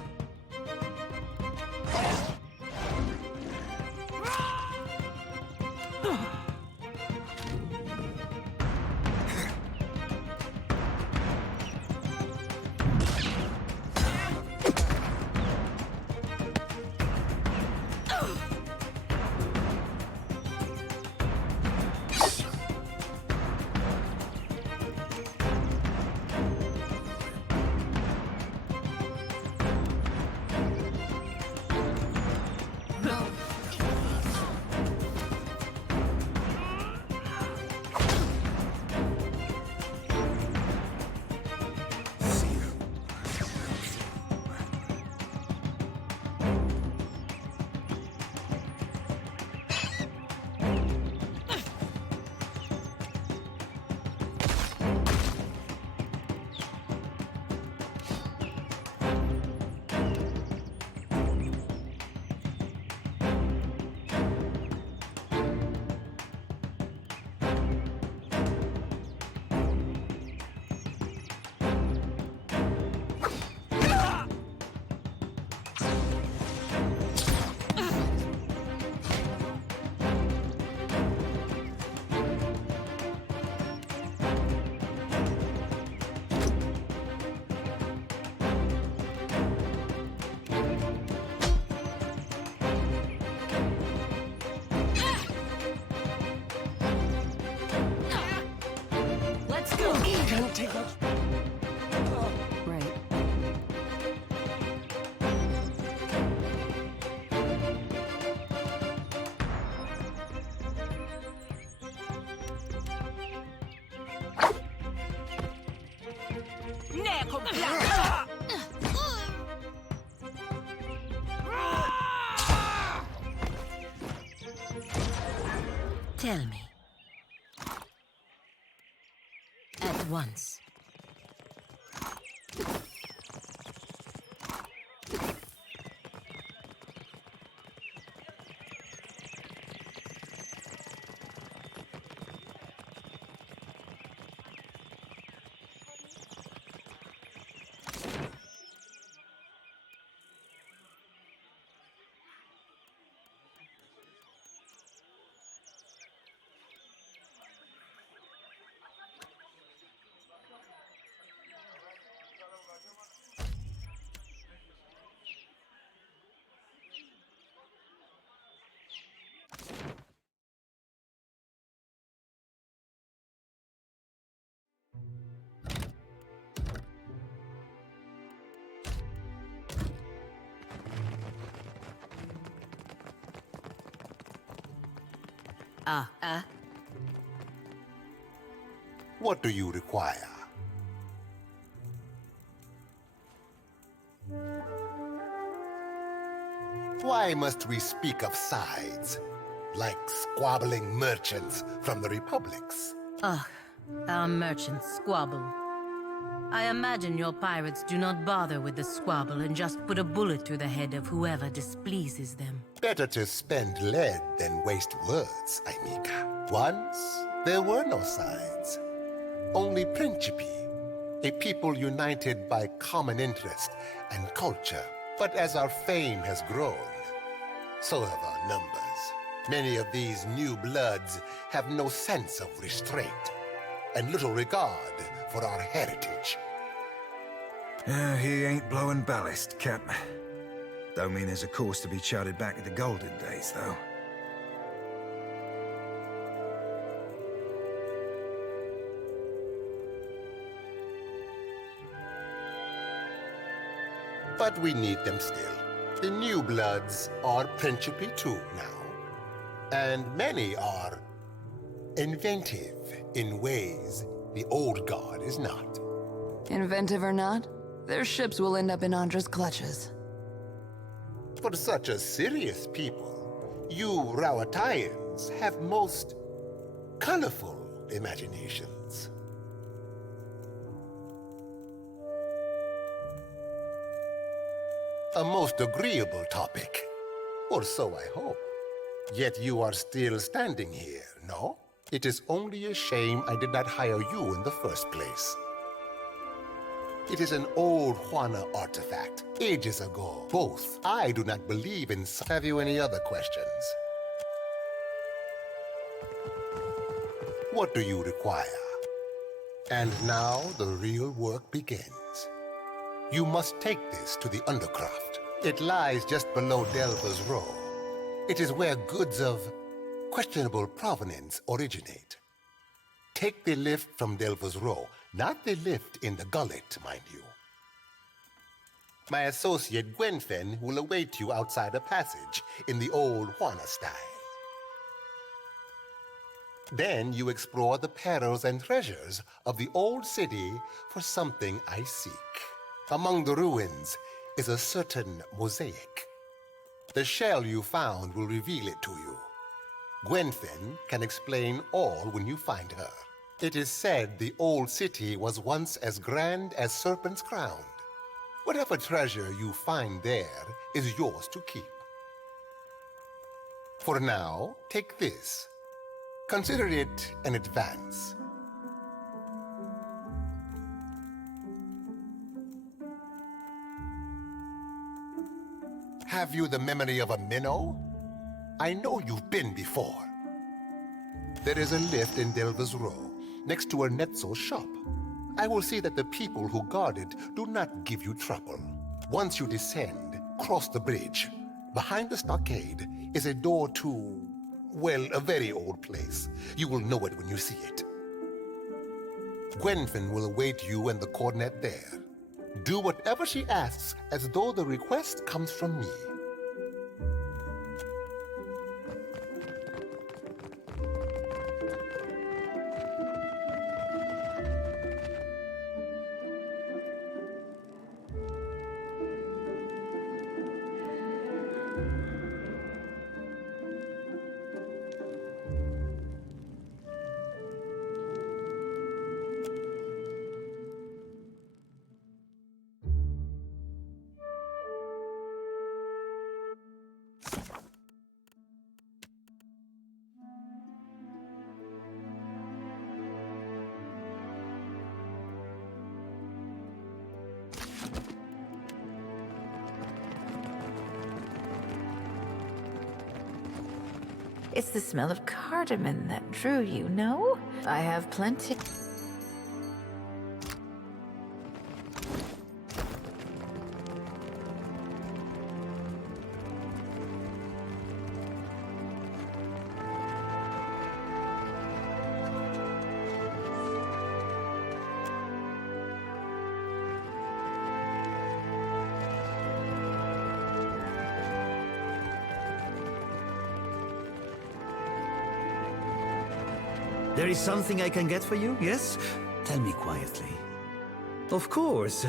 Let's go! Can't take much. Right. Tell me. At once. What do you require? Why must we speak of sides, like squabbling merchants from the republics? Our merchants squabble. I imagine your pirates do not bother with the squabble and just put a bullet through the head of whoever displeases them. Better to spend lead than waste words, Aimika. Once, there were no sides. Only Principi, a people united by common interest and culture. But as our fame has grown, so have our numbers. Many of these new bloods have no sense of restraint and little regard for our heritage. He ain't blowing ballast, Cap. Don't mean there's a course to be charted back to the golden days, though. But we need them still. The new bloods are Principi too now. And many are inventive in ways the old guard is not. Inventive or not, their ships will end up in Andra's clutches. For such a serious people, you Rawatayans have most colorful imaginations. A most agreeable topic, or so I hope. Yet you are still standing here, no? It is only a shame I did not hire you in the first place. It is an old Juana artifact, ages ago. Both. I do not believe in... Have you any other questions? What do you require? And now the real work begins. You must take this to the Undercroft. It lies just below Delva's Row. It is where goods of questionable provenance originate. Take the lift from Delva's Row, not the lift in the gullet, mind you. My associate Gwenfen will await you outside a passage in the old Juana style. Then you explore the perils and treasures of the old city for something I seek. Among the ruins is a certain mosaic. The shell you found will reveal it to you. Gwenfen can explain all when you find her. It is said the old city was once as grand as Serpent's Crown. Whatever treasure you find there is yours to keep. For now, take this. Consider it an advance. Have you the memory of a minnow? I know you've been before. There is a lift in Delva's Row, next to Ernetzo's shop. I will see that the people who guard it do not give you trouble. Once you descend, cross the bridge. Behind the stockade is a door to, well, a very old place. You will know it when you see it. Gwenfin will await you and the coronet there. Do whatever she asks as though the request comes from me. It's the smell of cardamom that drew you, no? I have plenty. There is something I can get for you, yes? Tell me quietly. Of course.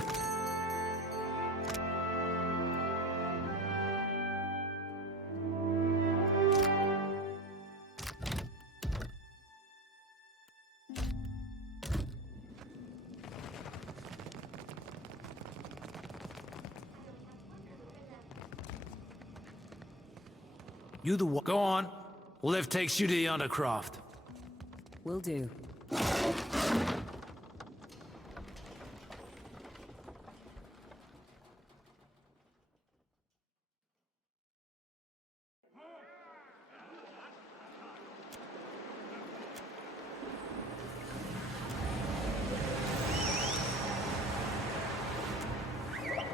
You the one. Go on. Lift takes you to the Undercroft. Will do.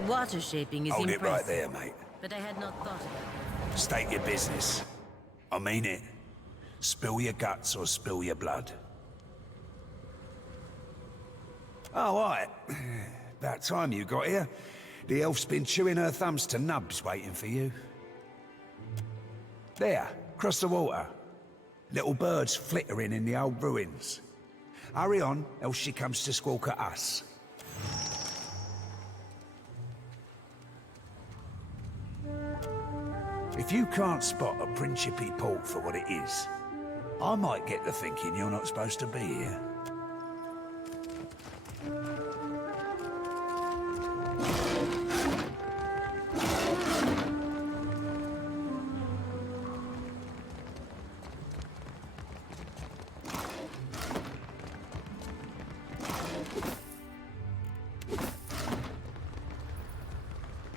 Water shaping is Hold it impressive. right there, mate. But I had not thought of it. State your business. I mean it. Spill your guts or spill your blood. Oh, right. About time you got here. The elf's been chewing her thumbs to nubs waiting for you. There, across the water. Little birds flittering in the old ruins. Hurry on, else she comes to squawk at us. If you can't spot a Principe port for what it is, I might get to thinking you're not supposed to be here.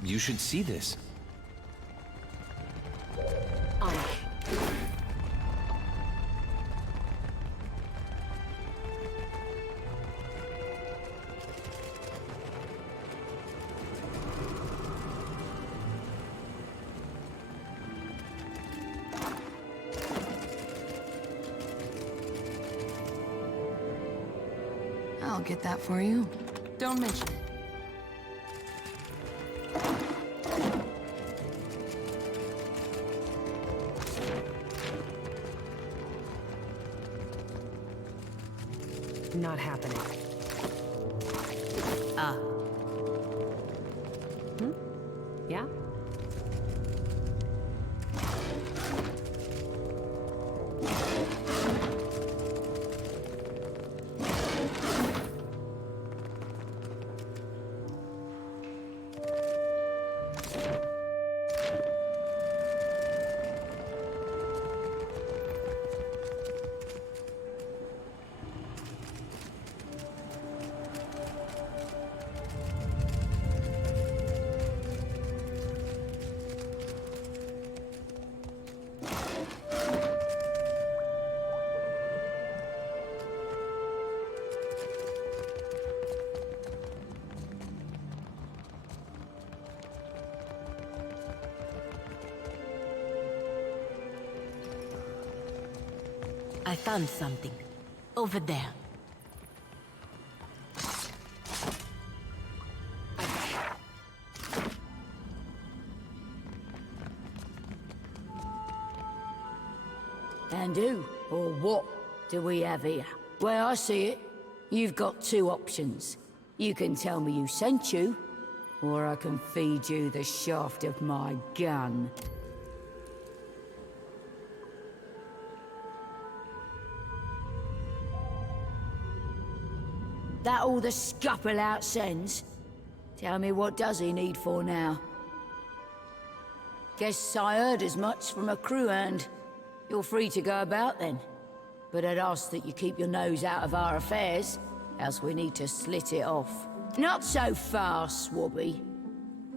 You should see this. I'll get that for you. Don't mention it. Not happening. Ah. Yeah? I found something. Over there. Can do. Or what do we have here? Well, I see it. You've got two options. You can tell me who sent you, or I can feed you the shaft of my gun. That all the scuffle out sends? Tell me, what does he need for now? Guess I heard as much from a crew hand. You're free to go about then. But I'd ask that you keep your nose out of our affairs, else we need to slit it off. Not so fast, Swabby.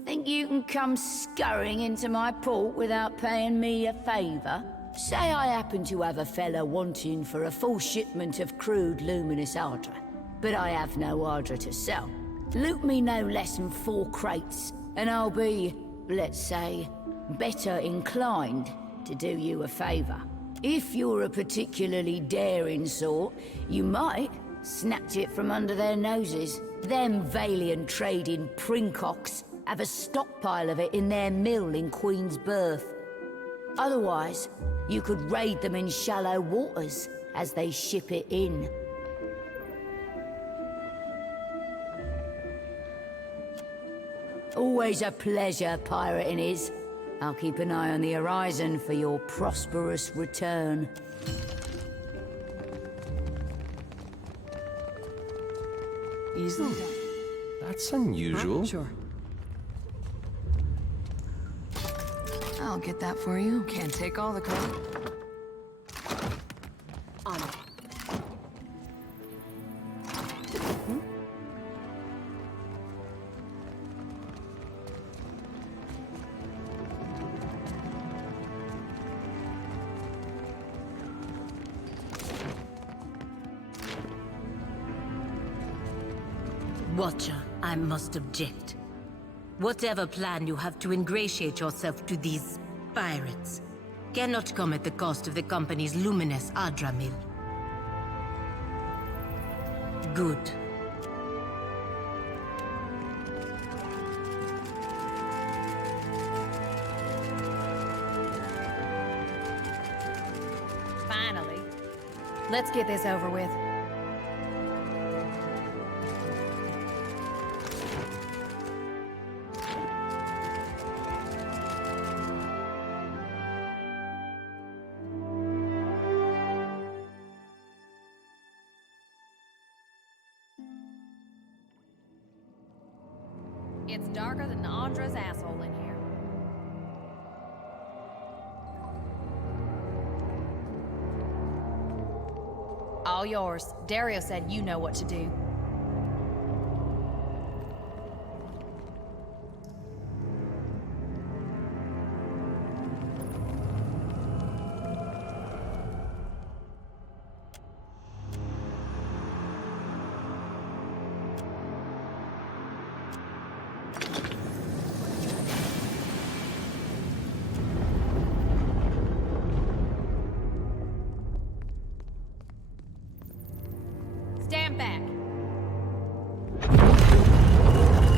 Think you can come scurrying into my port without paying me a favor? Say I happen to have a fella wanting for a full shipment of crude luminous Ardra, but I have no Ardra to sell. Loot me no less than 4 crates, and I'll be, let's say, better inclined to do you a favor. If you're a particularly daring sort, you might snatch it from under their noses. Them Valiant trading princocks have a stockpile of it in their mill in Queen's Berth. Otherwise, you could raid them in shallow waters as they ship it in. Always a pleasure pirating is. I'll keep an eye on the horizon for your prosperous return. Easily done. That's unusual. Sure. I'll get that for you. Can't take all the credit. On it. Watcher, I must object. Whatever plan you have to ingratiate yourself to these pirates cannot come at the cost of the company's luminous Ardra mill. Good. Finally. Let's get this over with. It's darker than Andra's asshole in here. All yours. Dario said you know what to do. Stand back.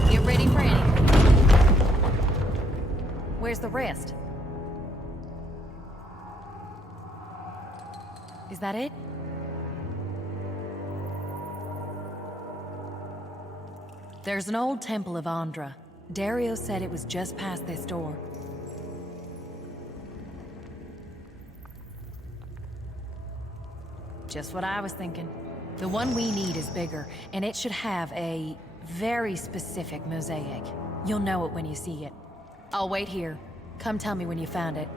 Get ready for anything. Where's the rest? Is that it? There's an old temple of Andra. Dario said it was just past this door. Just what I was thinking. The one we need is bigger, and it should have a very specific mosaic. You'll know it when you see it. I'll wait here. Come tell me when you found it.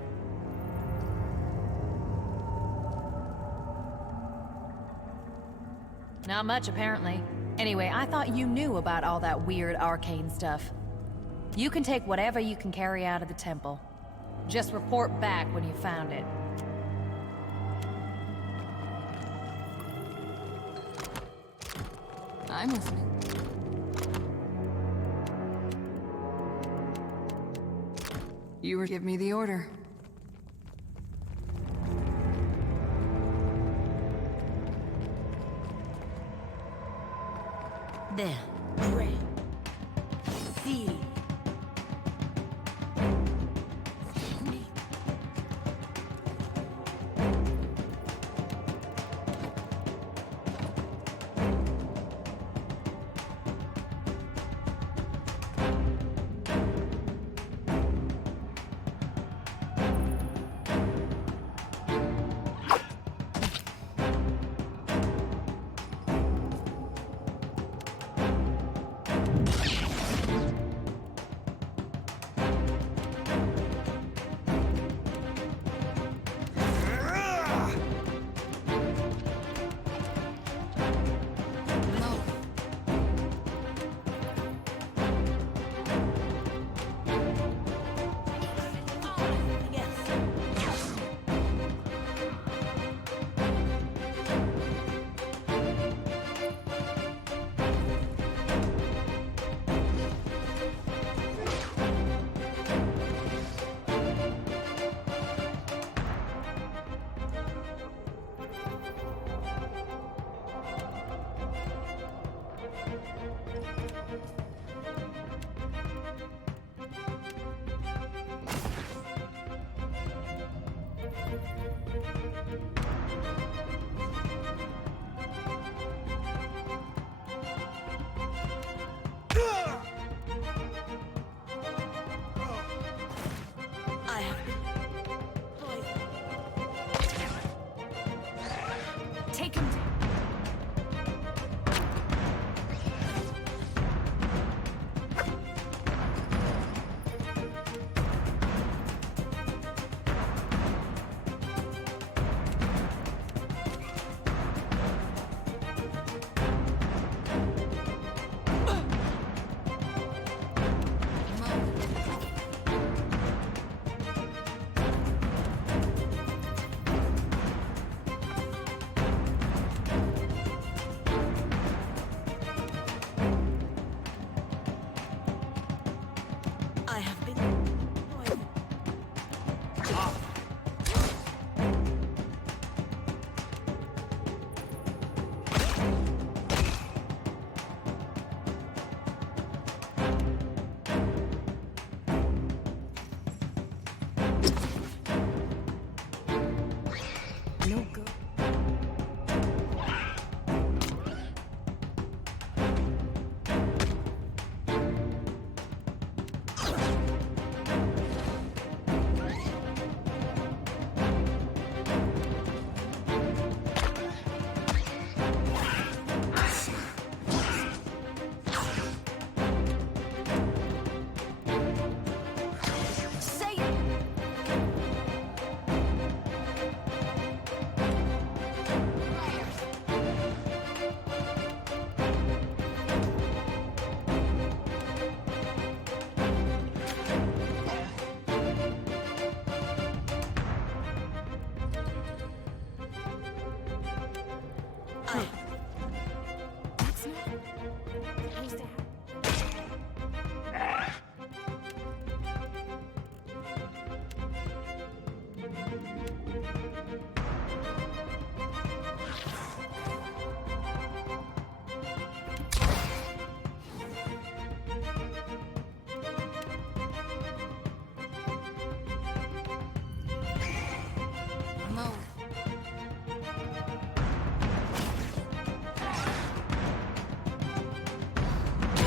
Not much, apparently. Anyway, I thought you knew about all that weird arcane stuff. You can take whatever you can carry out of the temple. Just report back when you found it. I'm listening. You were give me the order. There. Pray. Seal.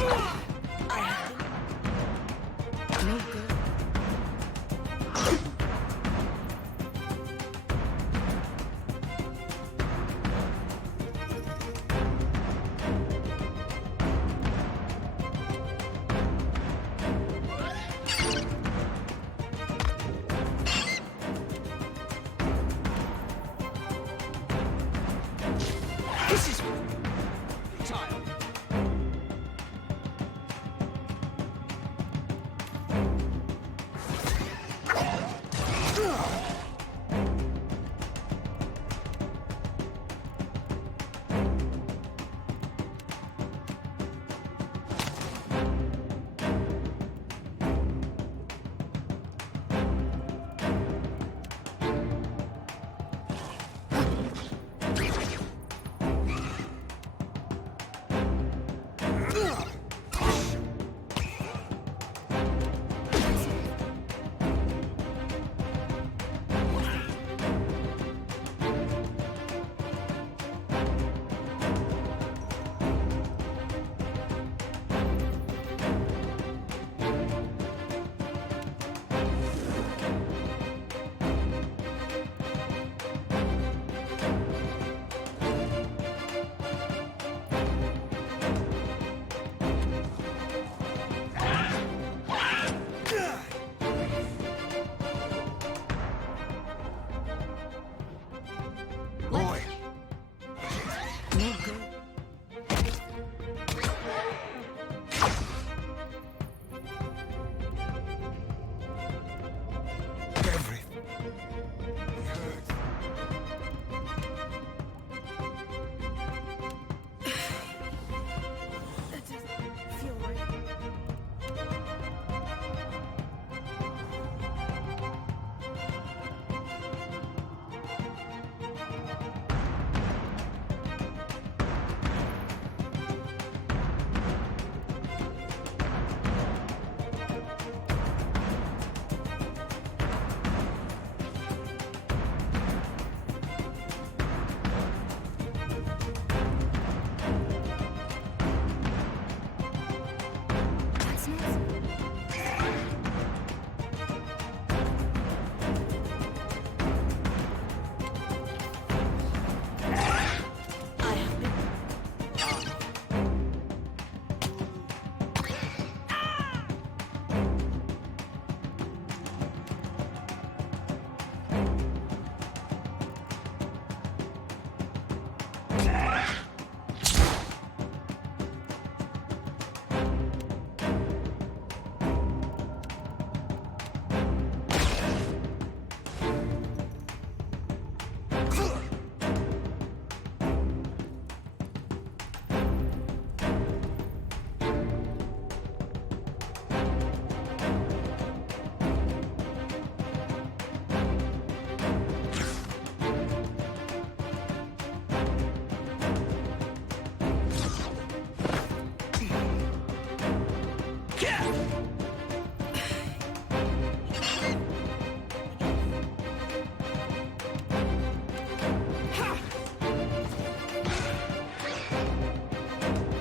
No good. This is time. Boy. No good. Everything hurts. That doesn't feel right. That's nice.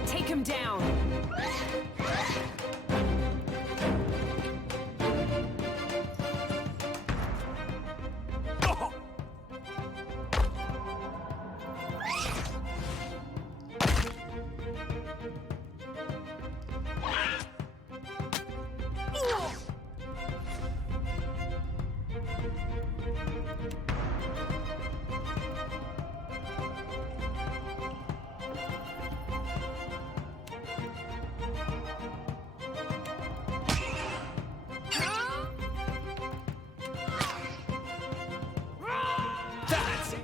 Take him down. That's it.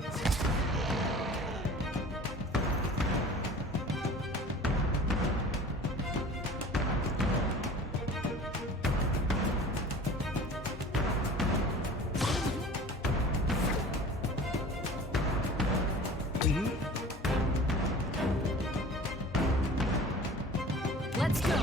Let's go.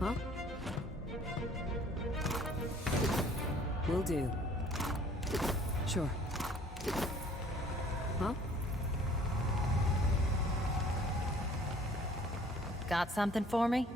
Huh? Will do. Sure. Huh? Got something for me?